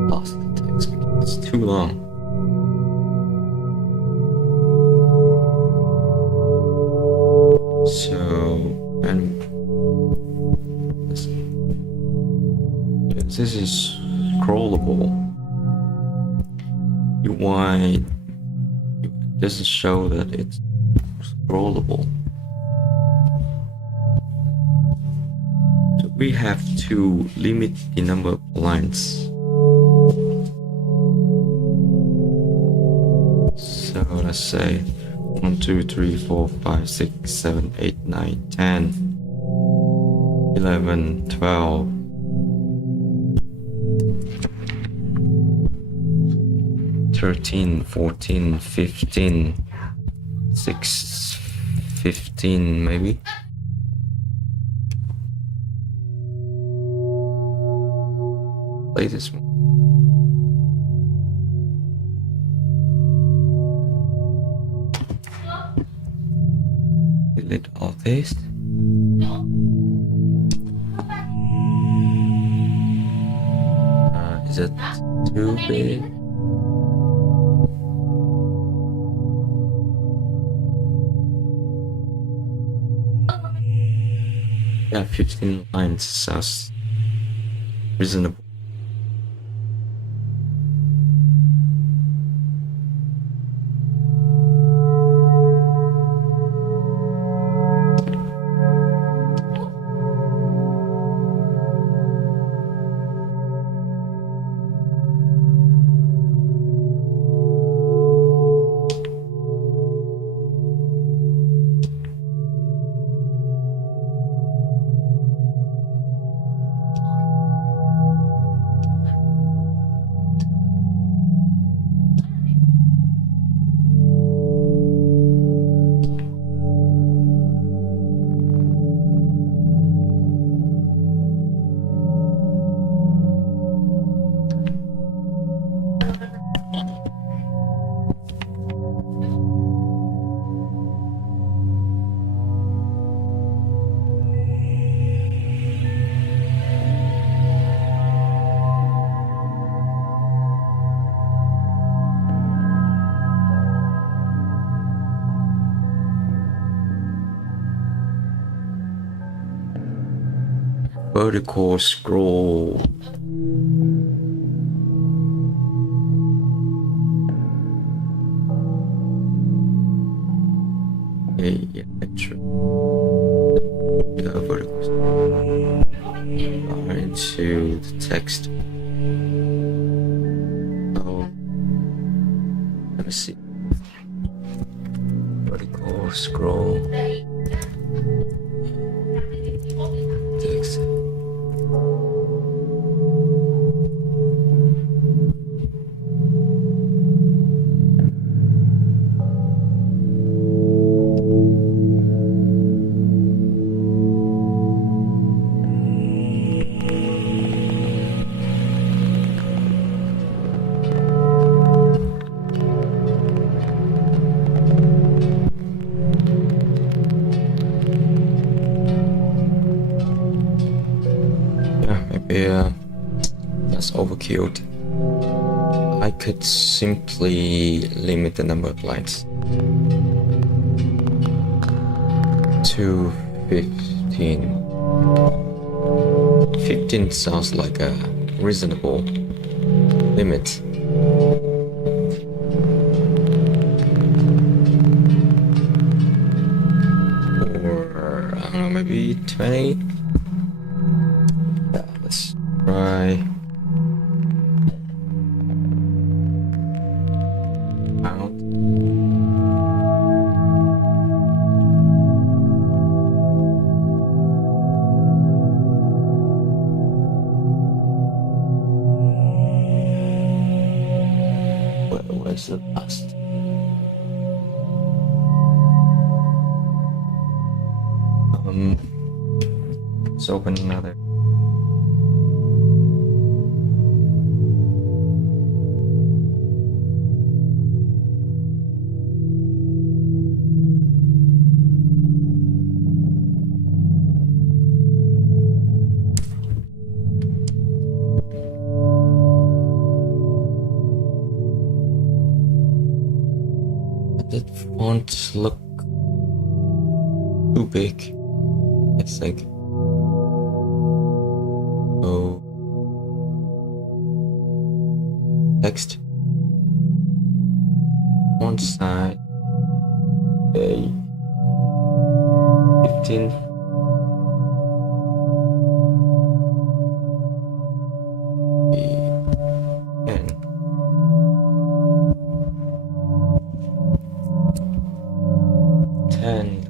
lost the text because it's too long. So, and this is scrollable. UI doesn't show that it's scrollable. So we have to limit the number of lines. So let's say 1, 2, 3, 4, 5, 6, 7, 8, 9, 10, 11, 12. 13, 14, 15, 6, 15 maybe. Play this one. Delete all this. Is it too big? Yeah, 15 lines sounds reasonable. Vertical scroll. Okay, yeah, true. text. Oh, let me see. Vertical scroll. Text. Maybe that's overkilled. I could simply limit the number of lines to 15. 15 sounds like a reasonable limit. Or, I don't know, maybe 20? Yeah, let's try. Out. Where's the last? Let's open another. That font look too big, I think. Oh, text. Font size a 15. And 10.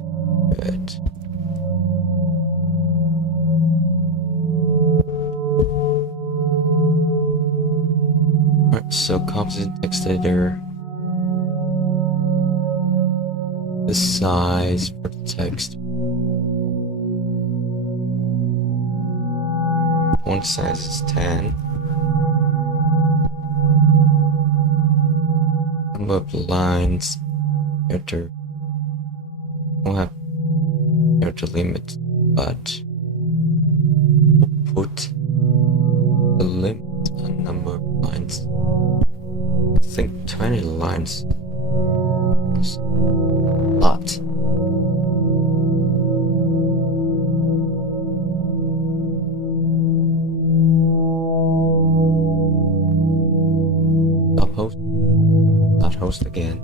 Good. Alright, so composite text editor. The size for the text. Font size is 10. Number of lines. Character. Don't have character limit, but put a limit on number of lines. I think 20 lines is a lot. Stop host. Not host again.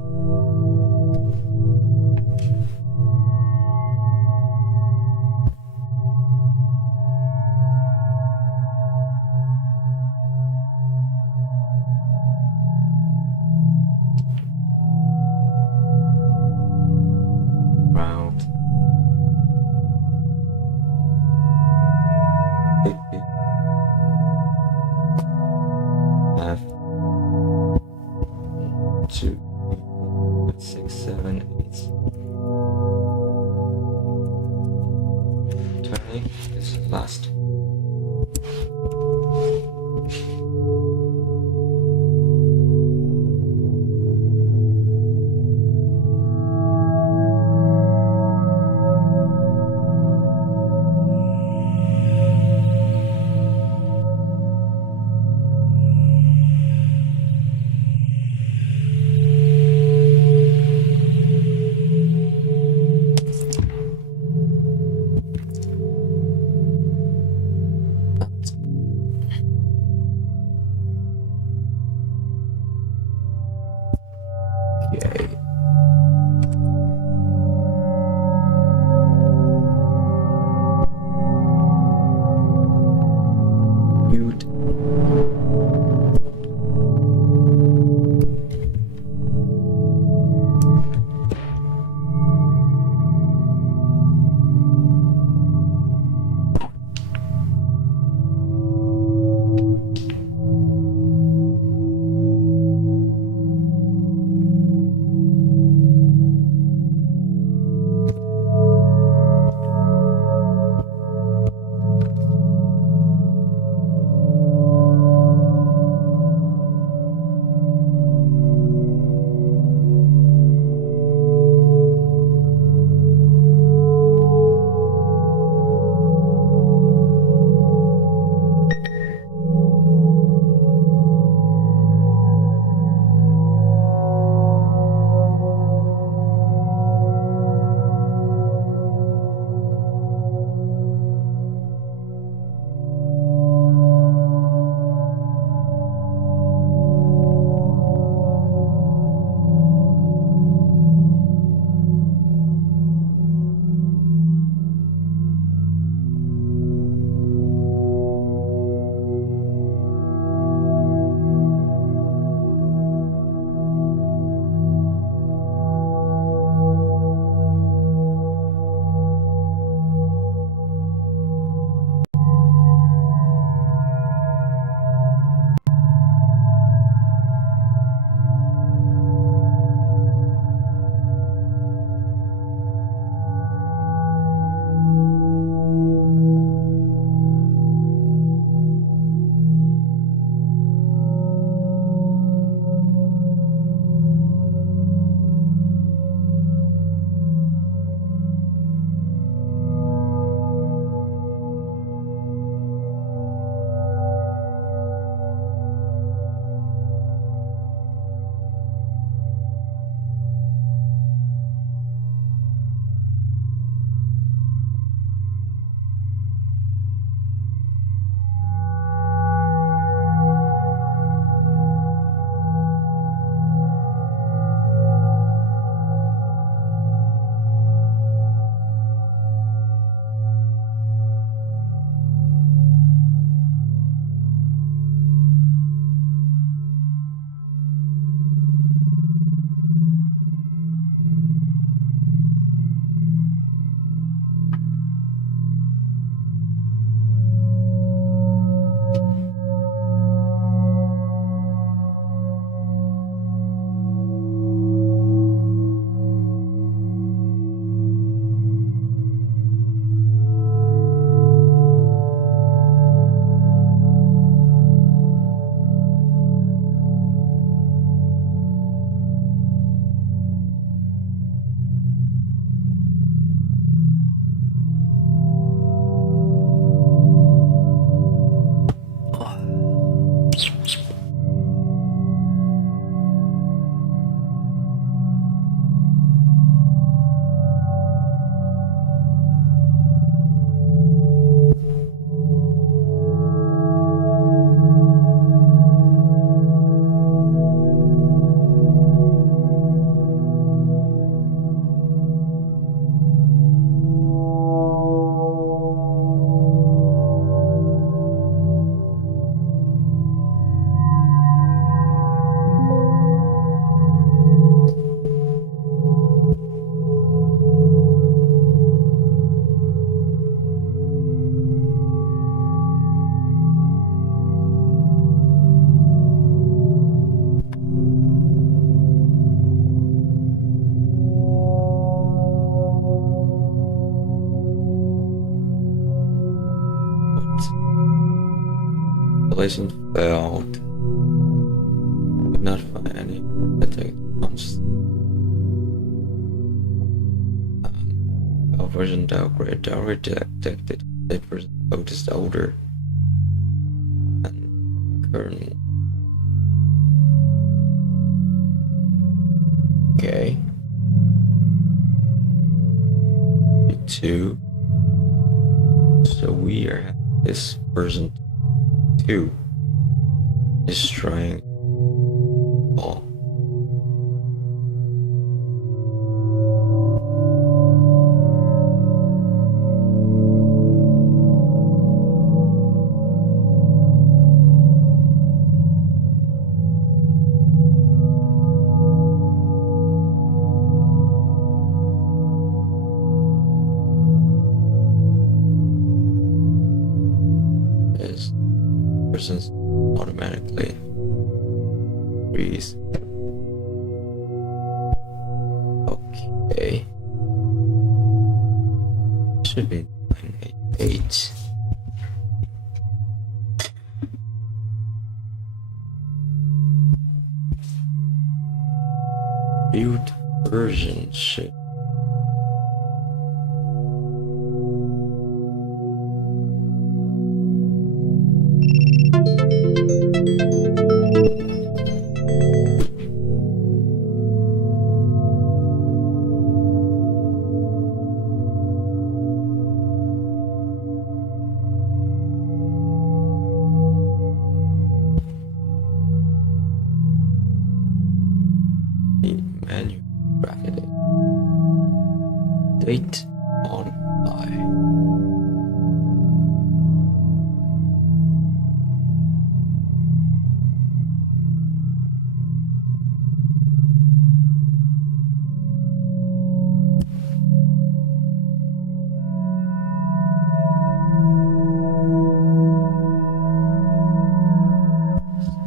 Have 2, 6, 7, 8, 20 is last. installation failed. Could not find any attack launch. Version downgrade already detected 8% code is older than kernel. Okay. V2. So we are this version 2 is trying all. Persons automatically freeze. Okay. Should be 988. Build version should menu bracket it. Date on I.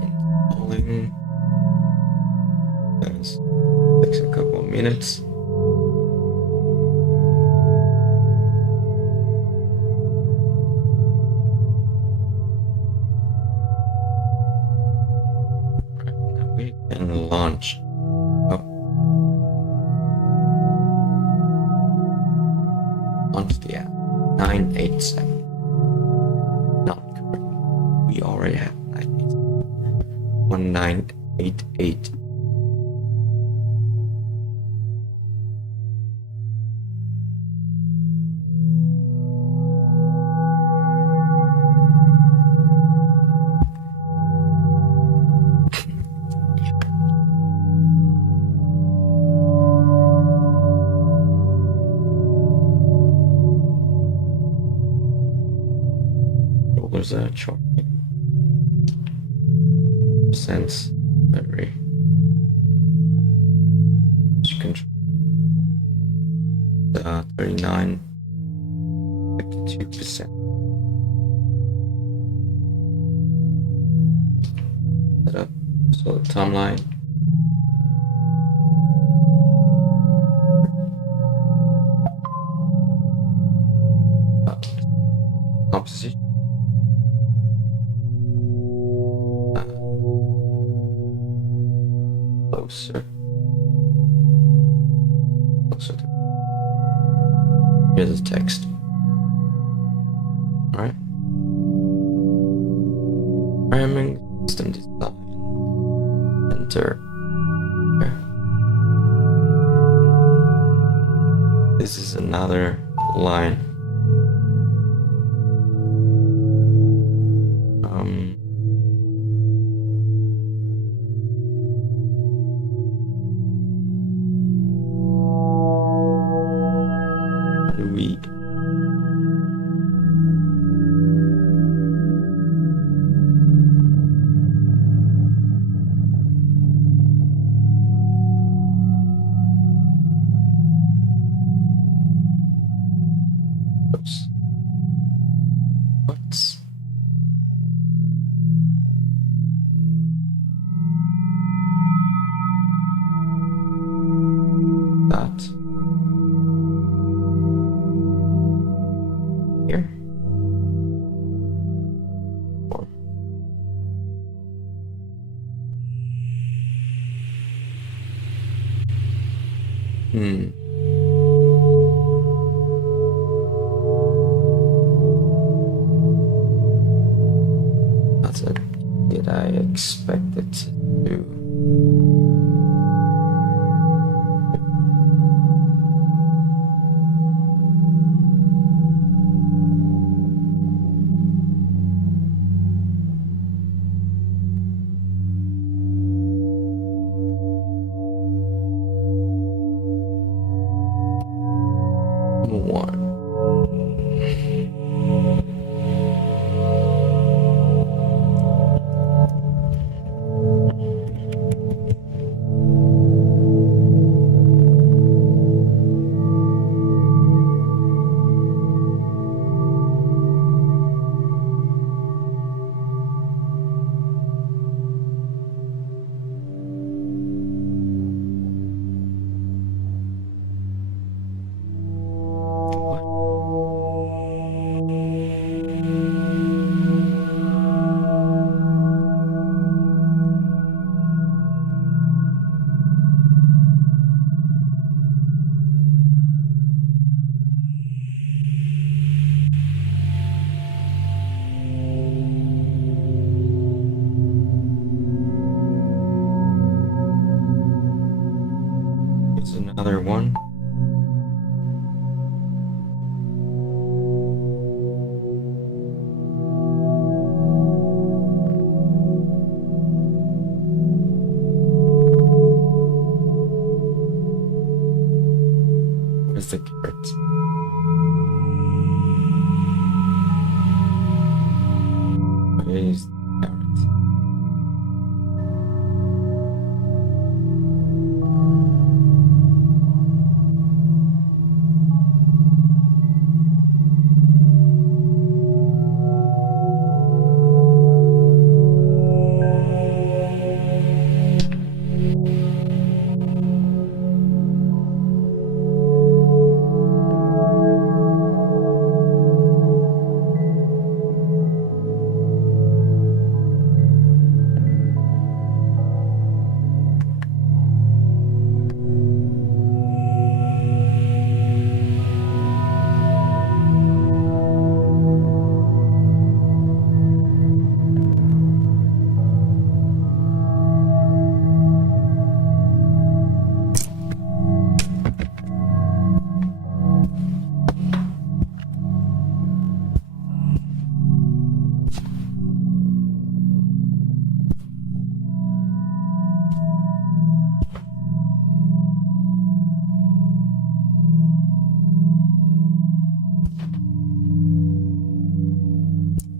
Installing. Guys, takes a couple of minutes. Now we can launch up onto the app. 987. Not correct. We already have 987. 1988. Was a charging sense battery control 39 52%. Set up so the timeline composition. Closer. Closer to. Here's the text. Alright. Programming system design. Enter. Okay. This is another line. We oops. What's that? Here? Or That's it. Did I expect it to do? Here's another one. Where's the carrot? Where is the carrot?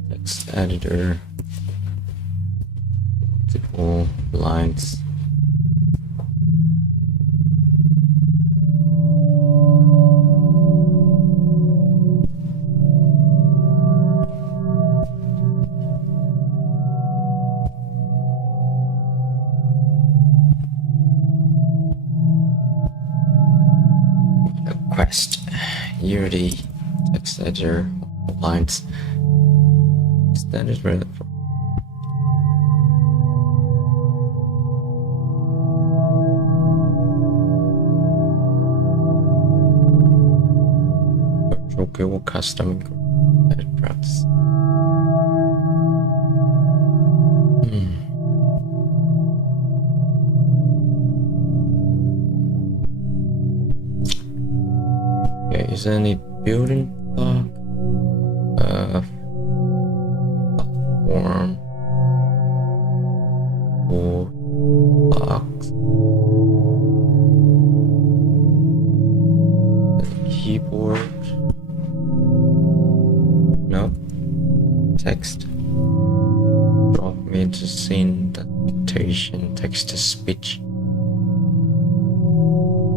Text editor, multiple lines. Request Unity text editor lines. Standard rather for virtual Google custom edit prompts. Okay, is there any building block? Platform or blocks? Keyboard? Nope. Text. Drop me to scene dictation, text to speech.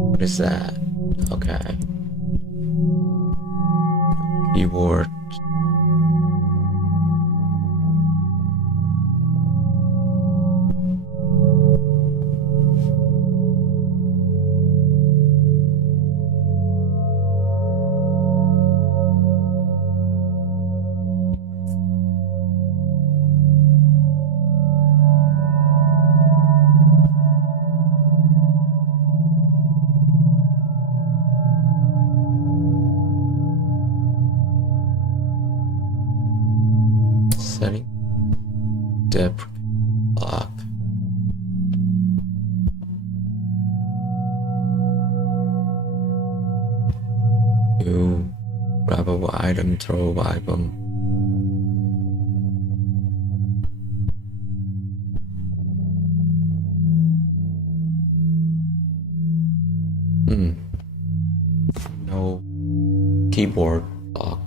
What is that? Okay. Keyboard. setting. Deprecate block. You grabbable item, throw item. No keyboard lock.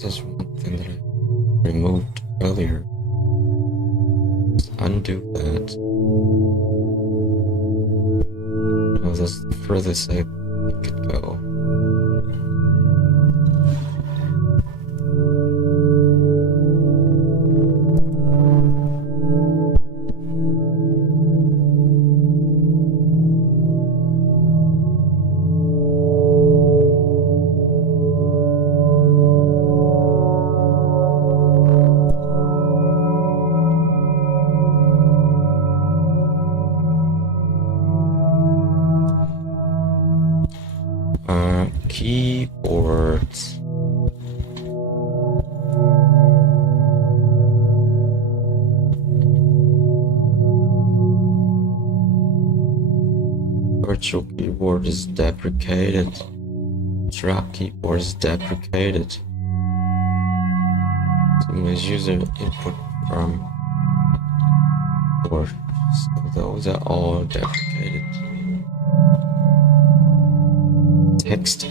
There's one thing that I removed earlier. Let's undo that. No, that's the furthest I could go. Keyboards. Virtual keyboard is deprecated. Drop keyboard is deprecated. So user input from board. So those are all deprecated. Text.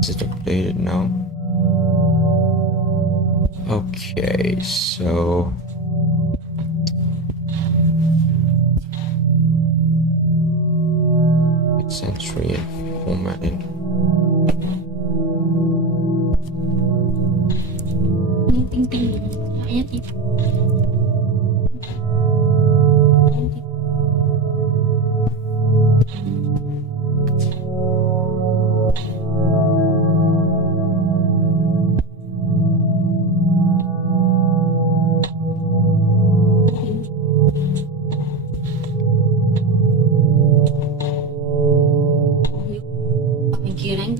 Is it updated now? Okay, so it's entry and formatting. Ting-ting. Kayaknya tipo. Pemikiran.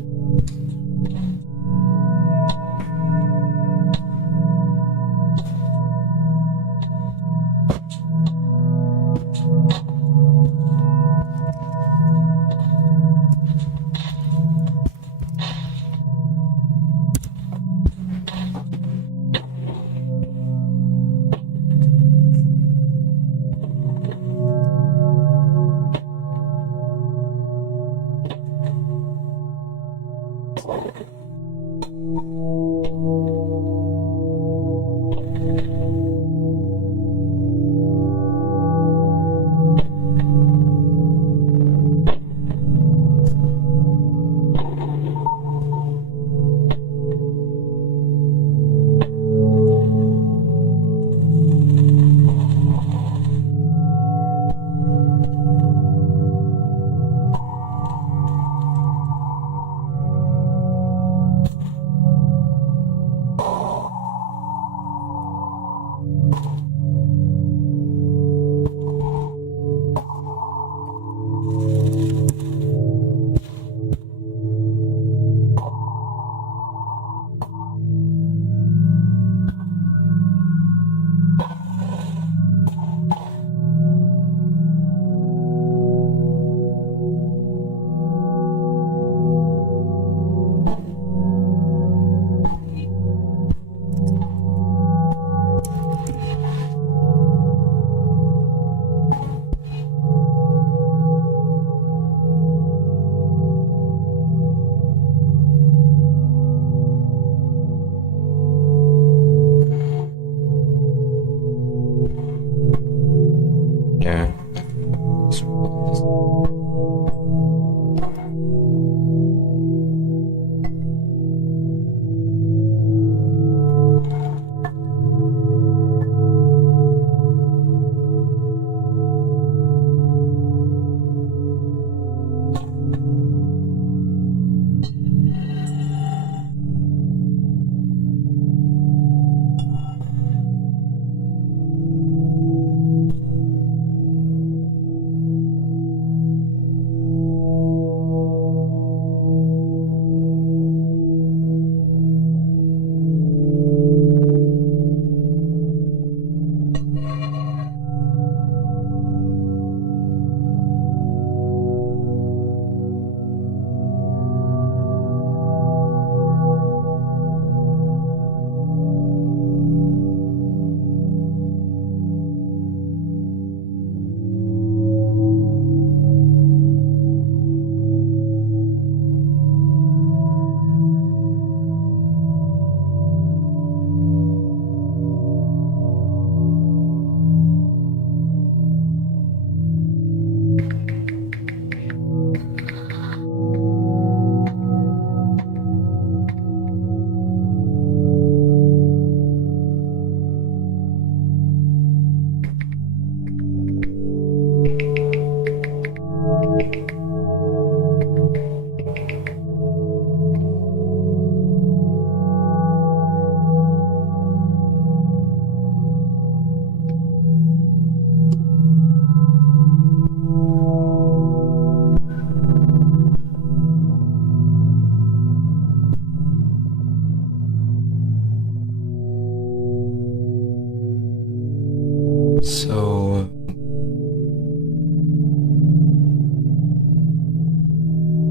So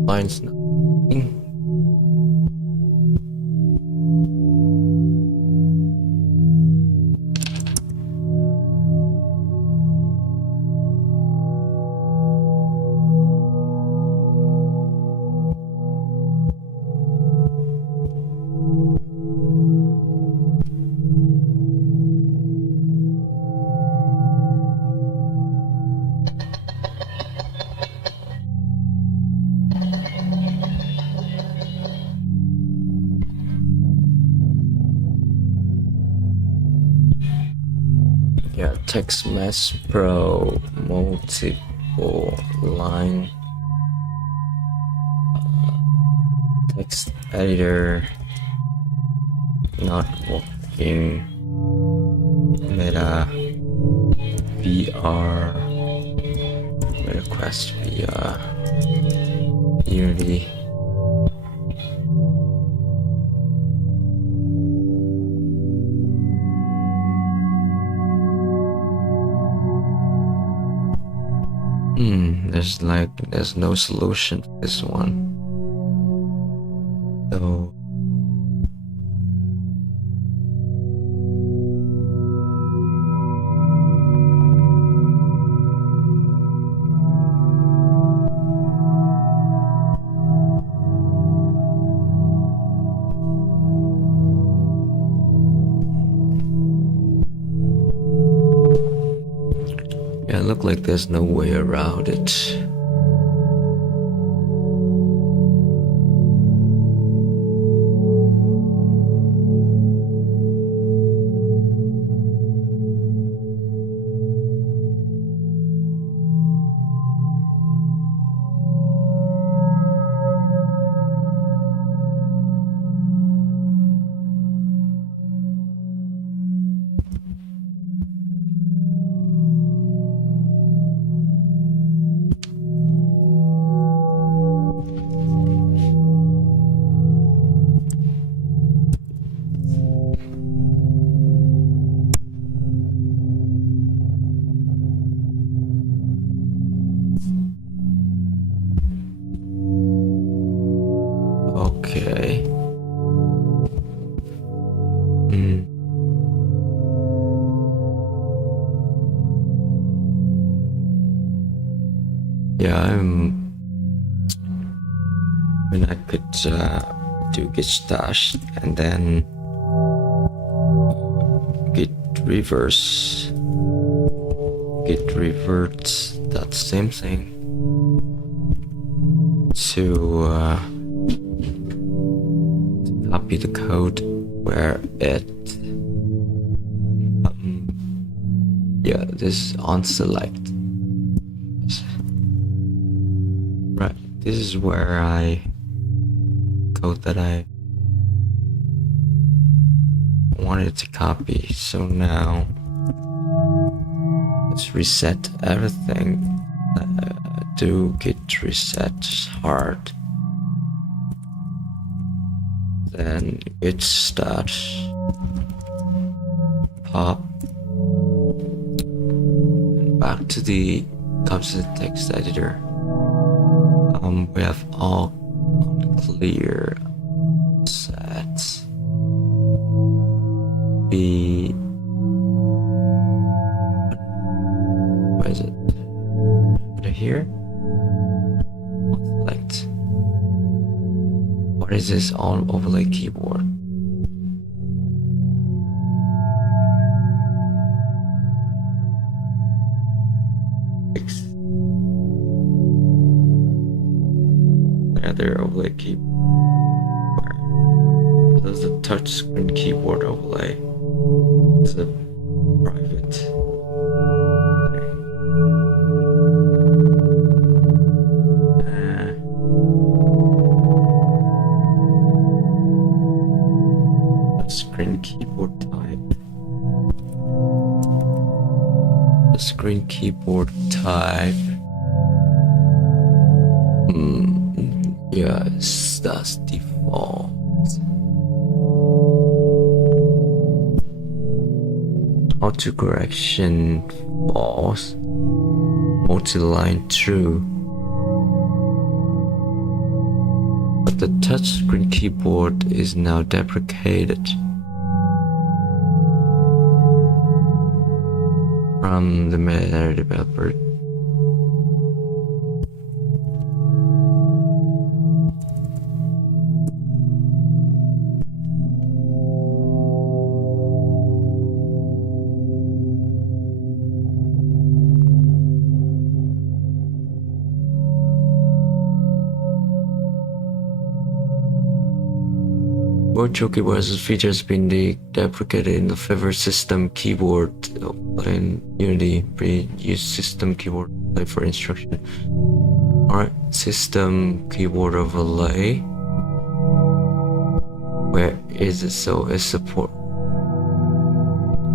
lines nothing. Yeah, text mesh pro multiple line text editor not working meta VR request via Unity. There's no solution for this one. So yeah, it look like there's no way around it. Okay. Yeah, I could do git stash and then git reverse, git reverts that same thing to copy the code where it yeah, this on select, right. this is where I code that I wanted to copy. So now let's reset everything. Do git reset hard. Then git start pop. And back to the composite text editor. We have all clear sets. Where is it? Put it here. Select. What is this all overlay keyboard? Fix. Another overlay keyboard. There's a touchscreen keyboard overlay. It's a private. Touchscreen keyboard type. The screen keyboard type. Yes, that's default. Autocorrection false. Multi-line true. But the touchscreen keyboard is now deprecated from the meta developer. Virtual keyboards features been deprecated in the favorite system keyboard in Unity. Pre-use system keyboard overlay for instruction. Alright, system keyboard overlay. Where is it? So it's support.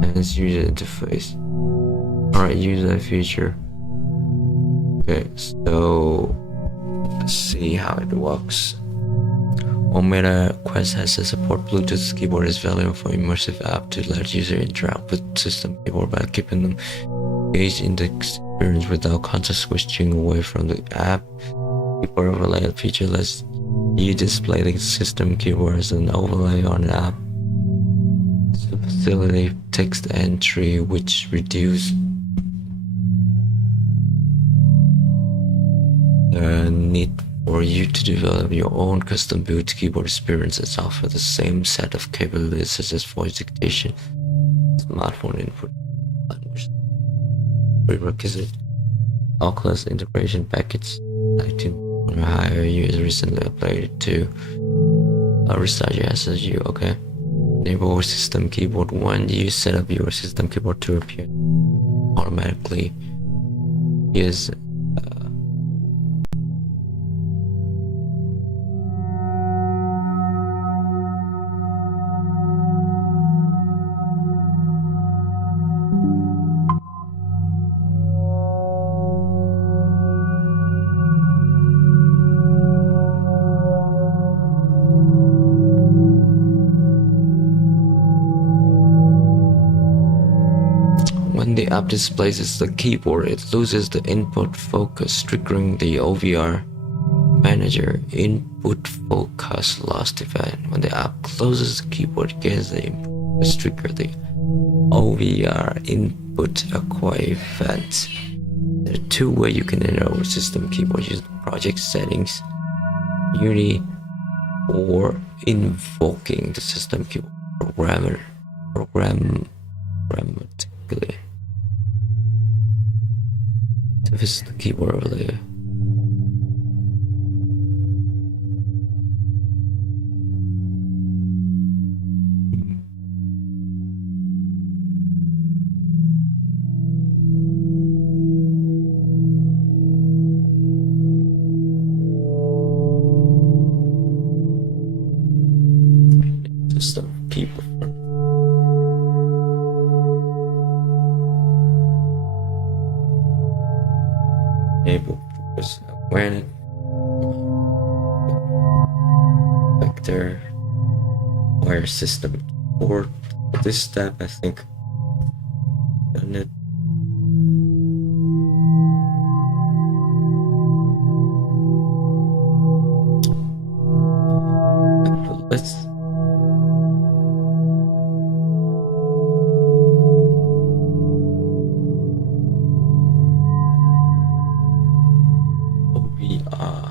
Enhance user interface. Alright, use that feature. Okay, so let's see how it works. One Meta Quest has a support Bluetooth keyboard is valuable for immersive app to let user interact with system keyboard by keeping them engaged in the experience without context switching away from the app. Keyboard overlay feature lets you display the system keyboard as an overlay on the app to facilitate text entry, which reduce the need for you to develop your own custom-built keyboard experiences offer the same set of capabilities such as voice dictation, smartphone input, language prerequisite, Oculus integration package, iTunes or higher user recently updated to restart your SSU. Okay. Enable system keyboard 1. You set up your system keyboard to appear automatically. Yes. When the app displays the keyboard, it loses the input focus, triggering the OVR manager input focus lost event. When the app closes the keyboard, it gets the input focus trigger the OVR input acquire event. There are two ways you can enable system keyboard: use the project settings, Unity, or invoking the system keyboard programmatically. To visit the keyboard overlay. enter wire system port. For this step, I think done it. Let's OBR.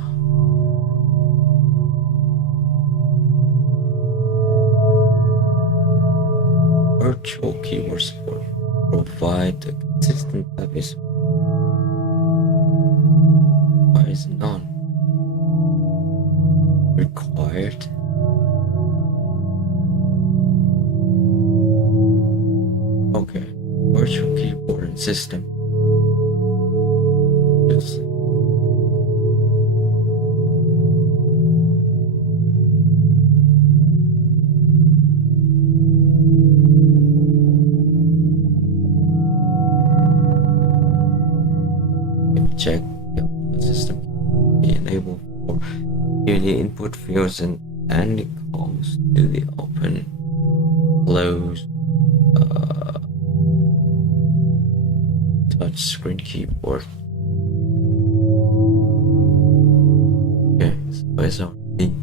Virtual keyboard support. Provide a consistent type is why is none required. Okay, virtual keyboard and system. Just check the output system can be enabled for the input fields and it calls to the open, close, touch screen keyboard. Okay, so it's already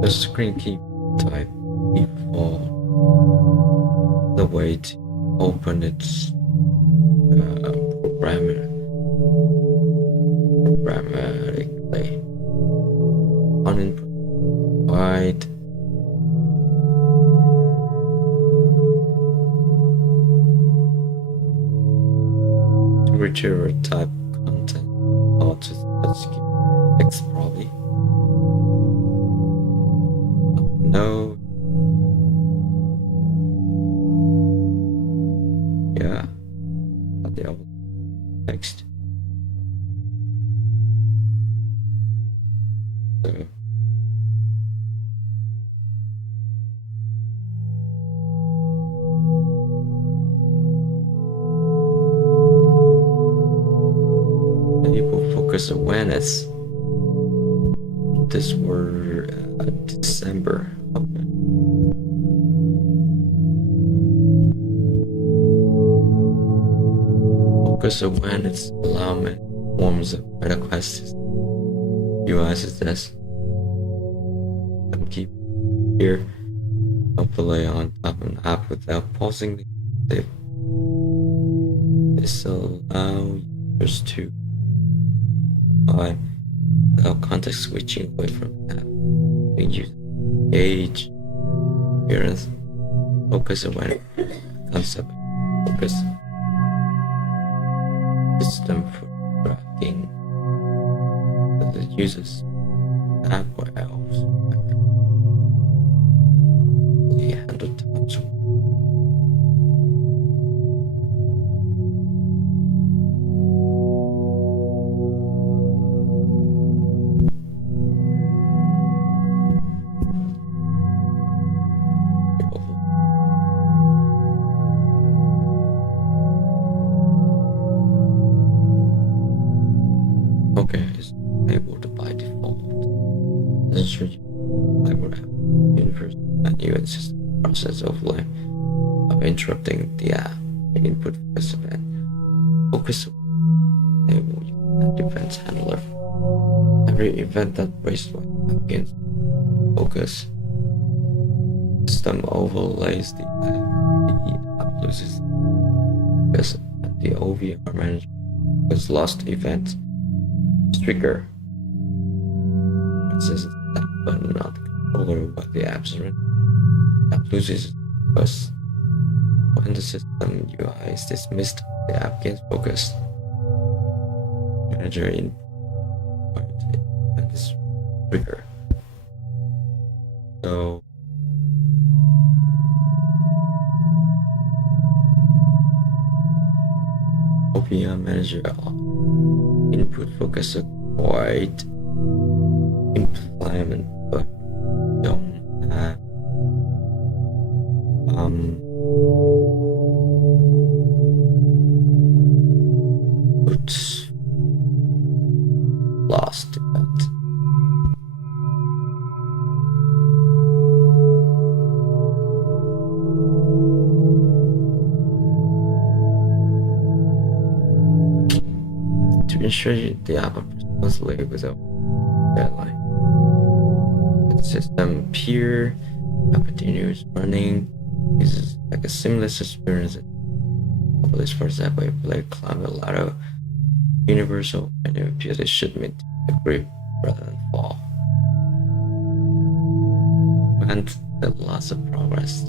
the screen key type default the way to open its programmatically on input wide to retrieve type content auto text probably. No. Yeah. But the text. So. Enable focus awareness. This were December. Okay. Focus awareness alignment forms of requests. UI says keep here overlay on top of an app without pausing the save. This allows users to without context switching away from the app. We use age, appearance, focus awareness, concept, focus, system for tracking the user's app or else. We handle times. Okay, it's enabled by default. This should enable universe menu and system process overlay of interrupting the app input focus event. Focus enable events handler. Every event that raised one against focus system overlays the app loses focus and the OVR manager was lost event. Trigger access that button on the controller while the apps are in. App loses focus. When the system UI is dismissed, the app gains focus. Manager in and this trigger. So OPM manager input focus quite implement, but don't have oops, lost it. To ensure the app operates smoothly without deadline. The system appear and continues running. This is like a seamless experience. This, for example, if play climb a ladder, universal, and it appears it should meet the grip rather than fall. And the loss of progress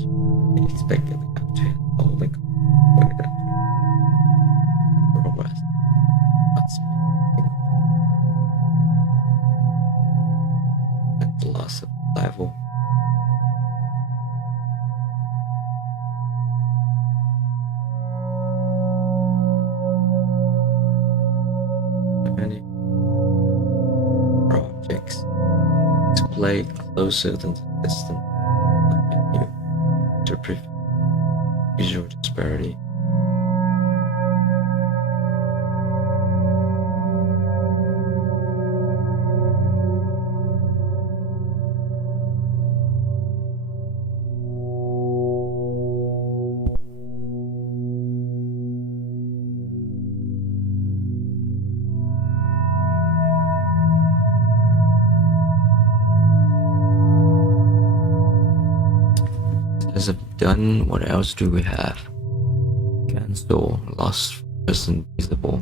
expected to come to only with that progress. And the loss of level. Many projects display closer than the system menu to prevent visual disparity. As I've done, what else do we have? Cancel lost person visible.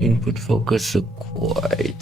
Input focus required.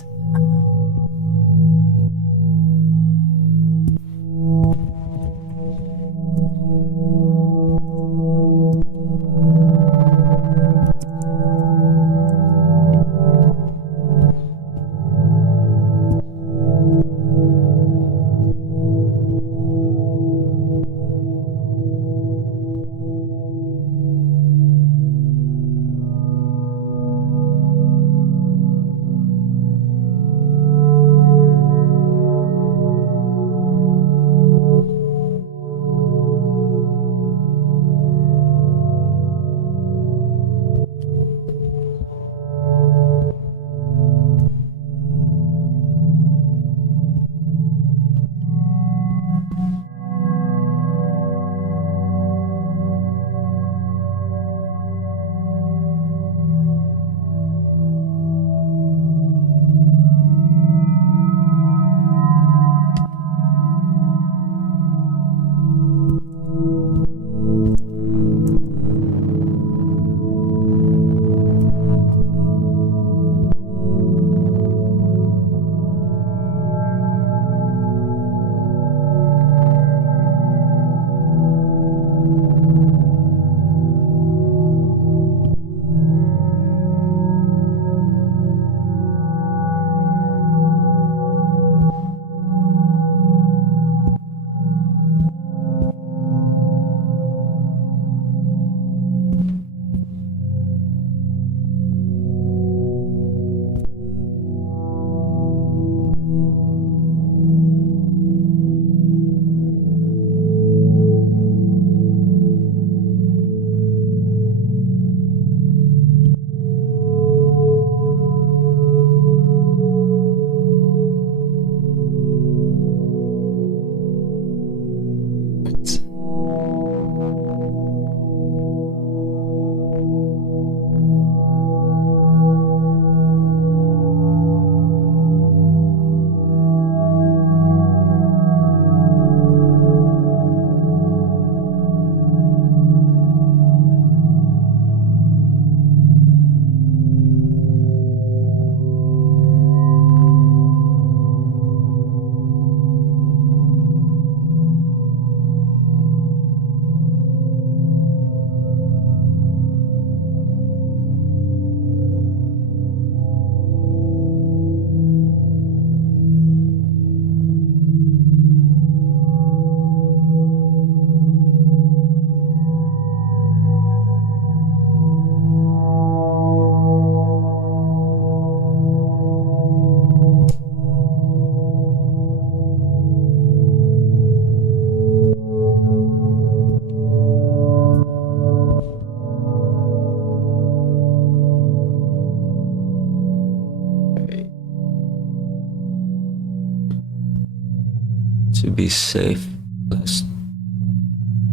safe. Let's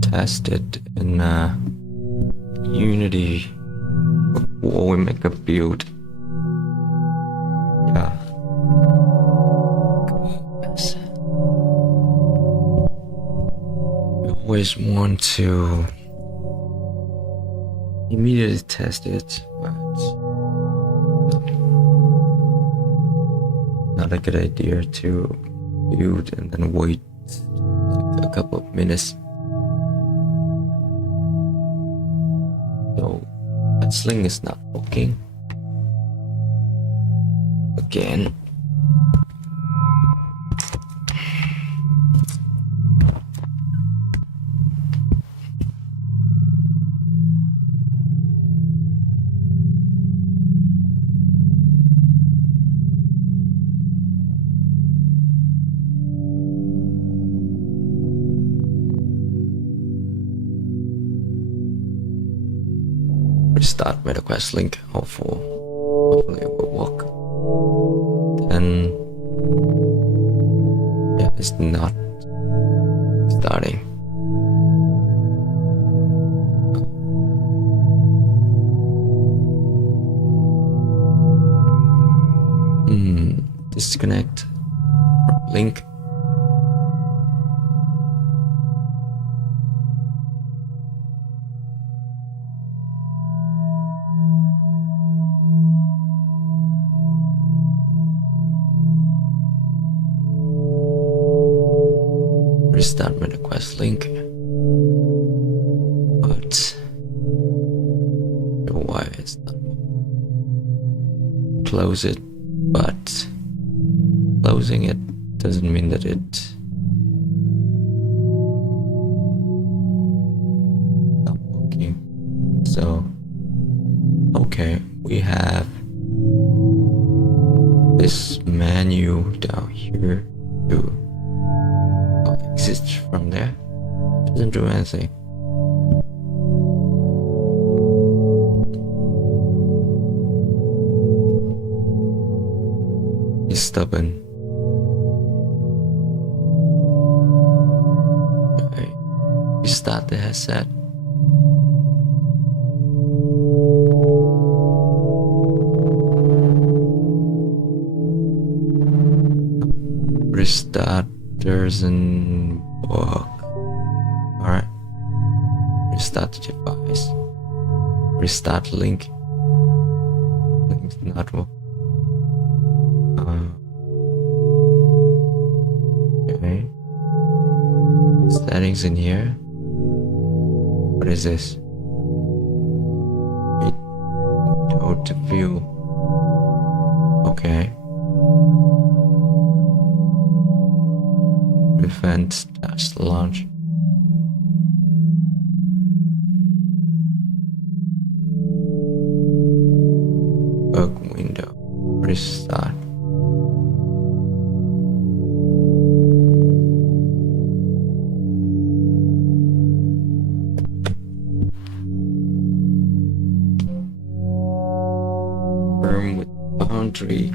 test it in Unity before we make a build. Yeah. We always want to immediately test it, but not a good idea to build and then wait like a couple of minutes. So that sling is not working again. Restart MetaQuest link. Hopefully it will work. Then yeah, it's not starting. Disconnect from link. Restart MetaQuest link, but why is not close it? But closing it doesn't mean that it's not working. So okay, we have this menu down here to exit from there. Doesn't do anything. He's stubborn. Okay. Restart the headset. Restart doesn't work. Alright. Restart the device. Restart link. Link's not working. Okay. Settings in here. What is this? Window to view. Okay. Prevent dash launch. Bug window. Restart. Firm with boundary.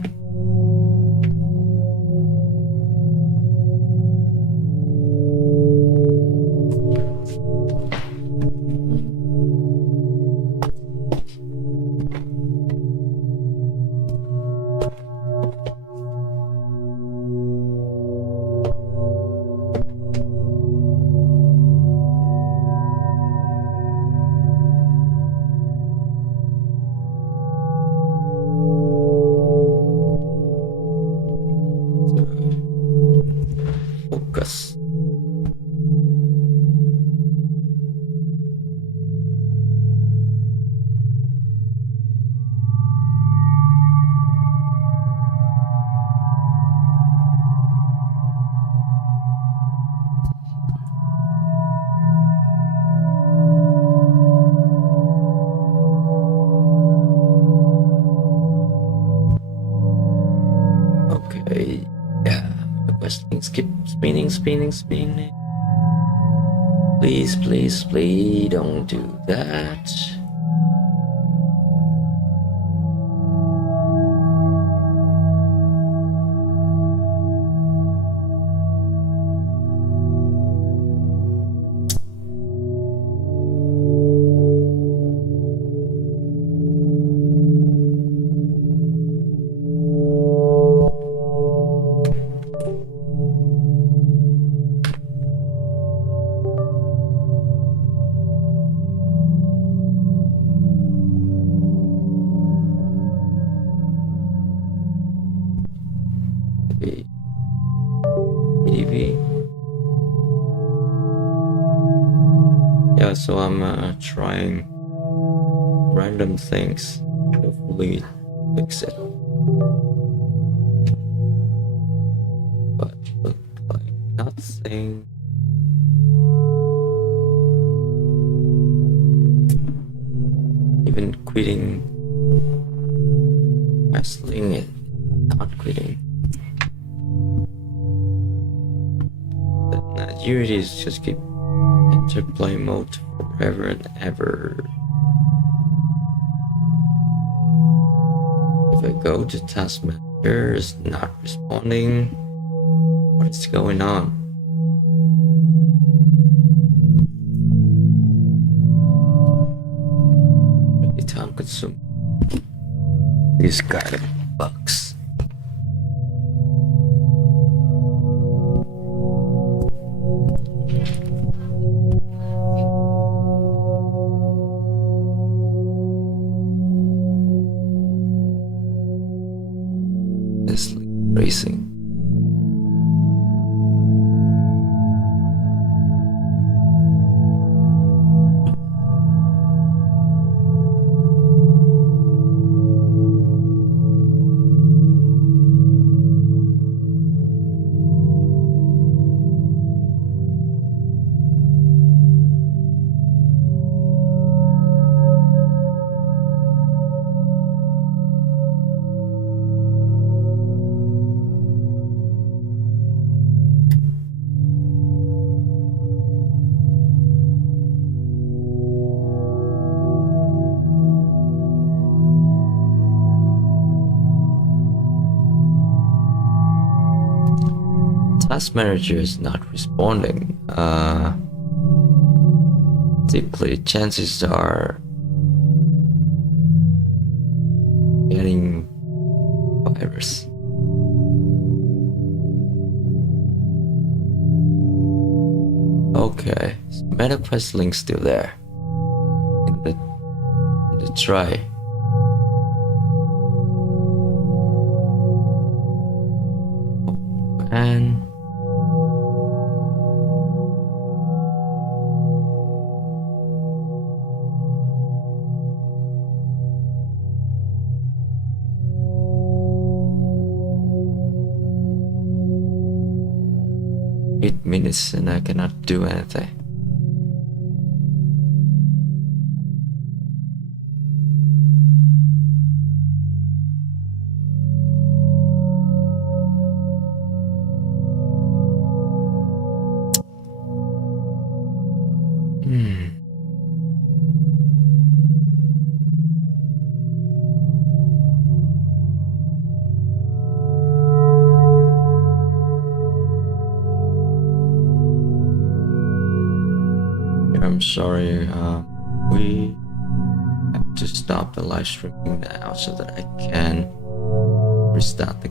Focus. Okay, yeah, the questions keep spinning. Please, don't do that. Yeah, so I'm trying random things. Hopefully fix it. But look like nothing. Even quitting wrestling it, not quitting. But Unity is just keep interplay mode forever and ever. If I go to task manager, it's not responding. What is going on? Really time consuming. These kind of bugs. This racing. Task manager is not responding. Typically, chances are getting virus. Okay, so MetaQuest link still there in the try. And 8 minutes and I cannot do anything. I'm sorry, we have to stop the live streaming now so that I can restart the